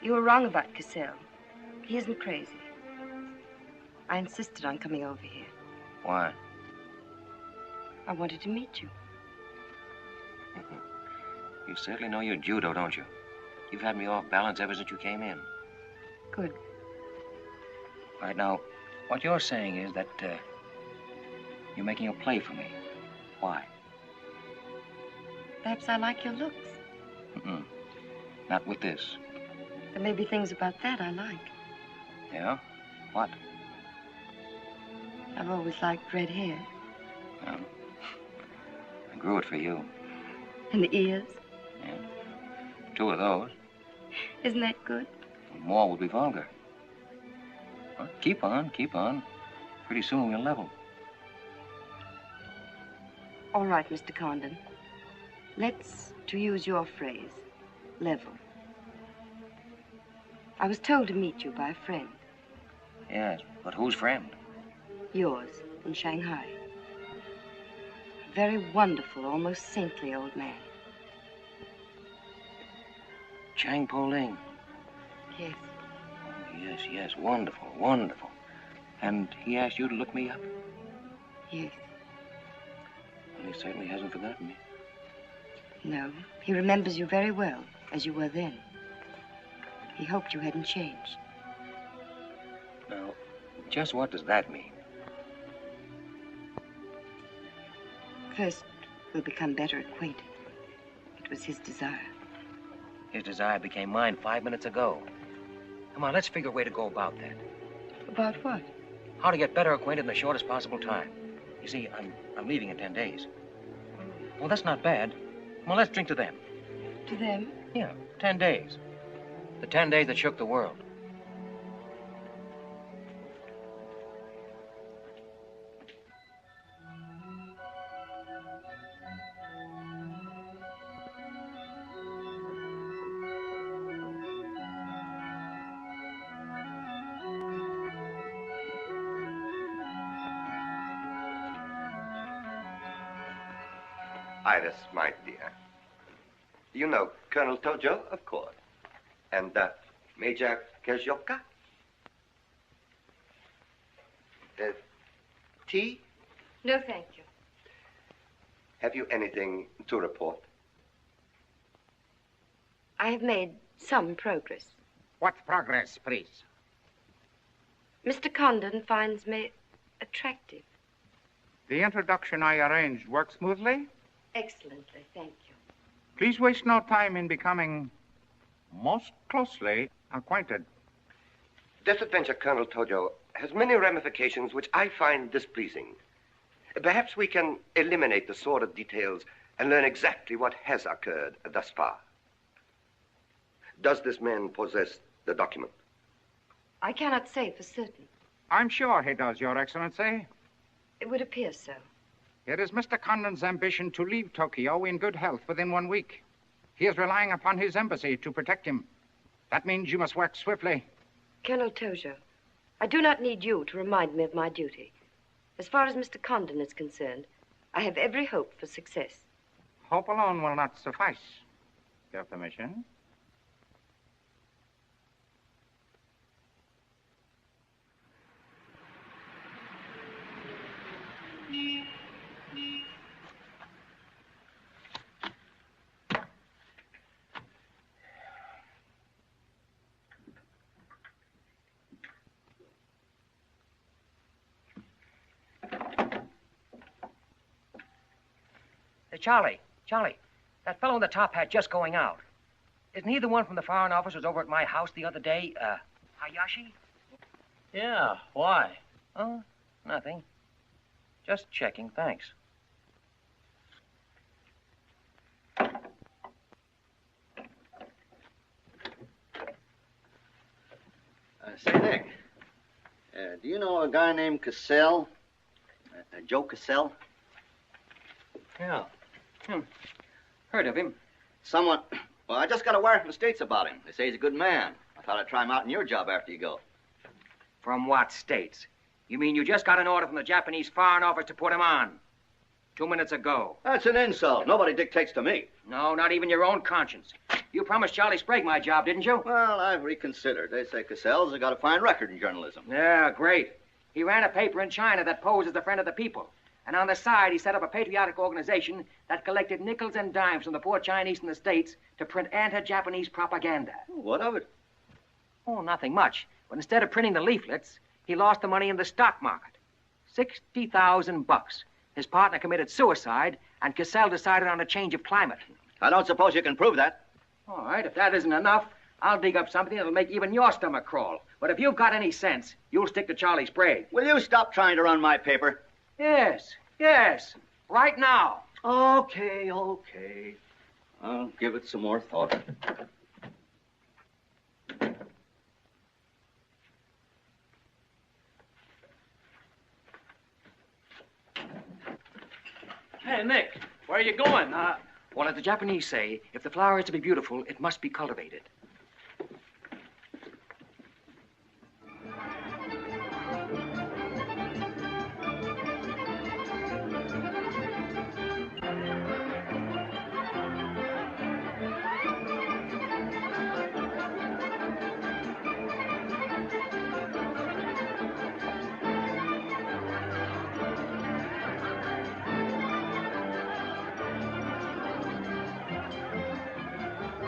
You were wrong about Cassell. He isn't crazy. I insisted on coming over here. Why? I wanted to meet you. You certainly know your judo, don't you? You've had me off balance ever since you came in. Good. Right now, what you're saying is that you're making a play for me. Why? Perhaps I like your looks. Mm-mm. Not with this. There may be things about that I like. Yeah? What? I've always liked red hair. Well, I grew it for you. And the ears. Yeah. 2 of those. Isn't that good? More would be vulgar. Well, keep on, keep on. Pretty soon we'll level. All right, Mr. Condon. Let's, to use your phrase, level. I was told to meet you by a friend. Yes, but whose friend? Yours, in Shanghai. A very wonderful, almost saintly old man. Chang Po-Ling. Yes. Oh, yes, yes, wonderful, wonderful. And he asked you to look me up? Yes. Well, he certainly hasn't forgotten me. No, he remembers you very well, as you were then. He hoped you hadn't changed. Now, just what does that mean? First, we'll become better acquainted. It was his desire. His desire became mine 5 minutes ago. Come on, let's figure a way to go about that. About what? How to get better acquainted in the shortest possible time. You see, I'm leaving in 10 days. Well, that's not bad. Come on, let's drink to them. To them? Yeah, 10 days. The 10 days that shook the world. Iris, my dear. You know Colonel Tojo, of course. And Major Kezioka? Tea? No, thank you. Have you anything to report? I have made some progress. What progress, please? Mr. Condon finds me attractive. The introduction I arranged worked smoothly? Excellently, thank you. Please waste no time in becoming most closely acquainted. This adventure, Colonel Tojo, has many ramifications which I find displeasing. Perhaps we can eliminate the sordid details and learn exactly what has occurred thus far. Does this man possess the document? I cannot say for certain. I'm sure he does, Your Excellency. It would appear so. It is Mr. Condon's ambition to leave Tokyo in good health within 1 week. He is relying upon his embassy to protect him. That means you must work swiftly. Colonel Tojo, I do not need you to remind me of my duty. As far as Mr. Condon is concerned, I have every hope for success. Hope alone will not suffice. Your permission? Hey, Charlie, that fellow in the top hat just going out. Isn't he the one from the Foreign Office who was over at my house the other day? Hayashi? Yeah, why? Oh, nothing. Just checking, thanks. Say, Nick, do you know a guy named Cassell? Joe Cassell? Yeah. Heard of him. Well, I just got a wire from the States about him. They say he's a good man. I thought I'd try him out in your job after you go. From what states? You mean you just got an order from the Japanese Foreign Office to put him on? 2 minutes ago. That's an insult. Nobody dictates to me. No, not even your own conscience. You promised Charlie Sprague my job, didn't you? Well, I've reconsidered. They say Cassell's got a fine record in journalism. Yeah, great. He ran a paper in China that posed as the friend of the people. And on the side, he set up a patriotic organization that collected nickels and dimes from the poor Chinese in the States to print anti-Japanese propaganda. What of it? Oh, nothing much. But instead of printing the leaflets, he lost the money in the stock market. $60,000. His partner committed suicide, and Cassell decided on a change of climate. I don't suppose you can prove that. All right, if that isn't enough, I'll dig up something that'll make even your stomach crawl. But if you've got any sense, you'll stick to Charlie Sprague. Will you stop trying to run my paper? Yes. Right now. Okay. I'll give it some more thought. Hey, Nick, where are you going? Well, as the Japanese say, if the flower is to be beautiful, it must be cultivated.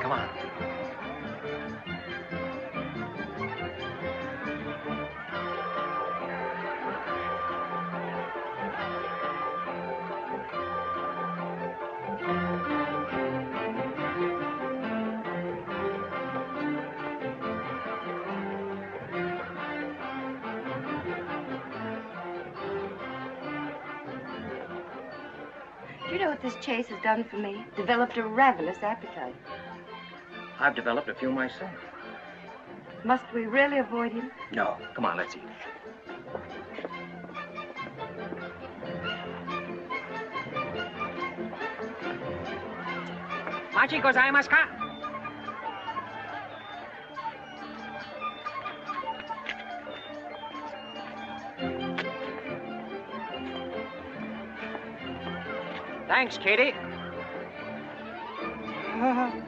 Come on. Do you know what this chase has done for me? Developed a ravenous appetite. I've developed a few myself. Must we really avoid him? No. Come on, let's eat. Machi gozaimasu ka? Thanks, Katie.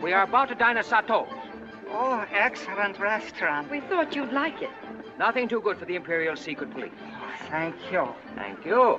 We are about to dine at Sato's. Oh, excellent restaurant. We thought you'd like it. Nothing too good for the Imperial Secret Police. Thank you. Thank you.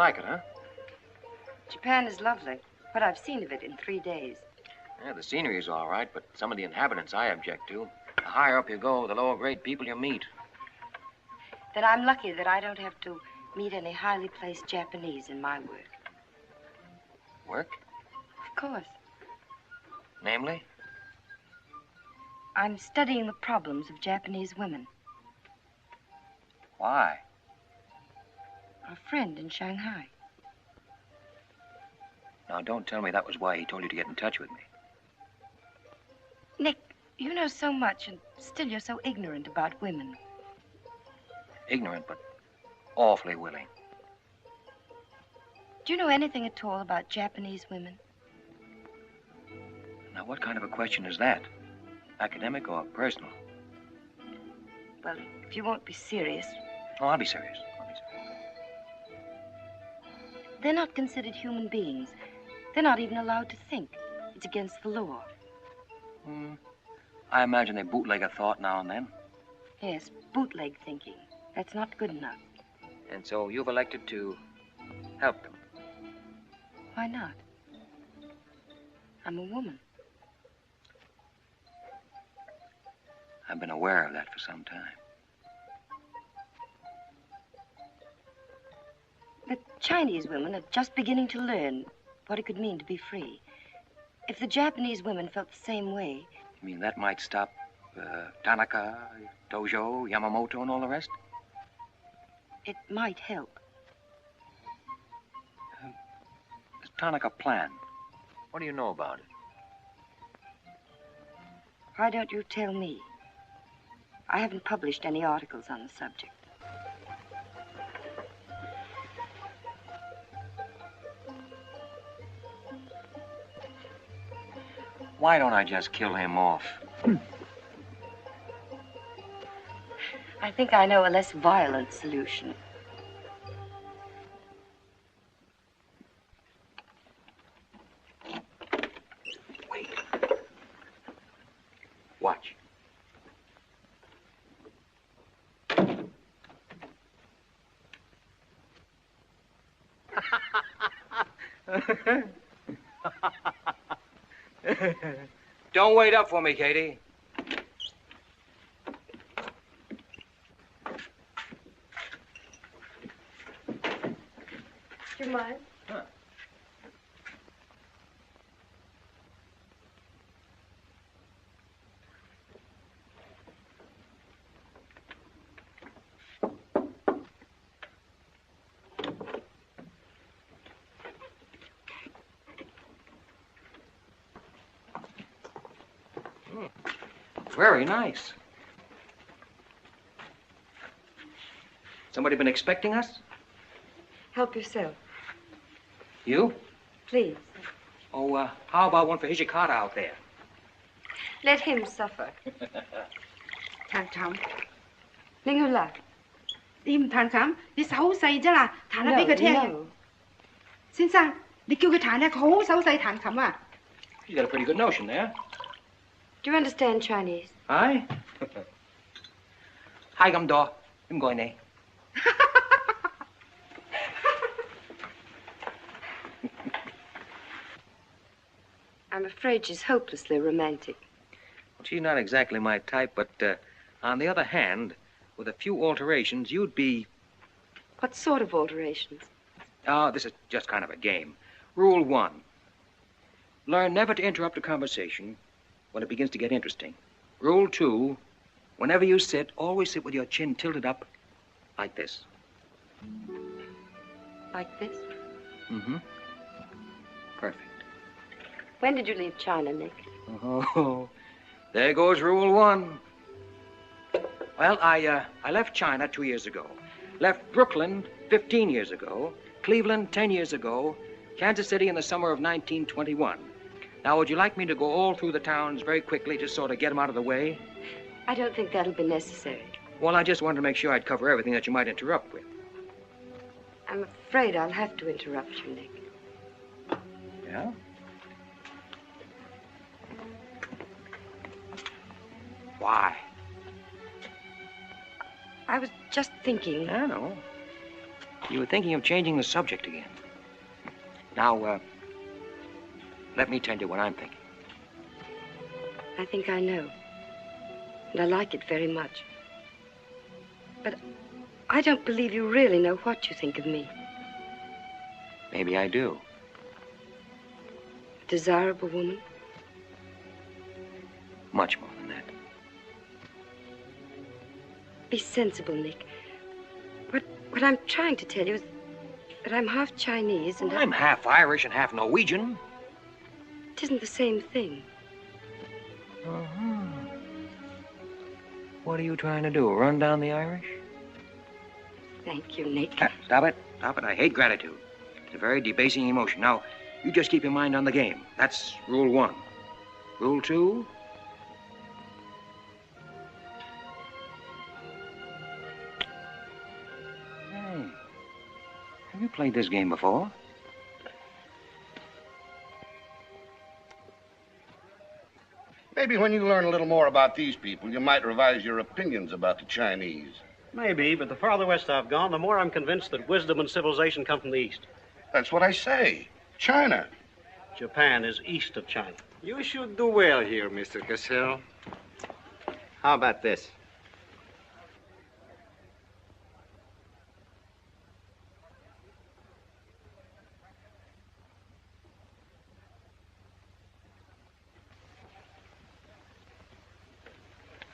like it, huh? Japan is lovely. What I've seen of it in 3 days. Yeah, the scenery's all right, but some of the inhabitants I object to. The higher up you go, the lower grade people you meet. Then I'm lucky that I don't have to meet any highly placed Japanese in my work. Work? Of course. Namely? I'm studying the problems of Japanese women. Why? A friend in Shanghai. Now, don't tell me that was why he told you to get in touch with me. Nick, you know so much, and still you're so ignorant about women. Ignorant, but awfully willing. Do you know anything at all about Japanese women? Now, what kind of a question is that? Academic or personal? Well, if you won't be serious. Oh, I'll be serious. They're not considered human beings. They're not even allowed to think. It's against the law. I imagine they bootleg a thought now and then. Yes, bootleg thinking. That's not good enough. And so you've elected to help them. Why not? I'm a woman. I've been aware of that for some time. The Chinese women are just beginning to learn what it could mean to be free. If the Japanese women felt the same way... You mean that might stop Tanaka, Tojo, Yamamoto, and all the rest? It might help. This Tanaka plan, what do you know about it? Why don't you tell me? I haven't published any articles on the subject. Why don't I just kill him off? I think I know a less violent solution. Wait. Watch. Don't wait up for me, Katie. Do you mind? Huh. Very nice. Somebody been expecting us? Help yourself, You? please. Oh, how about one for Hijikata out there? Let him suffer. 談談，令佢嚟。你唔彈琴，你手好細啫啦，彈下俾佢聽。 No. 先生，你叫佢彈咧，佢好手勢彈琴啊！ You got a pretty good notion there. Do you understand Chinese? Hi. Hi, come door. I'm going there. I'm afraid she's hopelessly romantic. Well, she's not exactly my type, but on the other hand, with a few alterations, you'd be... What sort of alterations? Oh, this is just kind of a game. Rule 1. Learn never to interrupt a conversation when it begins to get interesting. Rule 2. Whenever you sit, always sit with your chin tilted up like this. Like this? Mm-hmm. Perfect. When did you leave China, Nick? Oh, there goes Rule 1. Well, I left China 2 years ago. Left Brooklyn 15 years ago. Cleveland 10 years ago. Kansas City in the summer of 1921. Now, would you like me to go all through the towns very quickly, just sort of get them out of the way? I don't think that'll be necessary. Well, I just wanted to make sure I'd cover everything that you might interrupt with. I'm afraid I'll have to interrupt you, Nick. Yeah? Why? I was just thinking. I know. You were thinking of changing the subject again. Now, let me tell you what I'm thinking. I think I know. And I like it very much. But I don't believe you really know what you think of me. Maybe I do. A desirable woman? Much more than that. Be sensible, Nick. What I'm trying to tell you is that I'm half Chinese and... Well, I'm half Irish and half Norwegian. It isn't the same thing. Uh-huh. What are you trying to do, run down the Irish? Thank you, Nick. Stop it. Stop it. I hate gratitude. It's a very debasing emotion. Now, you just keep your mind on the game. That's rule 1. Rule 2... Hey, have you played this game before? Maybe when you learn a little more about these people, you might revise your opinions about the Chinese. Maybe, but the farther west I've gone, the more I'm convinced that wisdom and civilization come from the east. That's what I say. China. Japan is east of China. You should do well here, Mr. Cassell. How about this?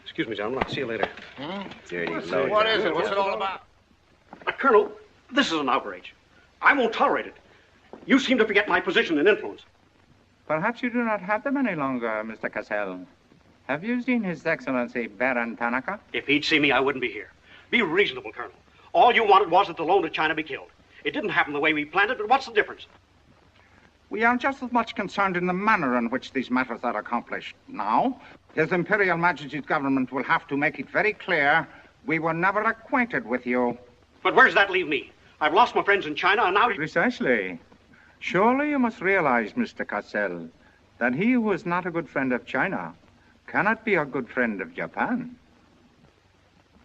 Excuse me, gentlemen. I'll see you later. Dirty low. What is it? What's it all about? Colonel, this is an outrage. I won't tolerate it. You seem to forget my position and influence. Perhaps you do not have them any longer, Mr. Cassell. Have you seen His Excellency Baron Tanaka? If he'd see me, I wouldn't be here. Be reasonable, Colonel. All you wanted was that the loan to China be killed. It didn't happen the way we planned it, but what's the difference? We are just as much concerned in the manner in which these matters are accomplished. Now, His Imperial Majesty's government will have to make it very clear we were never acquainted with you. But where does that leave me? I've lost my friends in China, and now... Precisely. Surely you must realize, Mr. Cassell, that he who is not a good friend of China cannot be a good friend of Japan.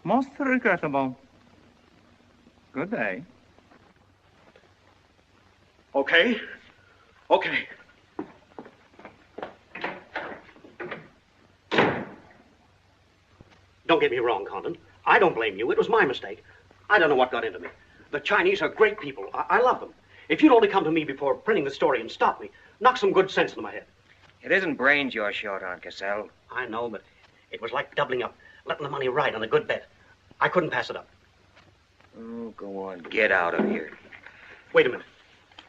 Most regrettable. Good day. Okay. Okay. Don't get me wrong, Condon. I don't blame you. It was my mistake. I don't know what got into me. The Chinese are great people. I love them. If you'd only come to me before printing the story and stop me, knock some good sense into my head. It isn't brains you're short on, Cassell. I know, but it was like doubling up, letting the money ride on a good bet. I couldn't pass it up. Oh, go on. Get out of here. Wait a minute.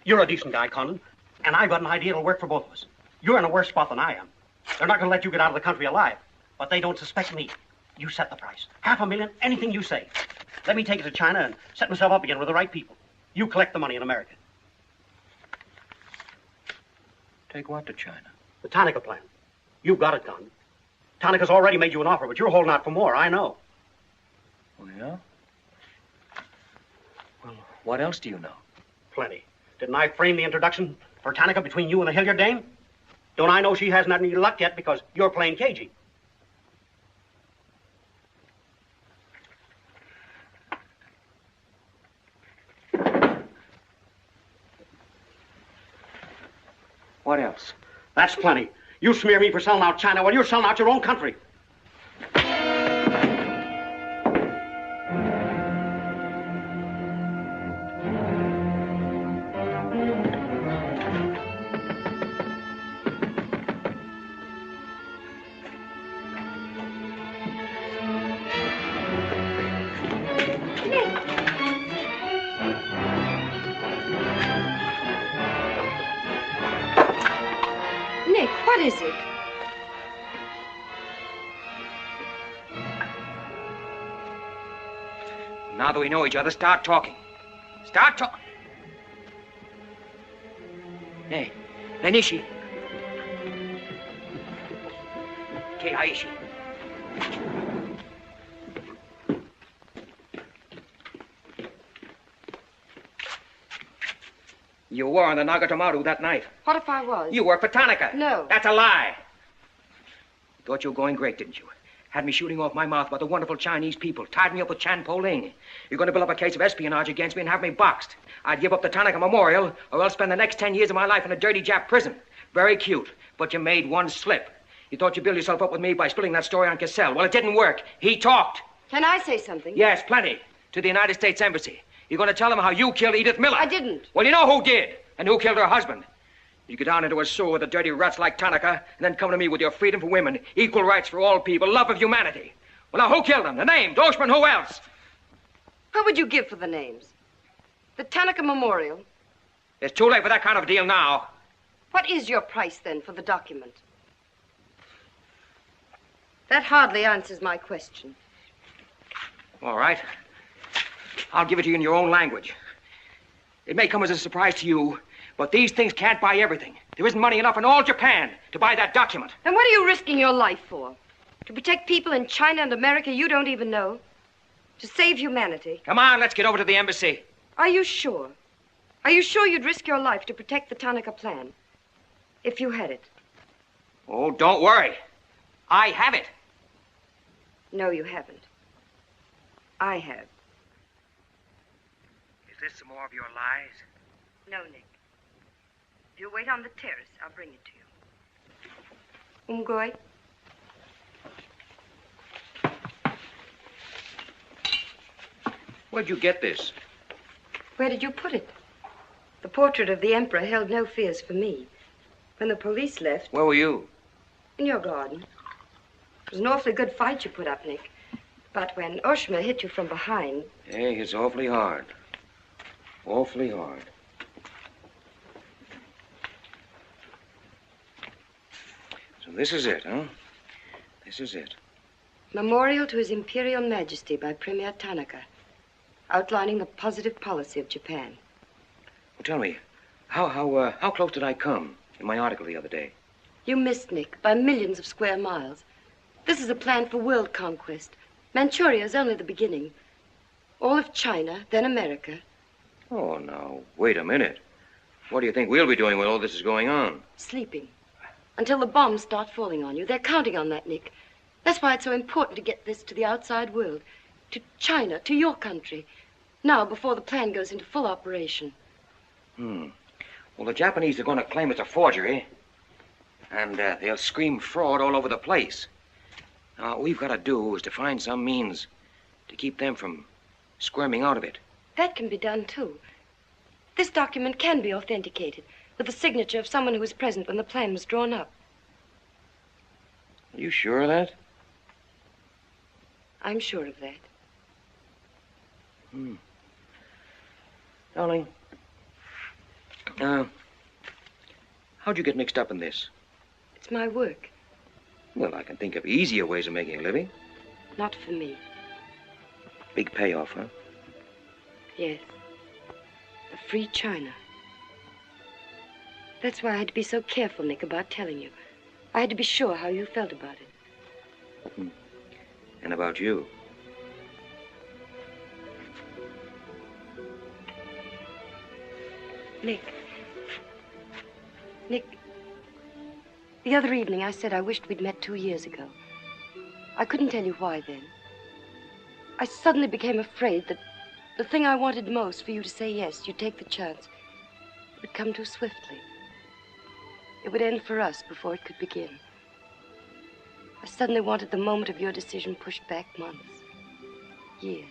You're a decent guy, Condon, and I've got an idea that'll work for both of us. You're in a worse spot than I am. They're not going to let you get out of the country alive, but they don't suspect me. You set the price. $500,000, anything you say. Let me take it to China and set myself up again with the right people. You collect the money in America. Take what to China? The Tanaka plan. You've got it, Condon. Tanaka's already made you an offer, but you're holding out for more, I know. Oh, yeah? Well, what else do you know? Plenty. Didn't I frame the introduction for Tanaka between you and the Hilliard dame? Don't I know she hasn't had any luck yet because you're playing cagey? What else? That's plenty. You smear me for selling out China while you're selling out your own country. Nick, what is it? Now that we know each other, start talking. Start talking. Hey, Nanishi. Keiaishi. You were on the Nagatomaru that night. What if I was? You worked for Tanaka. No. That's a lie. You thought you were going great, didn't you? Had me shooting off my mouth about the wonderful Chinese people, tied me up with Chan Po-ling. You're going to build up a case of espionage against me and have me boxed. I'd give up the Tanaka Memorial, or else spend the next 10 years of my life in a dirty Jap prison. Very cute, but you made one slip. You thought you'd build yourself up with me by spilling that story on Cassell. Well, it didn't work. He talked. Can I say something? Yes, plenty. To the United States Embassy. You're going to tell them how you killed Edith Miller. I didn't. Well, you know who did, and who killed her husband. You get down into a sewer with the dirty rats like Tanaka, and then come to me with your freedom for women, equal rights for all people, love of humanity. Well, now, who killed them? The name, Doshman, who else? What would you give for the names? The Tanaka Memorial. It's too late for that kind of deal now. What is your price, then, for the document? That hardly answers my question. All right. I'll give it to you in your own language. It may come as a surprise to you, but these things can't buy everything. There isn't money enough in all Japan to buy that document. And what are you risking your life for? To protect people in China and America you don't even know? To save humanity? Come on, let's get over to the embassy. Are you sure? Are you sure you'd risk your life to protect the Tanaka plan? If you had it? Oh, don't worry. I have it. No, you haven't. I have. Is this some more of your lies? No, Nick. If you wait on the terrace, I'll bring it to you. Umgoy? Where'd you get this? Where did you put it? The portrait of the Emperor held no fears for me. When the police left... Where were you? In your garden. It was an awfully good fight you put up, Nick. But when Oshima hit you from behind... Hey, it's awfully hard. Awfully hard. So this is it, huh? This is it. Memorial to His Imperial Majesty by Premier Tanaka, outlining the positive policy of Japan. Well, tell me, how close did I come in my article the other day? You missed, Nick, by millions of square miles. This is a plan for world conquest. Manchuria is only the beginning. All of China, then America. Oh, now, wait a minute. What do you think we'll be doing when all this is going on? Sleeping. Until the bombs start falling on you. They're counting on that, Nick. That's why it's so important to get this to the outside world. To China, to your country. Now, before the plan goes into full operation. Well, the Japanese are going to claim it's a forgery. And they'll scream fraud all over the place. Now, what we've got to do is to find some means to keep them from squirming out of it. That can be done, too. This document can be authenticated with the signature of someone who was present when the plan was drawn up. Are you sure of that? I'm sure of that. Darling, how'd you get mixed up in this? It's my work. Well, I can think of easier ways of making a living. Not for me. Big payoff, huh? Yes. A free China. That's why I had to be so careful, Nick, about telling you. I had to be sure how you felt about it. And about you. Nick, the other evening I said I wished we'd met 2 years ago. I couldn't tell you why then. I suddenly became afraid that the thing I wanted most for you to say yes, you'd take the chance, would come too swiftly. It would end for us before it could begin. I suddenly wanted the moment of your decision pushed back months, years.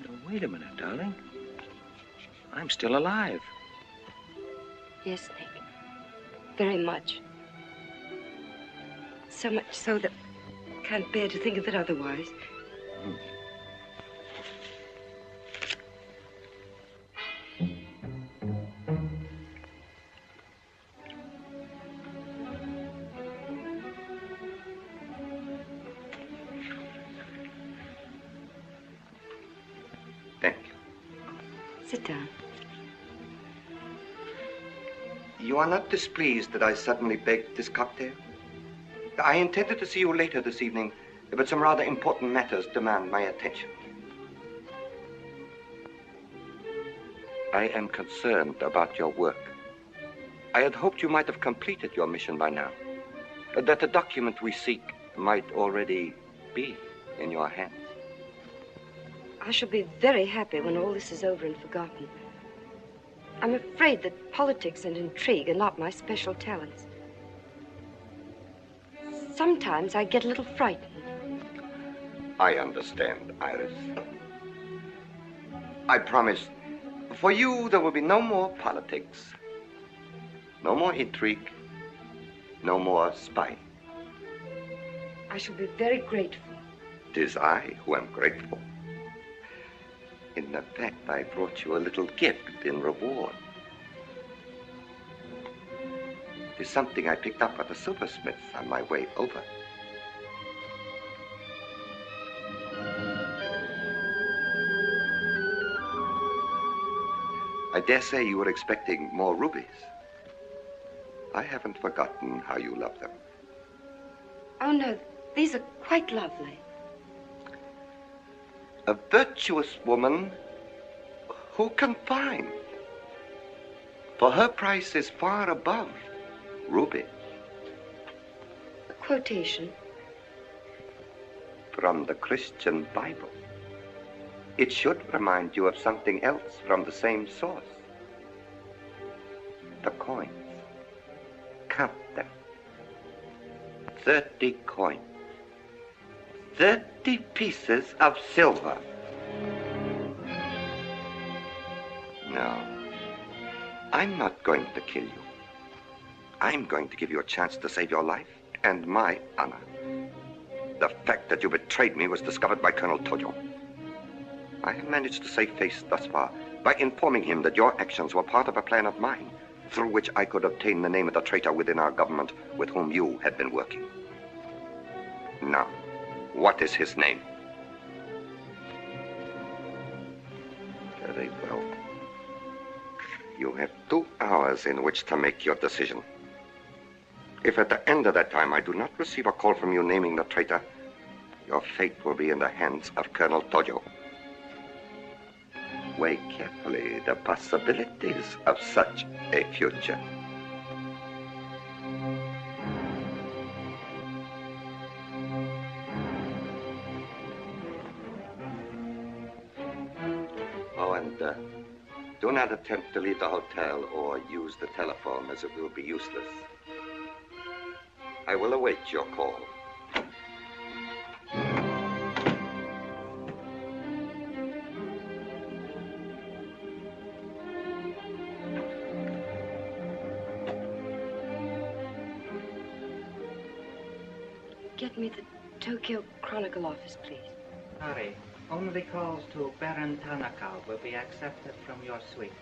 Now, wait a minute, darling. I'm still alive. Yes, Nick. Very much. So much so that I can't bear to think of it otherwise. Thank you. Sit down. You are not displeased that I suddenly begged this cocktail? I intended to see you later this evening, but some rather important matters demand my attention. I am concerned about your work. I had hoped you might have completed your mission by now, that the document we seek might already be in your hands. I shall be very happy when all this is over and forgotten. I'm afraid that politics and intrigue are not my special talents. Sometimes I get a little frightened. I understand, Iris. I promise, for you there will be no more politics, no more intrigue, no more spying. I shall be very grateful. 'Tis I who am grateful. In fact, I brought you a little gift in reward. It is something I picked up at the silversmith on my way over. I dare say you were expecting more rubies. I haven't forgotten how you love them. Oh, no, these are quite lovely. A virtuous woman who can find. For her price is far above ruby. A quotation? From the Christian Bible. It should remind you of something else from the same source. The coins. Count them. 30 coins. 30 pieces of silver. No, I'm not going to kill you. I'm going to give you a chance to save your life and my honor. The fact that you betrayed me was discovered by Colonel Tojo. I have managed to save face thus far by informing him that your actions were part of a plan of mine, through which I could obtain the name of the traitor within our government with whom you had been working. Now, what is his name? Very well. You have 2 hours in which to make your decision. If at the end of that time I do not receive a call from you naming the traitor, your fate will be in the hands of Colonel Tojo. Weigh carefully the possibilities of such a future. Oh, and do not attempt to leave the hotel or use the telephone, as it will be useless. I will await your call. Get me the Tokyo Chronicle office, please. Sorry, only calls to Baron Tanaka will be accepted from your suite.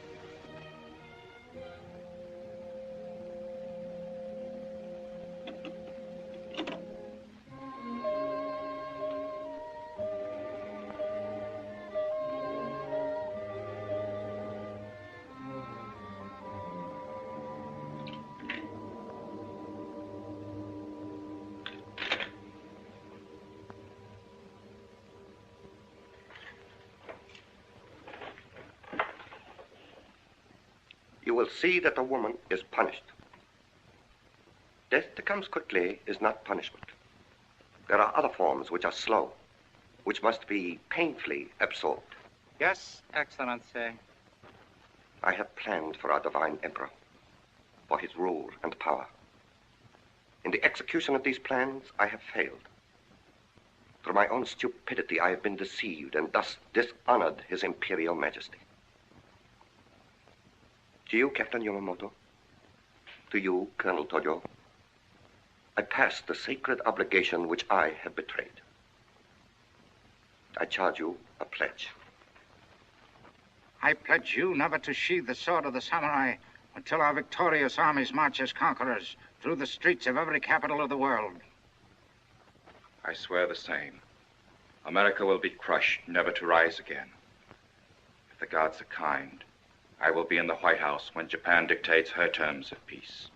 You will see that the woman is punished. Death that comes quickly is not punishment. There are other forms which are slow, which must be painfully absorbed. Yes, Excellency. I have planned for our divine emperor, for his rule and power. In the execution of these plans, I have failed. Through my own stupidity, I have been deceived and thus dishonored his imperial majesty. To you, Captain Yamamoto, to you, Colonel Tojo, I pass the sacred obligation which I have betrayed. I charge you a pledge. I pledge you never to sheathe the sword of the samurai until our victorious armies march as conquerors through the streets of every capital of the world. I swear the same. America will be crushed, never to rise again. If the gods are kind, I will be in the White House when Japan dictates her terms of peace.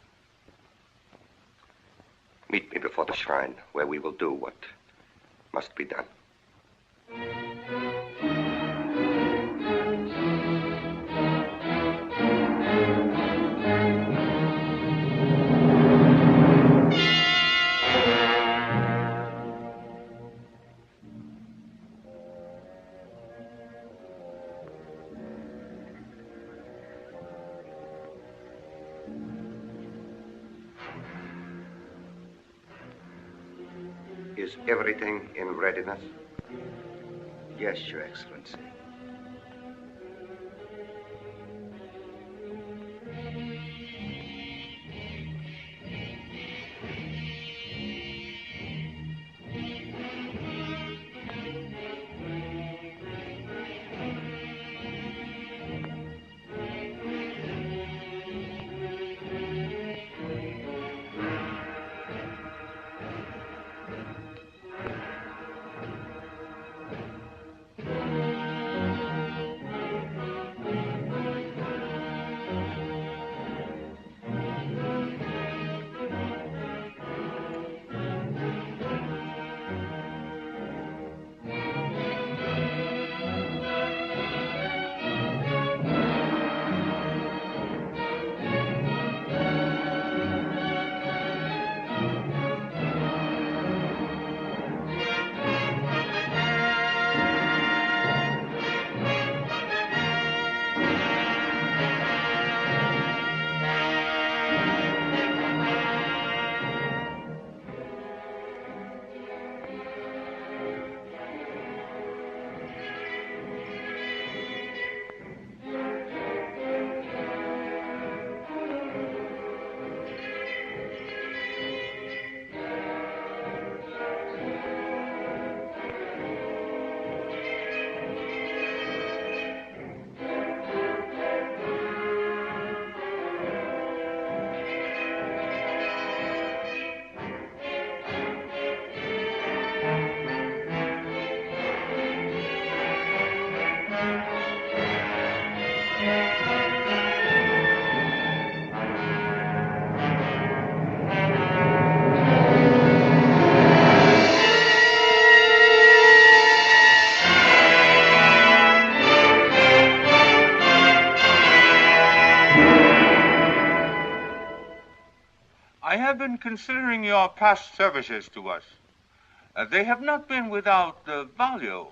Meet me before the shrine, where we will do what must be done. Is everything in readiness? Yes, Your Excellency. I have been considering your past services to us. They have not been without value.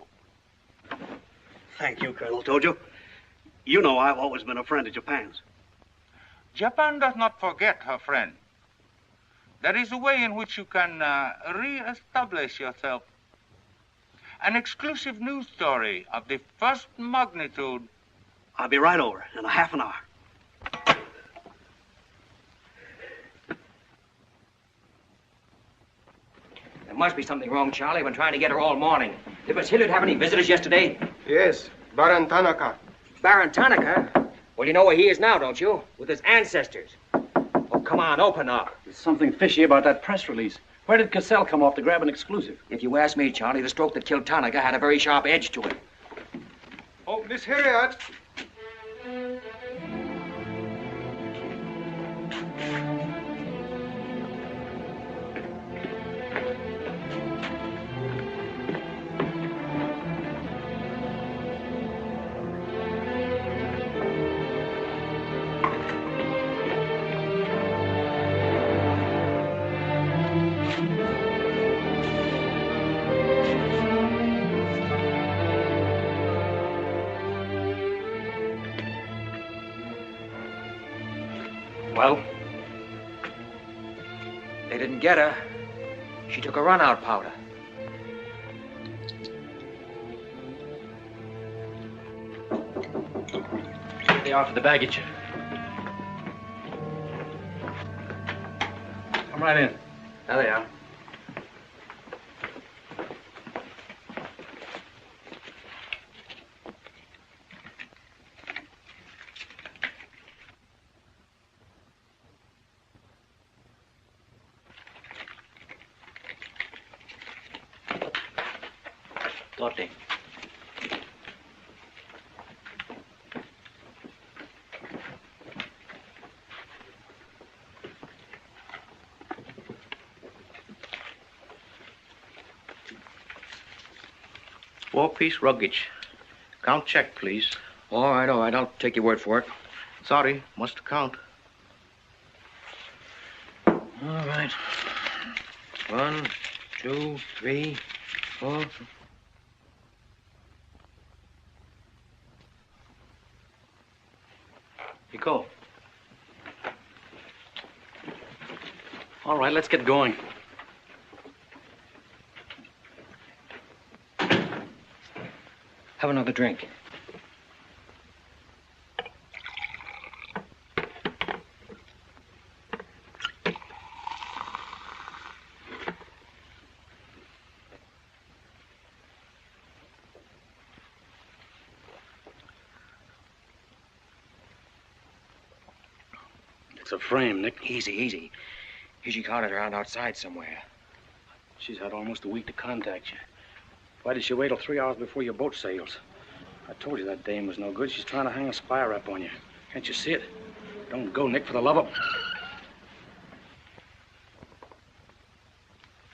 Thank you, Colonel Tojo. You know I've always been a friend of Japan's. Japan does not forget her friend. There is a way in which you can re-establish yourself. An exclusive news story of the first magnitude. I'll be right over in a half an hour. There must be something wrong, Charlie. I've been trying to get her all morning. Did Miss Hilliard have any visitors yesterday? Yes, Baron Tanaka. Baron Tanaka? Well, you know where he is now, don't you? With his ancestors. Oh, come on, open up. There's something fishy about that press release. Where did Cassell come off to grab an exclusive? If you ask me, Charlie, the stroke that killed Tanaka had a very sharp edge to it. Oh, Miss Hilliard. Well, they didn't get her. She took a run-out powder. They are for the baggage. Come right in. There they are. Torte. Four-piece luggage. Count check, please. All right, I'll take your word for it. Sorry, must count. All right. 1, 2, 3, 4. You go. All right, let's get going. Have another drink. It's a frame, Nick. Easy, easy. Usually caught it around outside somewhere. She's had almost a week to contact you. Why did she wait till 3 hours before your boat sails? I told you that dame was no good. She's trying to hang a spy rap on you. Can't you see it? Don't go, Nick, for the love of...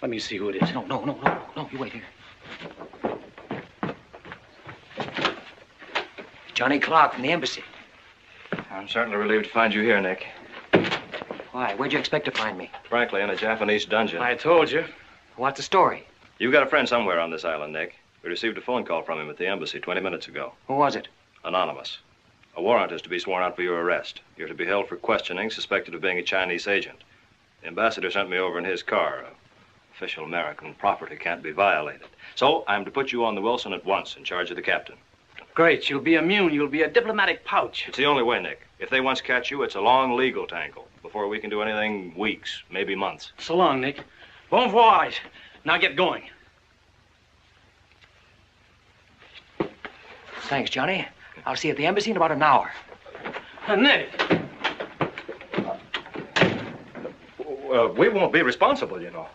Let me see who it is. No, you wait here. Johnny Clark from the embassy. I'm certainly relieved to find you here, Nick. Why? Where'd you expect to find me? Frankly, in a Japanese dungeon. I told you. What's the story? You've got a friend somewhere on this island, Nick. We received a phone call from him at the embassy 20 minutes ago. Who was it? Anonymous. A warrant is to be sworn out for your arrest. You're to be held for questioning, suspected of being a Chinese agent. The ambassador sent me over in his car. Official American property can't be violated. So I'm to put you on the Wilson at once in charge of the captain. Great. You'll be immune. You'll be a diplomatic pouch. It's the only way, Nick. If they once catch you, it's a long legal tangle. Before we can do anything, weeks, maybe months. So long, Nick. Bon voyage. Now get going. Thanks, Johnny. I'll see you at the embassy in about an hour. Nick! We won't be responsible, you know.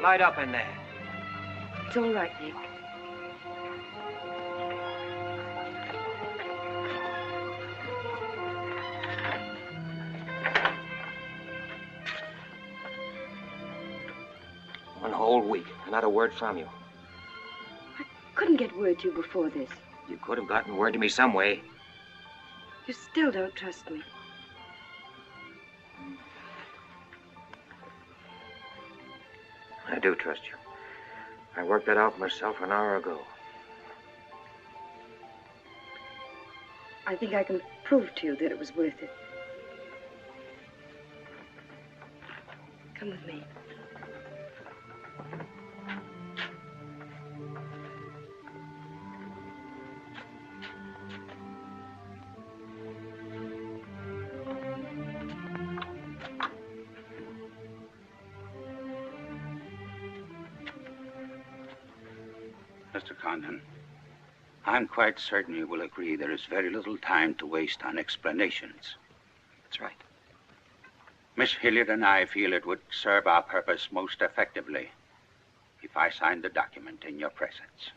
Light up in there. It's all right, Nick. One whole week, and not a word from you. Couldn't get word to you before this. You could have gotten word to me some way. You still don't trust me. I do trust you. I worked that out myself an hour ago. I think I can prove to you that it was worth it. Come with me. Mr. Condon, I'm quite certain you will agree there is very little time to waste on explanations. That's right. Miss Hilliard and I feel it would serve our purpose most effectively if I signed the document in your presence.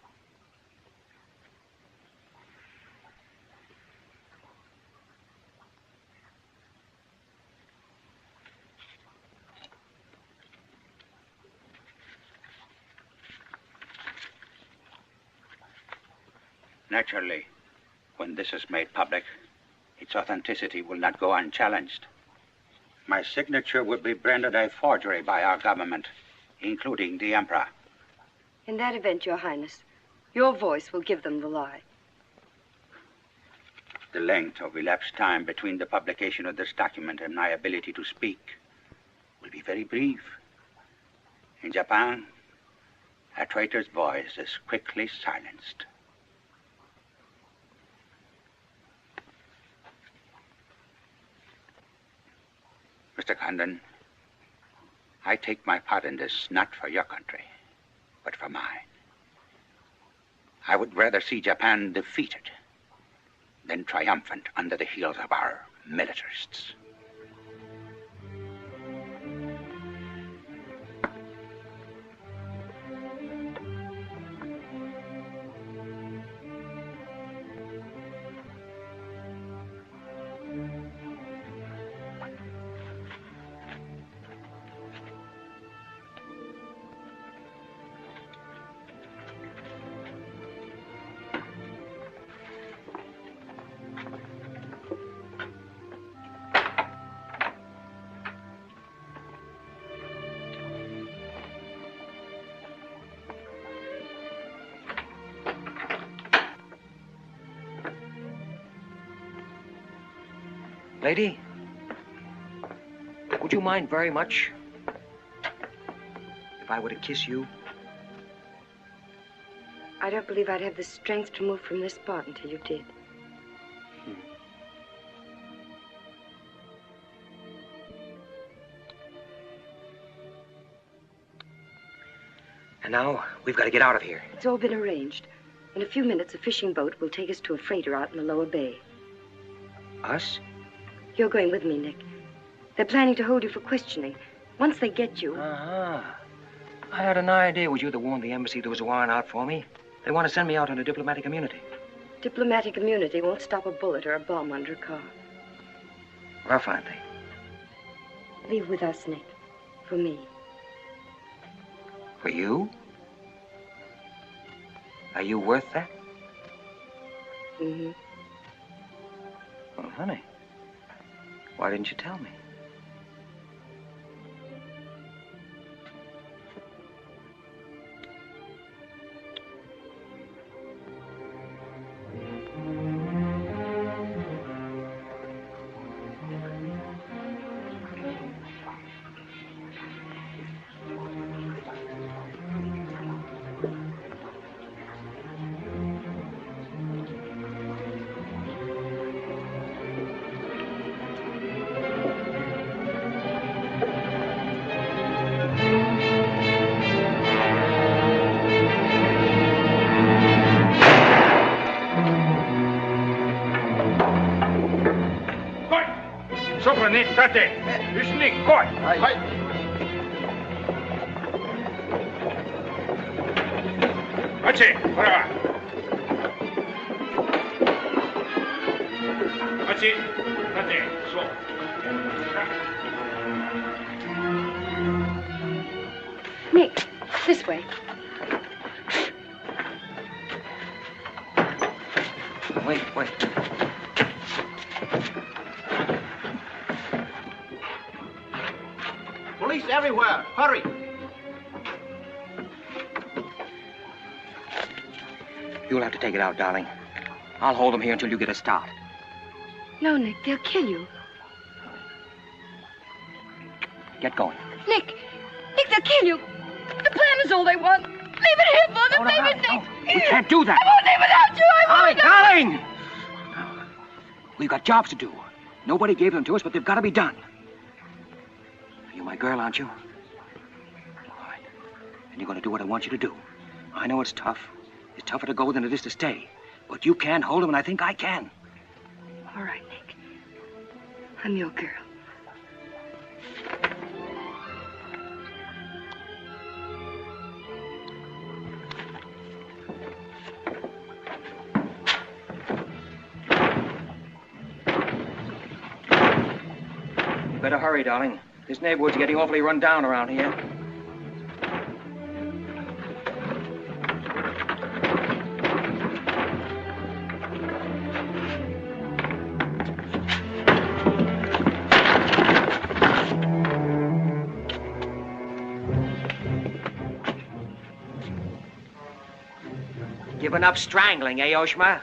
Naturally, when this is made public, its authenticity will not go unchallenged. My signature would be branded a forgery by our government, including the Emperor. In that event, Your Highness, your voice will give them the lie. The length of elapsed time between the publication of this document and my ability to speak will be very brief. In Japan, a traitor's voice is quickly silenced. Mr. Condon, I take my part in this not for your country, but for mine. I would rather see Japan defeated than triumphant under the heels of our militarists. Lady, would you mind very much if I were to kiss you? I don't believe I'd have the strength to move from this spot until you did. And now, we've got to get out of here. It's all been arranged. In a few minutes, a fishing boat will take us to a freighter out in the lower bay. Us? You're going with me, Nick. They're planning to hold you for questioning. Once they get you... Uh-huh. I had an idea it was you that warned the embassy there was a warrant out for me. They want to send me out on a diplomatic immunity. Diplomatic immunity won't stop a bullet or a bomb under a car. Rough, aren't they? Leave with us, Nick. For me. For you? Are you worth that? Mm-hmm. Well, honey, why didn't you tell me? Nick, this way. Wait. Police everywhere. Hurry. You'll have to take it out, darling. I'll hold them here until you get a start. No, Nick, they'll kill you. Get going. Nick, they'll kill you. The plan is all they want. Leave it here, Father. Leave it, Nick. We can't do that. I won't leave without you. I won't. Darling! We've got jobs to do. Nobody gave them to us, but they've got to be done. You're my girl, aren't you? All right. And you're going to do what I want you to do. I know it's tough. It's tougher to go than it is to stay. But you can hold them, and I think I can. All right, Nick. I'm your girl. Better hurry, darling. This neighborhood's getting awfully run down around here. Given up strangling, eh, Oshma?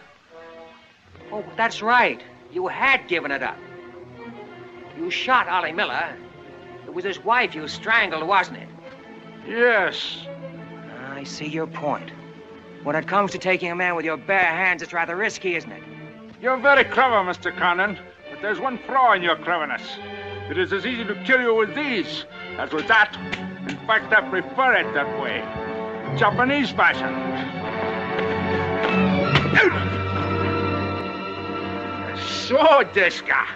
Oh, that's right. You had given it up. You shot Ollie Miller. It was his wife you strangled, wasn't it? Yes. I see your point. When it comes to taking a man with your bare hands, it's rather risky, isn't it? You're very clever, Mr. Condon, but there's one flaw in your cleverness. It is as easy to kill you with these as with that. In fact, I prefer it that way. Japanese fashion. So, Deska.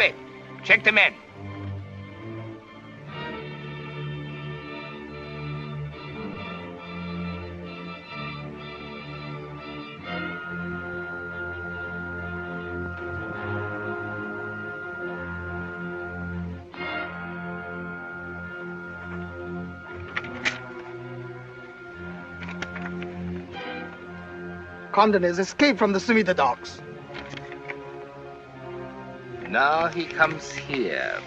Abe, check the men. Condon has escaped from the Sumida docks. Now he comes here.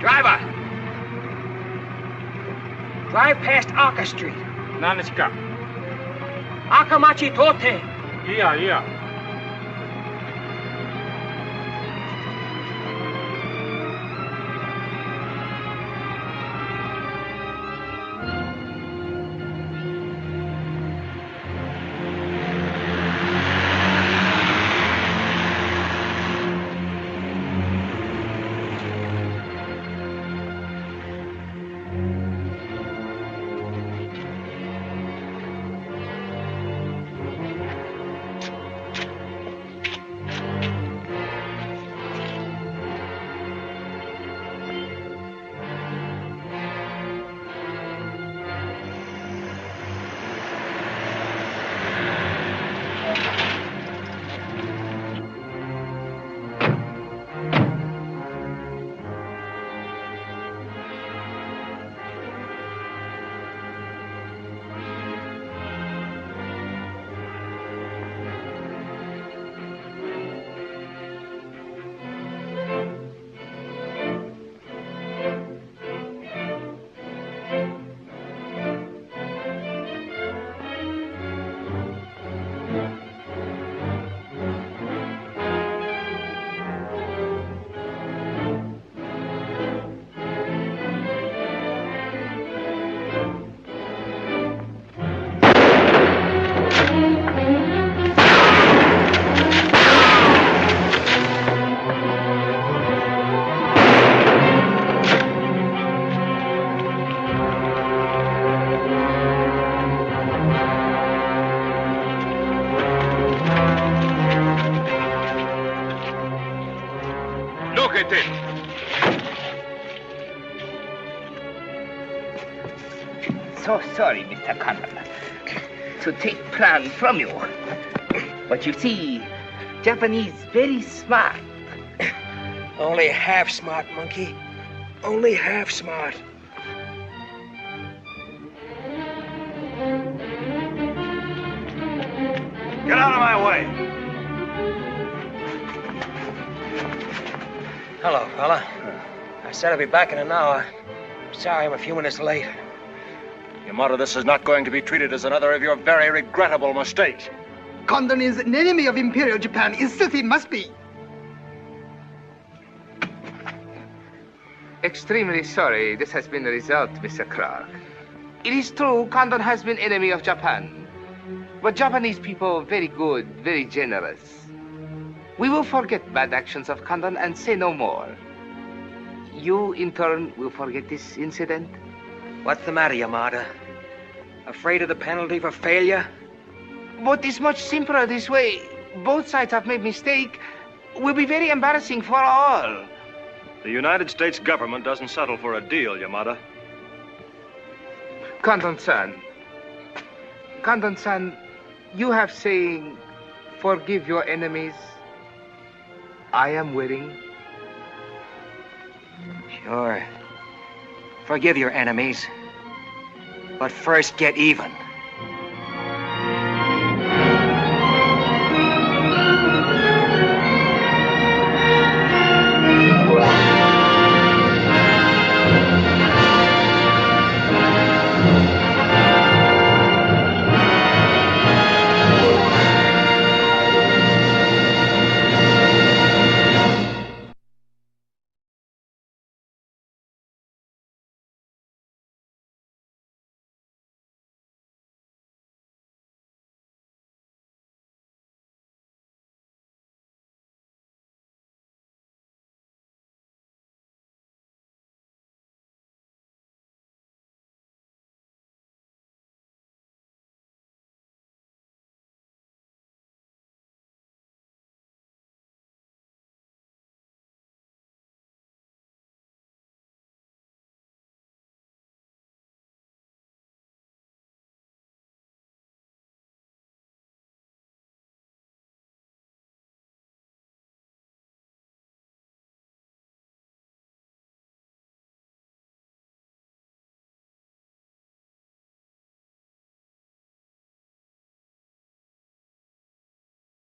Driver! Drive past Arca Street. Naniska. Akamachi Tote. Yeah. So sorry, Mr. Condon, to take plan from you. But you see, Japanese very smart. Only half smart, monkey. Only half smart. Get out of my way. Hello, fella. I said I'd be back in an hour. Sorry I'm a few minutes late. Yamato, this is not going to be treated as another of your very regrettable mistakes. Condon is an enemy of Imperial Japan. Insist it must be. Extremely sorry this has been the result, Mr. Clark. It is true Condon has been enemy of Japan. But Japanese people very good, very generous. We will forget bad actions of Condon and say no more. You, in turn, will forget this incident? What's the matter, Yamada? Afraid of the penalty for failure? But it's much simpler this way. Both sides have made mistake. Will be very embarrassing for all. The United States government doesn't settle for a deal, Yamada. Condon-san, you have saying, forgive your enemies. I am willing. Sure. Forgive your enemies. But first get even.